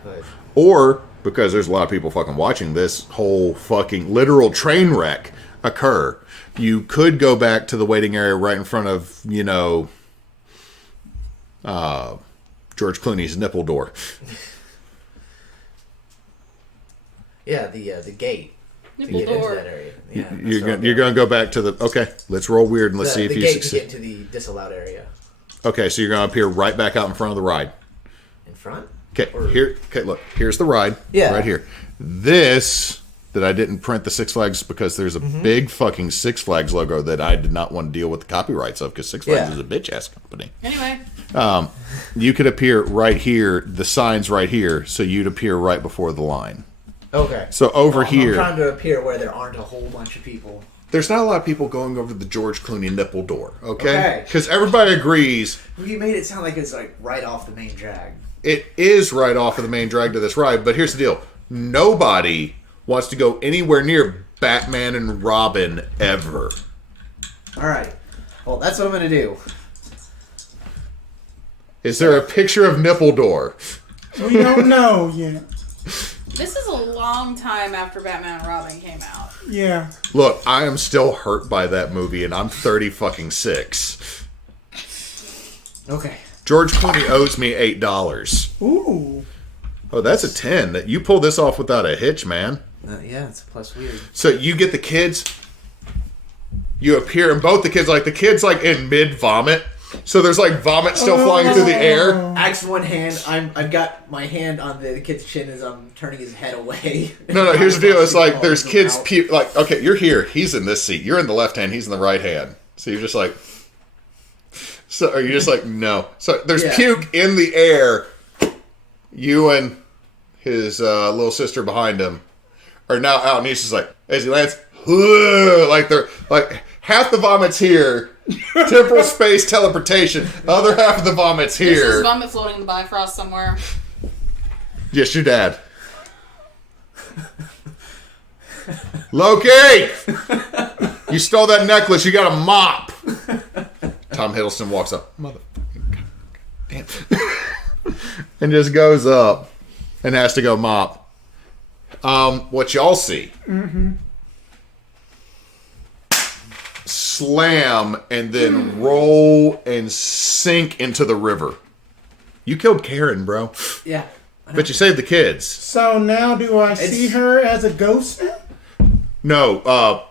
Could. Or, because there's a lot of people fucking watching this whole fucking literal train wreck occur, you could go back to the waiting area right in front of, George Clooney's nipple door. Yeah, the gate. Nipple to get door. into that area. Yeah, You're going to go back to the... Okay, let's roll weird and let's see if the you gate to succeed. get into the disallowed area. Okay, so you're going to appear right back out in front of the ride. In front? Okay, Or- look, here's the ride. Yeah. Right here. This, that I didn't print the Six Flags because there's a big fucking Six Flags logo that I did not want to deal with the copyrights of because Six Flags Yeah. is a bitch-ass company. Anyway, You could appear right here, the sign's right here, so you'd appear right before the line. Okay. So over I'm here, trying to appear where there aren't a whole bunch of people. there's not a lot of people going over the George Clooney nipple door, okay? Okay. Because everybody agrees Well, you made it sound like it's like right off the main drag. it is right off of the main drag to this ride, but here's the deal. Nobody wants to go anywhere near Batman and Robin ever. All right. Well, that's what I'm going to do. Is there a picture of nipple door? We don't know yet. this is a long time after Batman and Robin came out. Yeah. Look, I am still hurt by that movie, and I'm 36. Okay. George Clooney owes me $8. Ooh. Oh, that's a 10. That you pull this off without a hitch, man. Yeah, it's a plus weird. So you get the kids. You appear, and both the kids like in mid vomit. So there's like vomit still flying through the air. Axe one hand. I've got my hand on the kid's chin as I'm turning his head away. No. Here's the deal. It's like there's kids. Like, okay, you're here. He's in this seat. You're in the left hand. He's in the right hand. So you're just like. So are you just like no? So there's puke in the air. You and his little sister behind him are now out, and he's just like as he lands, like they're like half the vomit's here. Temporal space teleportation. Other half of the vomit's This here. is vomit floating in the Bifrost somewhere. Yes, your dad. Loki! You stole that necklace. You got a mop. Tom Hiddleston walks up. Motherfucking damn. And just goes up and has to go mop. What y'all see. Slam and then roll and sink into the river. You killed Karen, bro. Yeah. But you saved the kids. So now do I see her as a ghost now? No,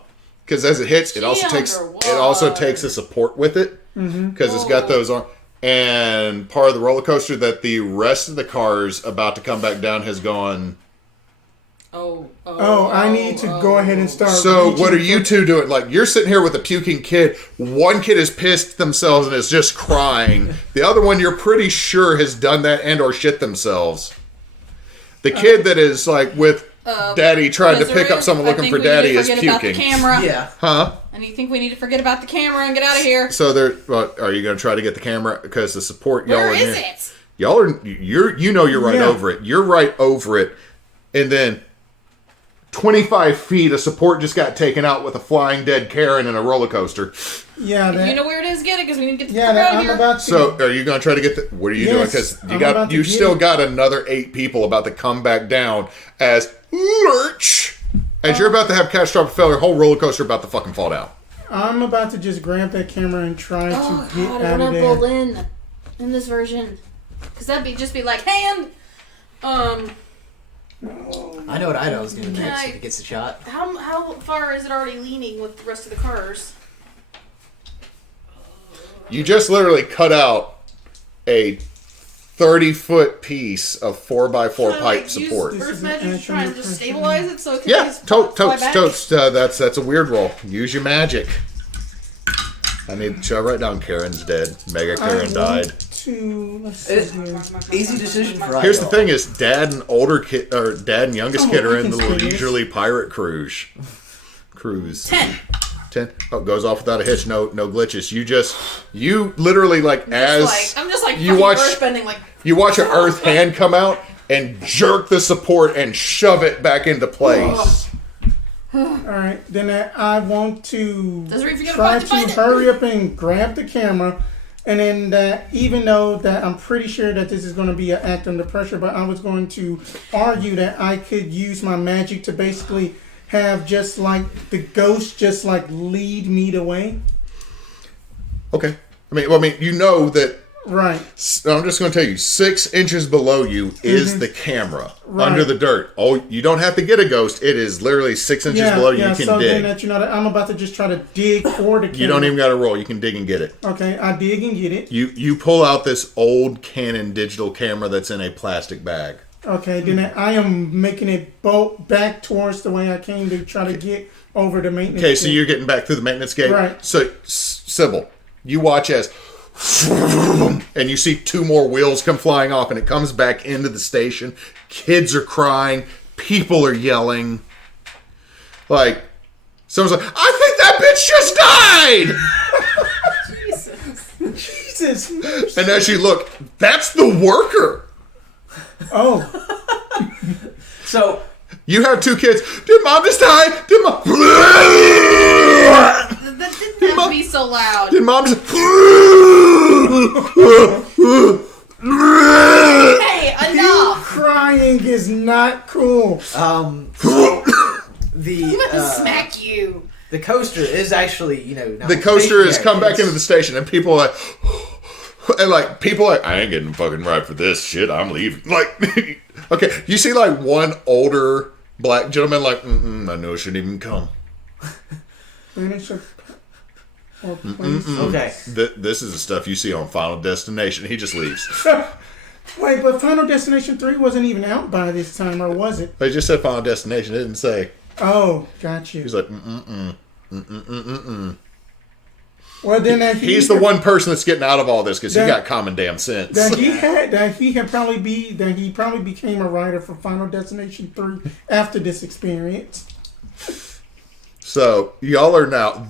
because as it hits, it also takes a support with it because it's got those on. And part of the roller coaster that the rest of the cars about to come back down has gone. I need to go ahead and start. So reaching what are for- you two doing? Like you're sitting here with a puking kid. One kid has pissed themselves and is just crying. The other one you're pretty sure has done that and or shit themselves. The kid that is like with Daddy tried to pick Desiree, up someone I looking think for we need to Daddy is forget about the puking. camera. Yeah. Huh? And you think we need to forget about the camera and get out of here? So are you going to try to get the camera? Because the support y'all Where are is near. it? Y'all are you're right Yeah. over it. You're right over it, and then 25 feet of support just got taken out with a flying dead Karen and a roller coaster. Yeah, If that, you know where it is, get it, because we need to get the yeah, fuck that out of I'm here. about to. So are you going to try to get the? What are you doing? Yes, Because I'm about to you get still it. got another 8 people about to come back down as lurch. As you're about to have catastrophic failure, whole roller coaster about to fucking fall down. I'm about to just grab that camera and try Oh to get god, I out of want to there. Bolin in this version. Because that'd just be like, hand! I know what Idall's doing Can next I- if he gets the shot. How far is it already leaning with the rest of the cars? You just literally cut out a 30-foot piece of 4x4 Should I, pipe use support. This Earth is magic an to try and action just pressure. stabilize it so it can Yeah, just fly back? totes. That's a weird roll. Use your magic. Should I write down Karen's dead? Mega Karen died. Let's see It- here. Easy decision for Here's the Idall. thing: is Dad and older kid, or Dad and youngest Oh, kid are I in can the see this. leisurely pirate cruise. 10. Oh, goes off without a hitch. No glitches. You literally like I'm just like you fucking watch earthbending, like, you watch an Earth hand come out and jerk the support and shove it back into place. All right, then I want to Desiree, if you're try gonna to find it. hurry up and grab the camera, and then even though that I'm pretty sure that this is going to be an act under pressure, but I was going to argue that I could use my magic to basically have just like the ghost just like lead me the way. Okay. I mean, you know that. Right. I'm just going to tell you, 6 inches below you is the camera Right. under the dirt. Oh, you don't have to get a ghost. It is literally 6 inches below you. You can so dig. then that I'm about to just try to dig for the camera. You don't even got to roll. You can dig and get it. Okay, I dig and get it. You pull out this old Canon digital camera that's in a plastic bag. Okay, then I am making it bolt back towards the way I came to try to get over the maintenance. Okay, so gate. you're getting back through the maintenance gate. Right. So, Sybil, you watch as, and you see 2 more wheels come flying off, and it comes back into the station. Kids are crying. People are yelling. Like, someone's like, I think that bitch just died! Jesus. And as you look, that's the worker. Oh, So, You have 2 kids. Did mom just die? Did mom... That didn't have to be so loud. Did mom just... Hey, enough! crying is not cool. so the I'm gonna smack you. the coaster is actually, now The coaster has stationary. come back It's- into the station, and people are like... And, like, people are like, I ain't getting fucking right for this shit. I'm leaving. Like, okay, you see, like, one older black gentleman, like, I know I shouldn't even come. Finish or please. Okay. This is the stuff you see on Final Destination. He just leaves. Wait, but Final Destination 3 wasn't even out by this time, or was it? They just said Final Destination. It didn't say. Oh, got you. He's like, Well, then He's the one person that's getting out of all this because he That- got common damn sense. he probably became a writer for Final Destination 3 after this experience. So y'all are now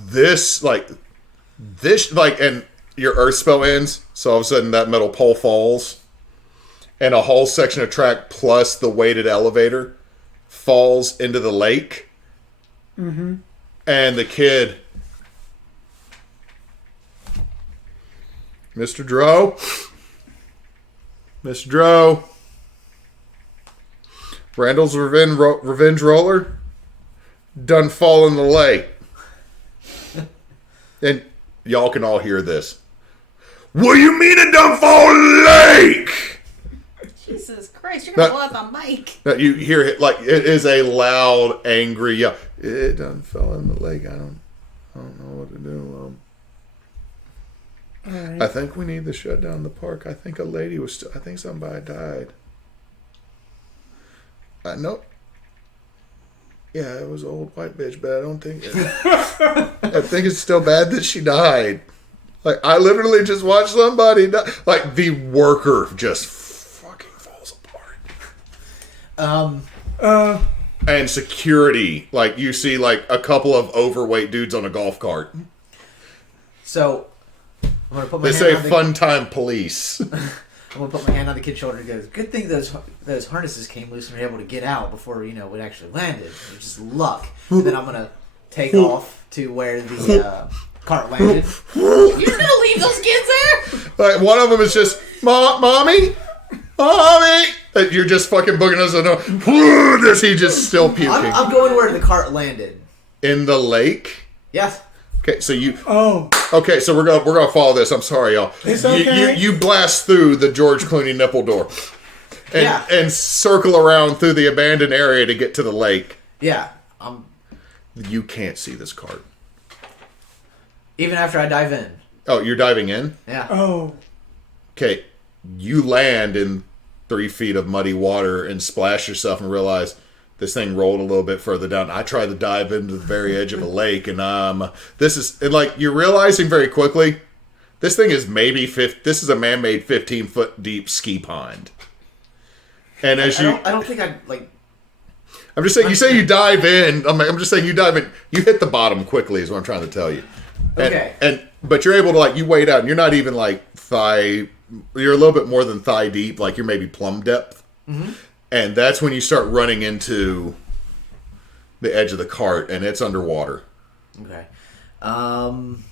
and your earth spell ends. So all of a sudden that metal pole falls, and a whole section of track plus the weighted elevator falls into the lake. Mm-hmm. And the kid, Mr. Dro, Randall's revenge roller done fall in the lake. And y'all can all hear this. What do you mean it done fall in the lake? Jesus Christ, you're gonna That- blow out the mic. Now you hear it like it is a loud, angry yell. It done fell in the lake. I don't know what to do. All right. I think we need to shut down the park. I think a lady was. I think somebody died. I know. Yeah, it was an old white bitch, but I don't think. I think it's still bad that she died. Like I literally just watched somebody die. Like the worker just fucking falls apart. and security. Like, you see, like, a couple of overweight dudes on a golf cart. So, I'm going to put my They hand say on the... fun time police. I'm going to put my hand on the kid's shoulder and goes, good thing those harnesses came loose and we were able to get out before, it actually landed. It was just luck. And then I'm going to take off to where the cart landed. You're just gonna leave those kids there? Like, one of them is just, Mommy! And you're just fucking booking us a no. Is he just still puking? I'm going where the cart landed. In the lake? Yes. Okay, so you... Oh. Okay, so we're gonna follow this. I'm sorry, y'all. It's okay. You blast through the George Clooney nipple door. And circle around through the abandoned area to get to the lake. Yeah. You can't see this cart. Even after I dive in. Oh, you're diving in? Yeah. Oh. Okay, you land in 3 feet of muddy water and splash yourself and realize this thing rolled a little bit further down. I tried to dive into the very edge of a lake, and you're realizing very quickly, this thing is this is a man-made 15-foot deep ski pond. And I don't think I'd like. I'm just saying, you say you dive in. I'm just saying you dive in. You hit the bottom quickly is what I'm trying to tell you. But you're able to, you wade out, and you're not even thigh. You're a little bit more than thigh deep. Like, you're maybe plumb depth. Mm-hmm. And that's when you start running into the edge of the cart, and it's underwater. Okay. I'm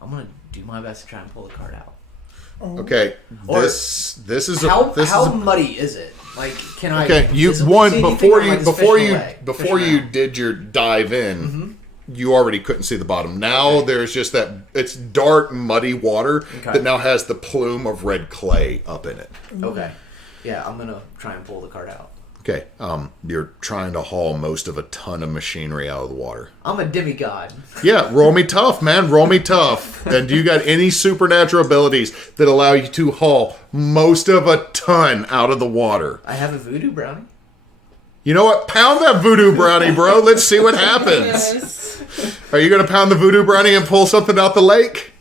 gonna do my best to try and pull the cart out. Okay. This is how muddy is it? Like, can I? Okay. Before you did your dive in. Mm-hmm. You already couldn't see the bottom. Now there's just it's dark, muddy water that now has the plume of red clay up in it. Okay. Yeah, I'm gonna try and pull the cart out. Okay. You're trying to haul most of a ton of machinery out of the water. I'm a demigod. Yeah, roll me tough, man. Roll me tough. And do you got any supernatural abilities that allow you to haul most of a ton out of the water? I have a voodoo brownie. You know what? Pound that voodoo brownie, bro. Let's see what happens. Yes. Are you going to pound the voodoo brownie and pull something out the lake?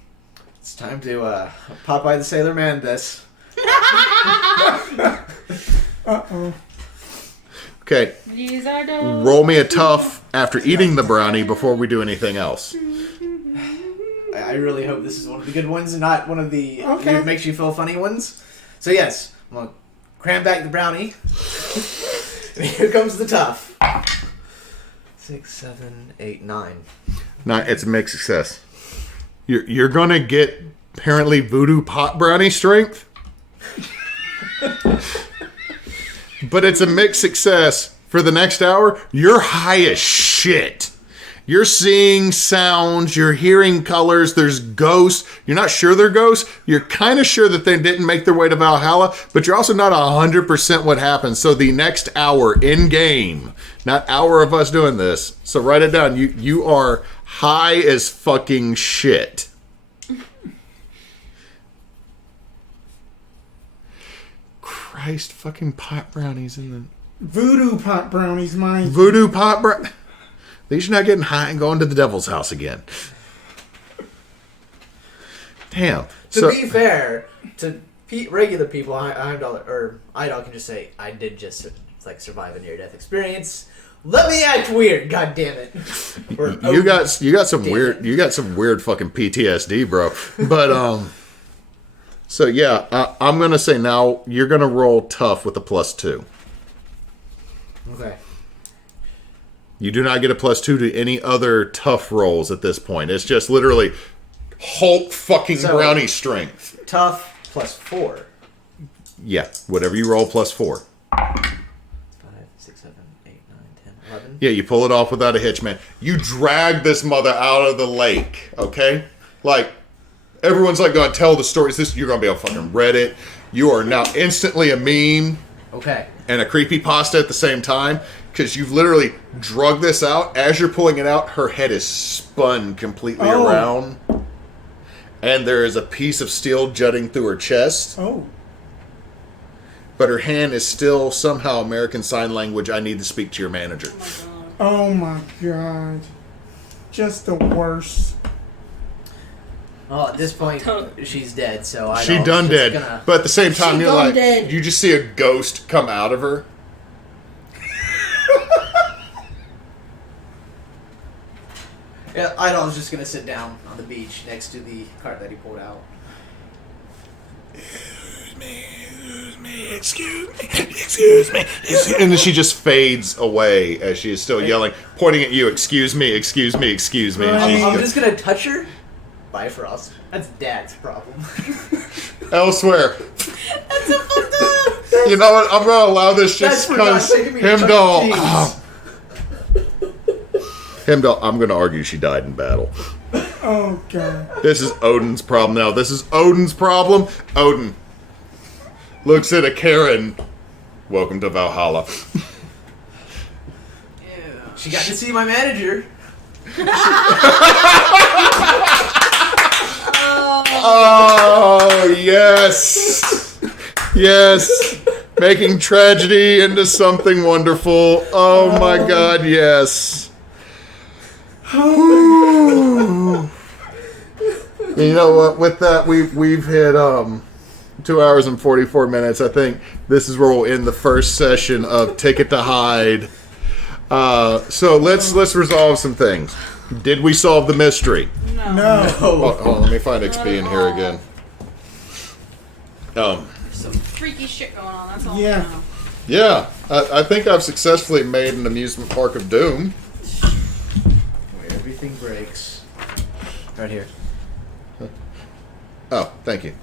It's time to Popeye the Sailor Man this. Uh-oh. Okay. These are those. Roll me a tough after eating the brownie before we do anything else. I really hope this is one of the good ones and not one of the makes you feel funny ones. So yes, I'm going to cram back the brownie. And here comes the tough. 6, 7, 8, 9. It's a mixed success. You're gonna get apparently voodoo pot brownie strength, but it's a mixed success. For the next hour, you're high as shit. You're seeing sounds, you're hearing colors, there's ghosts. You're not sure they're ghosts. You're kind of sure that they didn't make their way to Valhalla, but you're also not 100% what happened. So the next hour in game, not hour of us doing this, so write it down. You are high as fucking shit. Christ, fucking pot brownies in the... Voodoo pot brownies, mine. Voodoo pot brownies. At least you're not getting high and going to the devil's house again. Damn. To be fair, to regular people, Idall can just say, I did just survive a near-death experience. Let me act weird, god damn it. You got some weird fucking PTSD, bro. But so yeah, I'm gonna say now you're gonna roll tough with a +2. Okay. You do not get a +2 to any other tough rolls at this point. It's just literally Hulk fucking brownie strength. Tough +4. Yeah, whatever you roll +4. 5, 6, 7, 8, 9, 10, 11. Yeah, you pull it off without a hitch, man. You drag this mother out of the lake, okay? Like, everyone's going to tell the stories. You're going to be on fucking Reddit. You are now instantly a meme. Okay. And a creepypasta at the same time. Because you've literally drug this out. As you're pulling it out, her head is spun completely around. And there is a piece of steel jutting through her chest. Oh. But her hand is still somehow American Sign Language. I need to speak to your manager. Oh my god. Just the worst. Well, at this point, she's dead, so She done dead. But at the same time, you're like, dead. you just see a ghost come out of her. Yeah, Idall's just gonna sit down on the beach next to the cart that he pulled out. Excuse me. And then she just fades away as she is still yelling, pointing at you, excuse me, excuse me, excuse me. And she's I'm just gonna touch her. Bifrost. That's Dad's problem. elsewhere. That's so fucked up. You know what? I'm going to allow this just That's for not because taking me to Chuck Himdall. E. Cheese. Himdall, I'm going to argue she died in battle. Oh god. This is Odin's problem now. This is Odin's problem. Odin looks at a Karen. Welcome to Valhalla. Yeah. She got to see my manager. Oh, yes. Yes. Making tragedy into something wonderful. Oh my god, yes. You know what? With that, we've hit 2 hours and 44 minutes. I think this is where we'll end the first session of Ticket to Hide. So let's resolve some things. Did we solve the mystery? No. Hold on, let me find XP in here again. There's some freaky shit going on. That's all. Yeah. I know. Yeah, I think I've successfully made an amusement park of doom. Where everything breaks. Right here. Oh, thank you.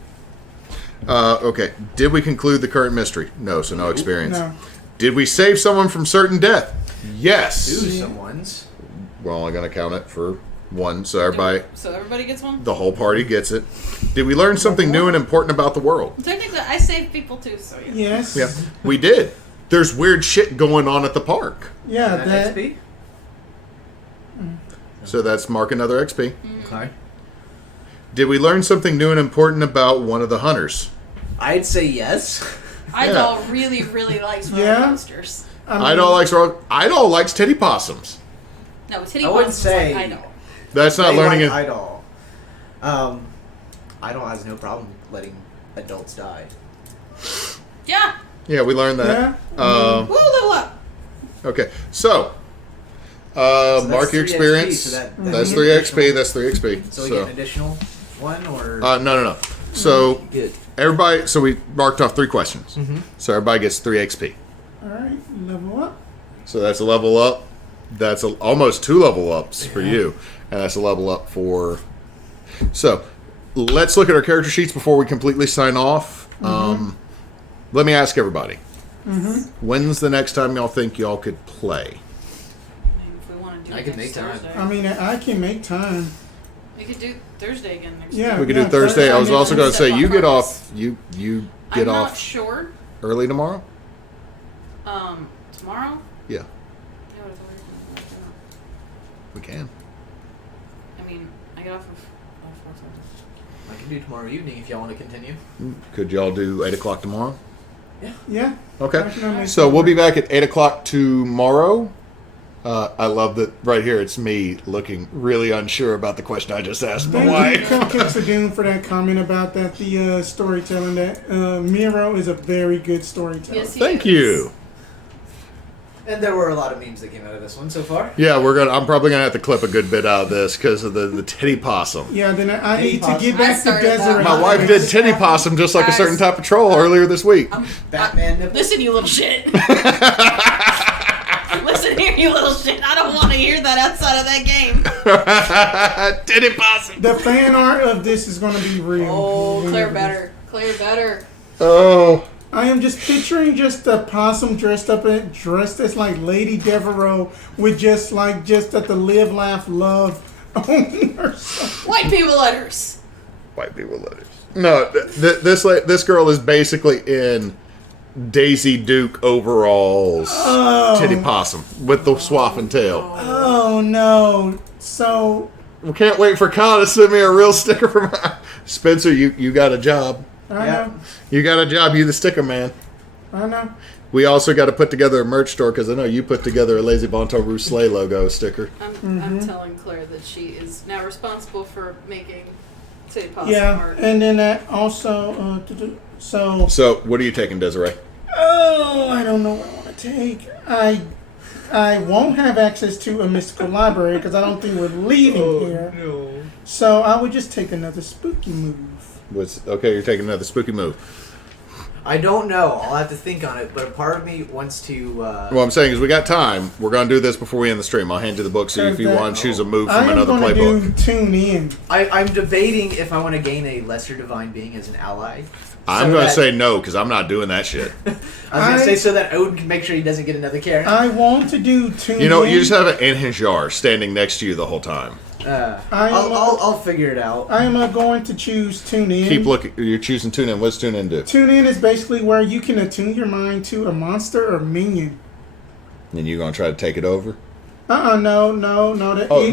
Okay, did we conclude the current mystery? No, so no experience. No. Did we save someone from certain death? Yes. Two someone's. We're only going to count it for one, so everybody, So everybody gets one? the whole party gets it. Did we learn something new and important about the world? Technically, I saved people too, so yeah. Yes. Yeah, we did. There's weird shit going on at the park. Yeah, That that. XP? So that's mark another XP. Okay. Did we learn something new and important about one of the hunters? I'd say yes. Idall really, really likes roller Yeah? coasters. Idall likes titty possums. No, Titty I wouldn't Possum's say- like Idall. That's not They learning like it. Idall. Idall has no problem letting adults die. Yeah. Yeah, we learned that. Woo, level up. Okay, so that's mark your 3 XP, experience. so that's That's an 3 XP. additional- That's 3 XP. So we get an additional one, or No. So good. everybody. So we marked off 3 questions. Mm-hmm. So everybody gets 3 XP. All right, level up. So that's a level up. That's almost 2 level ups for you, and that's a level up for. So let's look at our character sheets before we completely sign off. Let me ask everybody. When's the next time y'all think y'all could play? I mean, if we want to do I it can next make time. Thursday. I mean, I can make time. We could do Thursday again next Yeah. We could do Thursday. I was also going to say you get off. You I'm get not off sure. early tomorrow. Tomorrow? Yeah, Yeah, what is it? we can. I mean, I get off of. I can do tomorrow evening if y'all want to continue. Could y'all do 8 o'clock tomorrow? Yeah. Okay. I can make So time. we'll be back at 8 o'clock tomorrow. I love that right here. It's me looking really unsure about the question I just asked my Thank you, wife. Cupcakes of Doom, for that comment about that. The storytelling. That Miro is a very good storyteller. Yes, he Thank is. you. And there were a lot of memes that came out of this one so far. Yeah, I'm probably gonna have to clip a good bit out of this because of the titty possum. Yeah. Then I Hey, need to Pops. get I back to started that. Desiree. My wife did titty possum just like a certain Guys. type of troll earlier this week. Batman nipple. Listen, you little shit. Listen here, you little shit. I don't want to hear that outside of that game. Titty possum. The fan art of this is going to be real. Oh, Claire better. Claire better. Oh. I am just picturing just a possum dressed as like Lady Devereaux with just at the live, laugh, love on her. White people letters. White people letters. No, this girl is basically in Daisy Duke overalls, titty possum with the swapping tail. Oh no! So We can't wait for Kyle to send me a real sticker from her. Spencer, you got a job. I Yeah. know, You got a job. You the sticker man. I know. We also got to put together a merch store because I know you put together a Lazy Bonton Rousselet logo sticker. I'm telling Claire that she is now responsible for making Titty Possum Yeah, art. and then that also. So So, what are you taking, Desiree? I don't know what I want to take. I won't have access to a mystical library because I don't think we're leaving here. No. So I would just take another spooky move. Okay, you're taking another spooky move. I don't know. I'll have to think on it, but a part of me wants to... What I'm saying is we got time. We're going to do this before we end the stream. I'll hand you the book, so if you want to choose a move from another I am going playbook. to tune in. I'm debating if I want to gain a lesser divine being as an ally. I'm going to say no, because I'm not doing that shit. I was going to say so that Odin can make sure he doesn't get another character. I want to do tune You know, in. you just have it in his jar, standing next to you the whole time. I'll figure it out. I am going to choose tune in. Keep looking. You're choosing tune in. What's tune in do? Tune in is basically where you can attune your mind to a monster or minion. And you're going to try to take it over? No.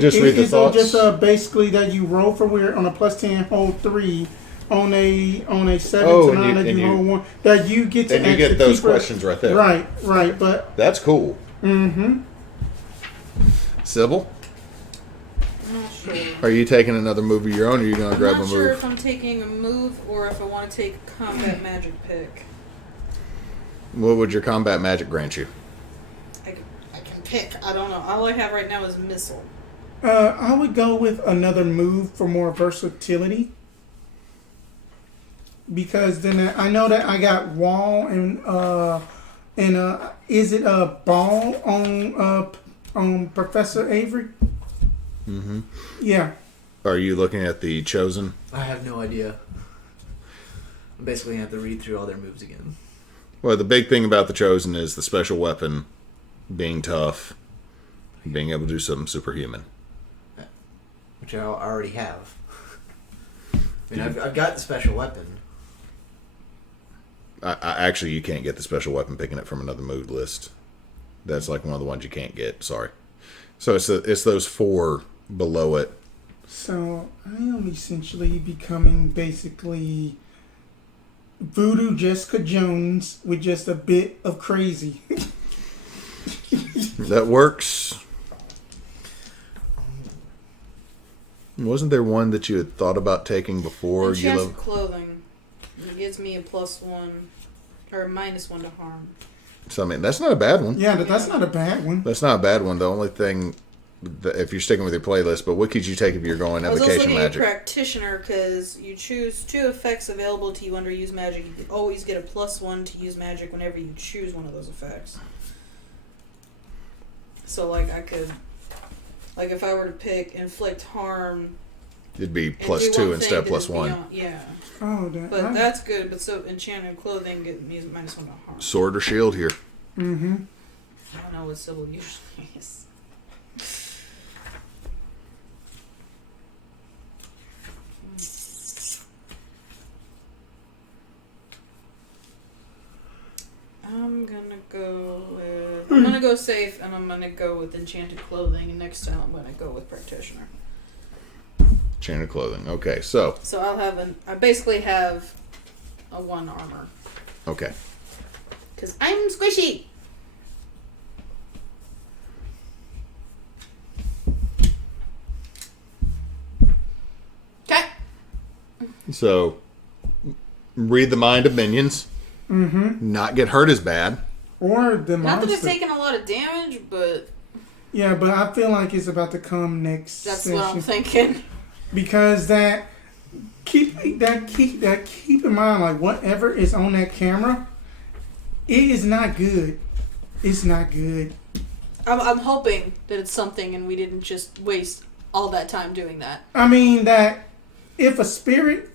Just read the thoughts? It's just basically that you roll for weird on a plus 10, hold 3. On a 7 to 9 that you hold 1. That you get to and you get those questions right there. Right. But that's cool. Mm-hmm. Sybil? I'm not sure. Are you taking another move of your own, or are you going to grab a move? I'm not sure if I'm taking a move or if I want to take a combat magic pick. What would your combat magic grant you? I can pick. I don't know. All I have right now is missile. I would go with another move for more versatility. Because then I know that I got wall and is it a ball on Professor Avery? Mm-hmm. Yeah. Are you looking at the Chosen? I have no idea. I'm basically going to have to read through all their moves again. Well, the big thing about the Chosen is the special weapon being tough, being able to do something superhuman. Which I already have. I mean, I've got the special weapon. Actually, you can't get the special weapon picking it from another mood list. That's like one of the ones you can't get. Sorry. So it's those 4 below it. So I am essentially becoming basically Voodoo Jessica Jones with just a bit of crazy. That works. Wasn't there one that you had thought about taking before? Enchanted clothing. It gives me a +1 or a -1 to harm. So I mean, that's not a bad one. Yeah, that's not a bad one. That's not a bad one. The only thing, if you're sticking with your playlist, but what could you take if you're going I was also evocation looking magic? at practitioner because you choose 2 effects available to you under use magic. You can always get a +1 to use magic whenever you choose one of those effects. So like I could, like if I were to pick inflict harm, It'd be and do +2 one instead of thing, then it's +1. beyond- yeah. Oh, But that's good. But so enchanted clothing get me -1 to harm. Sword or shield here. Mm-hmm. I don't know what Sybil usually is. I'm gonna go safe, and I'm gonna go with enchanted clothing. And next time I'm gonna go with practitioner. Chain of clothing. Okay, so. So I basically have a 1 armor. Okay. Cause I'm squishy. Okay. So, read the mind of minions. Mm-hmm. Not get hurt as bad. Or the Not that monster. it's taken a lot of damage, but Yeah, but I feel like it's about to come next that's session. what I'm thinking. Because keep in mind, like whatever is on that camera, it is not good. It's not good. I'm hoping that it's something and we didn't just waste all that time doing that. I mean that if a spirit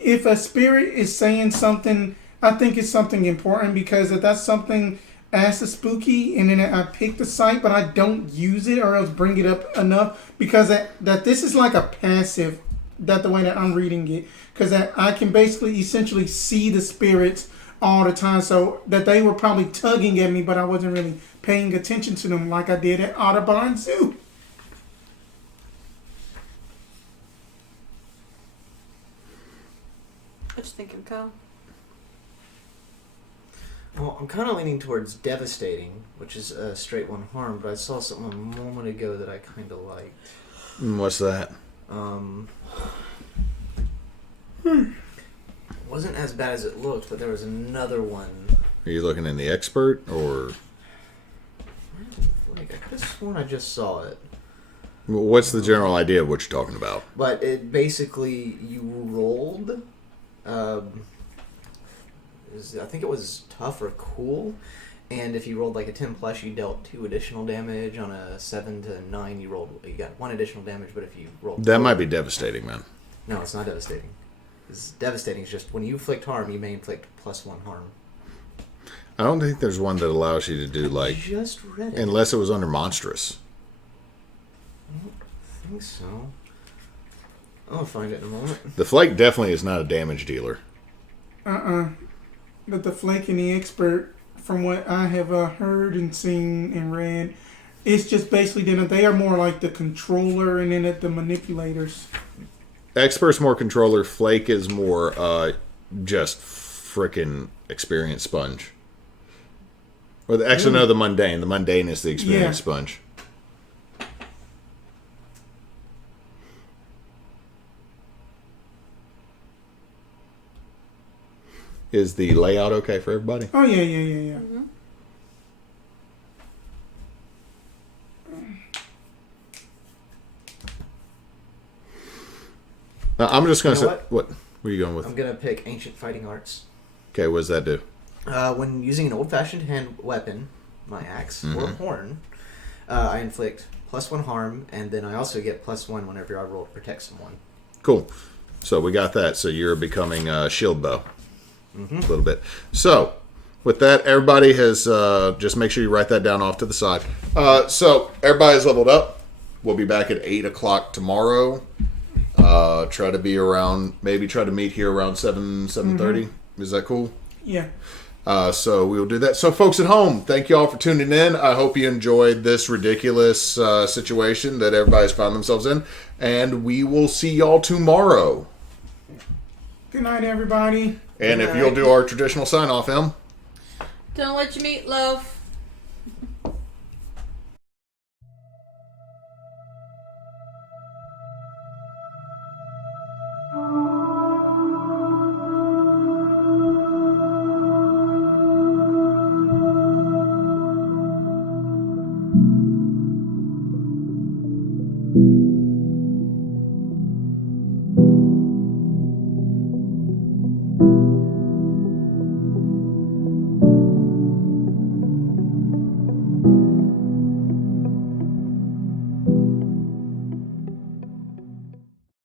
is saying something, I think it's something important, because if that's something as a spooky and then I pick the site but I don't use it or else bring it up enough, because that this is like a passive, that the way that I'm reading it, because I can basically essentially see the spirits all the time, so that they were probably tugging at me but I wasn't really paying attention to them like I did at Audubon Zoo. What you thinking, Kyle? Well, I'm kind of leaning towards devastating, which is a straight 1 harm, but I saw something a moment ago that I kind of liked. What's that? Wasn't as bad as it looked, but there was another one. Are you looking in the expert or? Like, I could have sworn I just saw it. What's the general idea of what you're talking about? But it basically, you rolled, I think it was tough or cool, and if you rolled like a 10 plus, you dealt 2 additional damage. On a 7 to 9, you got 1 additional damage, but if you rolled... That might be devastating, man. No, it's not devastating. It's devastating. It's just when you inflict harm, you may inflict +1 harm. I don't think there's one that allows you to do, I like... just read it. Unless it was under monstrous. I don't think so. I'll find it in a moment. The flake definitely is not a damage dealer. But the flake and the expert, from what I have heard and seen and read, it's just basically that they are more like the controller and then the manipulators. Expert's more controller. Flake is more just frickin' experience sponge. Or actually, no, the mundane. The mundane is the experience sponge. Is the layout okay for everybody? Oh, yeah. Mm-hmm. I'm just going to You say... know What are you going with? I'm going to pick Ancient Fighting Arts. Okay, what does that do? When using an old-fashioned hand weapon, my axe, or a horn, I inflict +1 harm, and then I also get +1 whenever I roll to protect someone. Cool. So we got that. So you're becoming shield bow. A little bit. So with that, everybody has... just make sure you write that down off to the side. So everybody's leveled up. We'll be back at 8 o'clock tomorrow. Try to be around... Maybe try to meet here around 7:30. Is that cool? Yeah. So we will do that. So folks at home, thank you all for tuning in. I hope you enjoyed this ridiculous situation that everybody's found themselves in. And we will see y'all tomorrow. Good night, everybody. And if you'll do our traditional sign-off, Em. Don't let you meet love.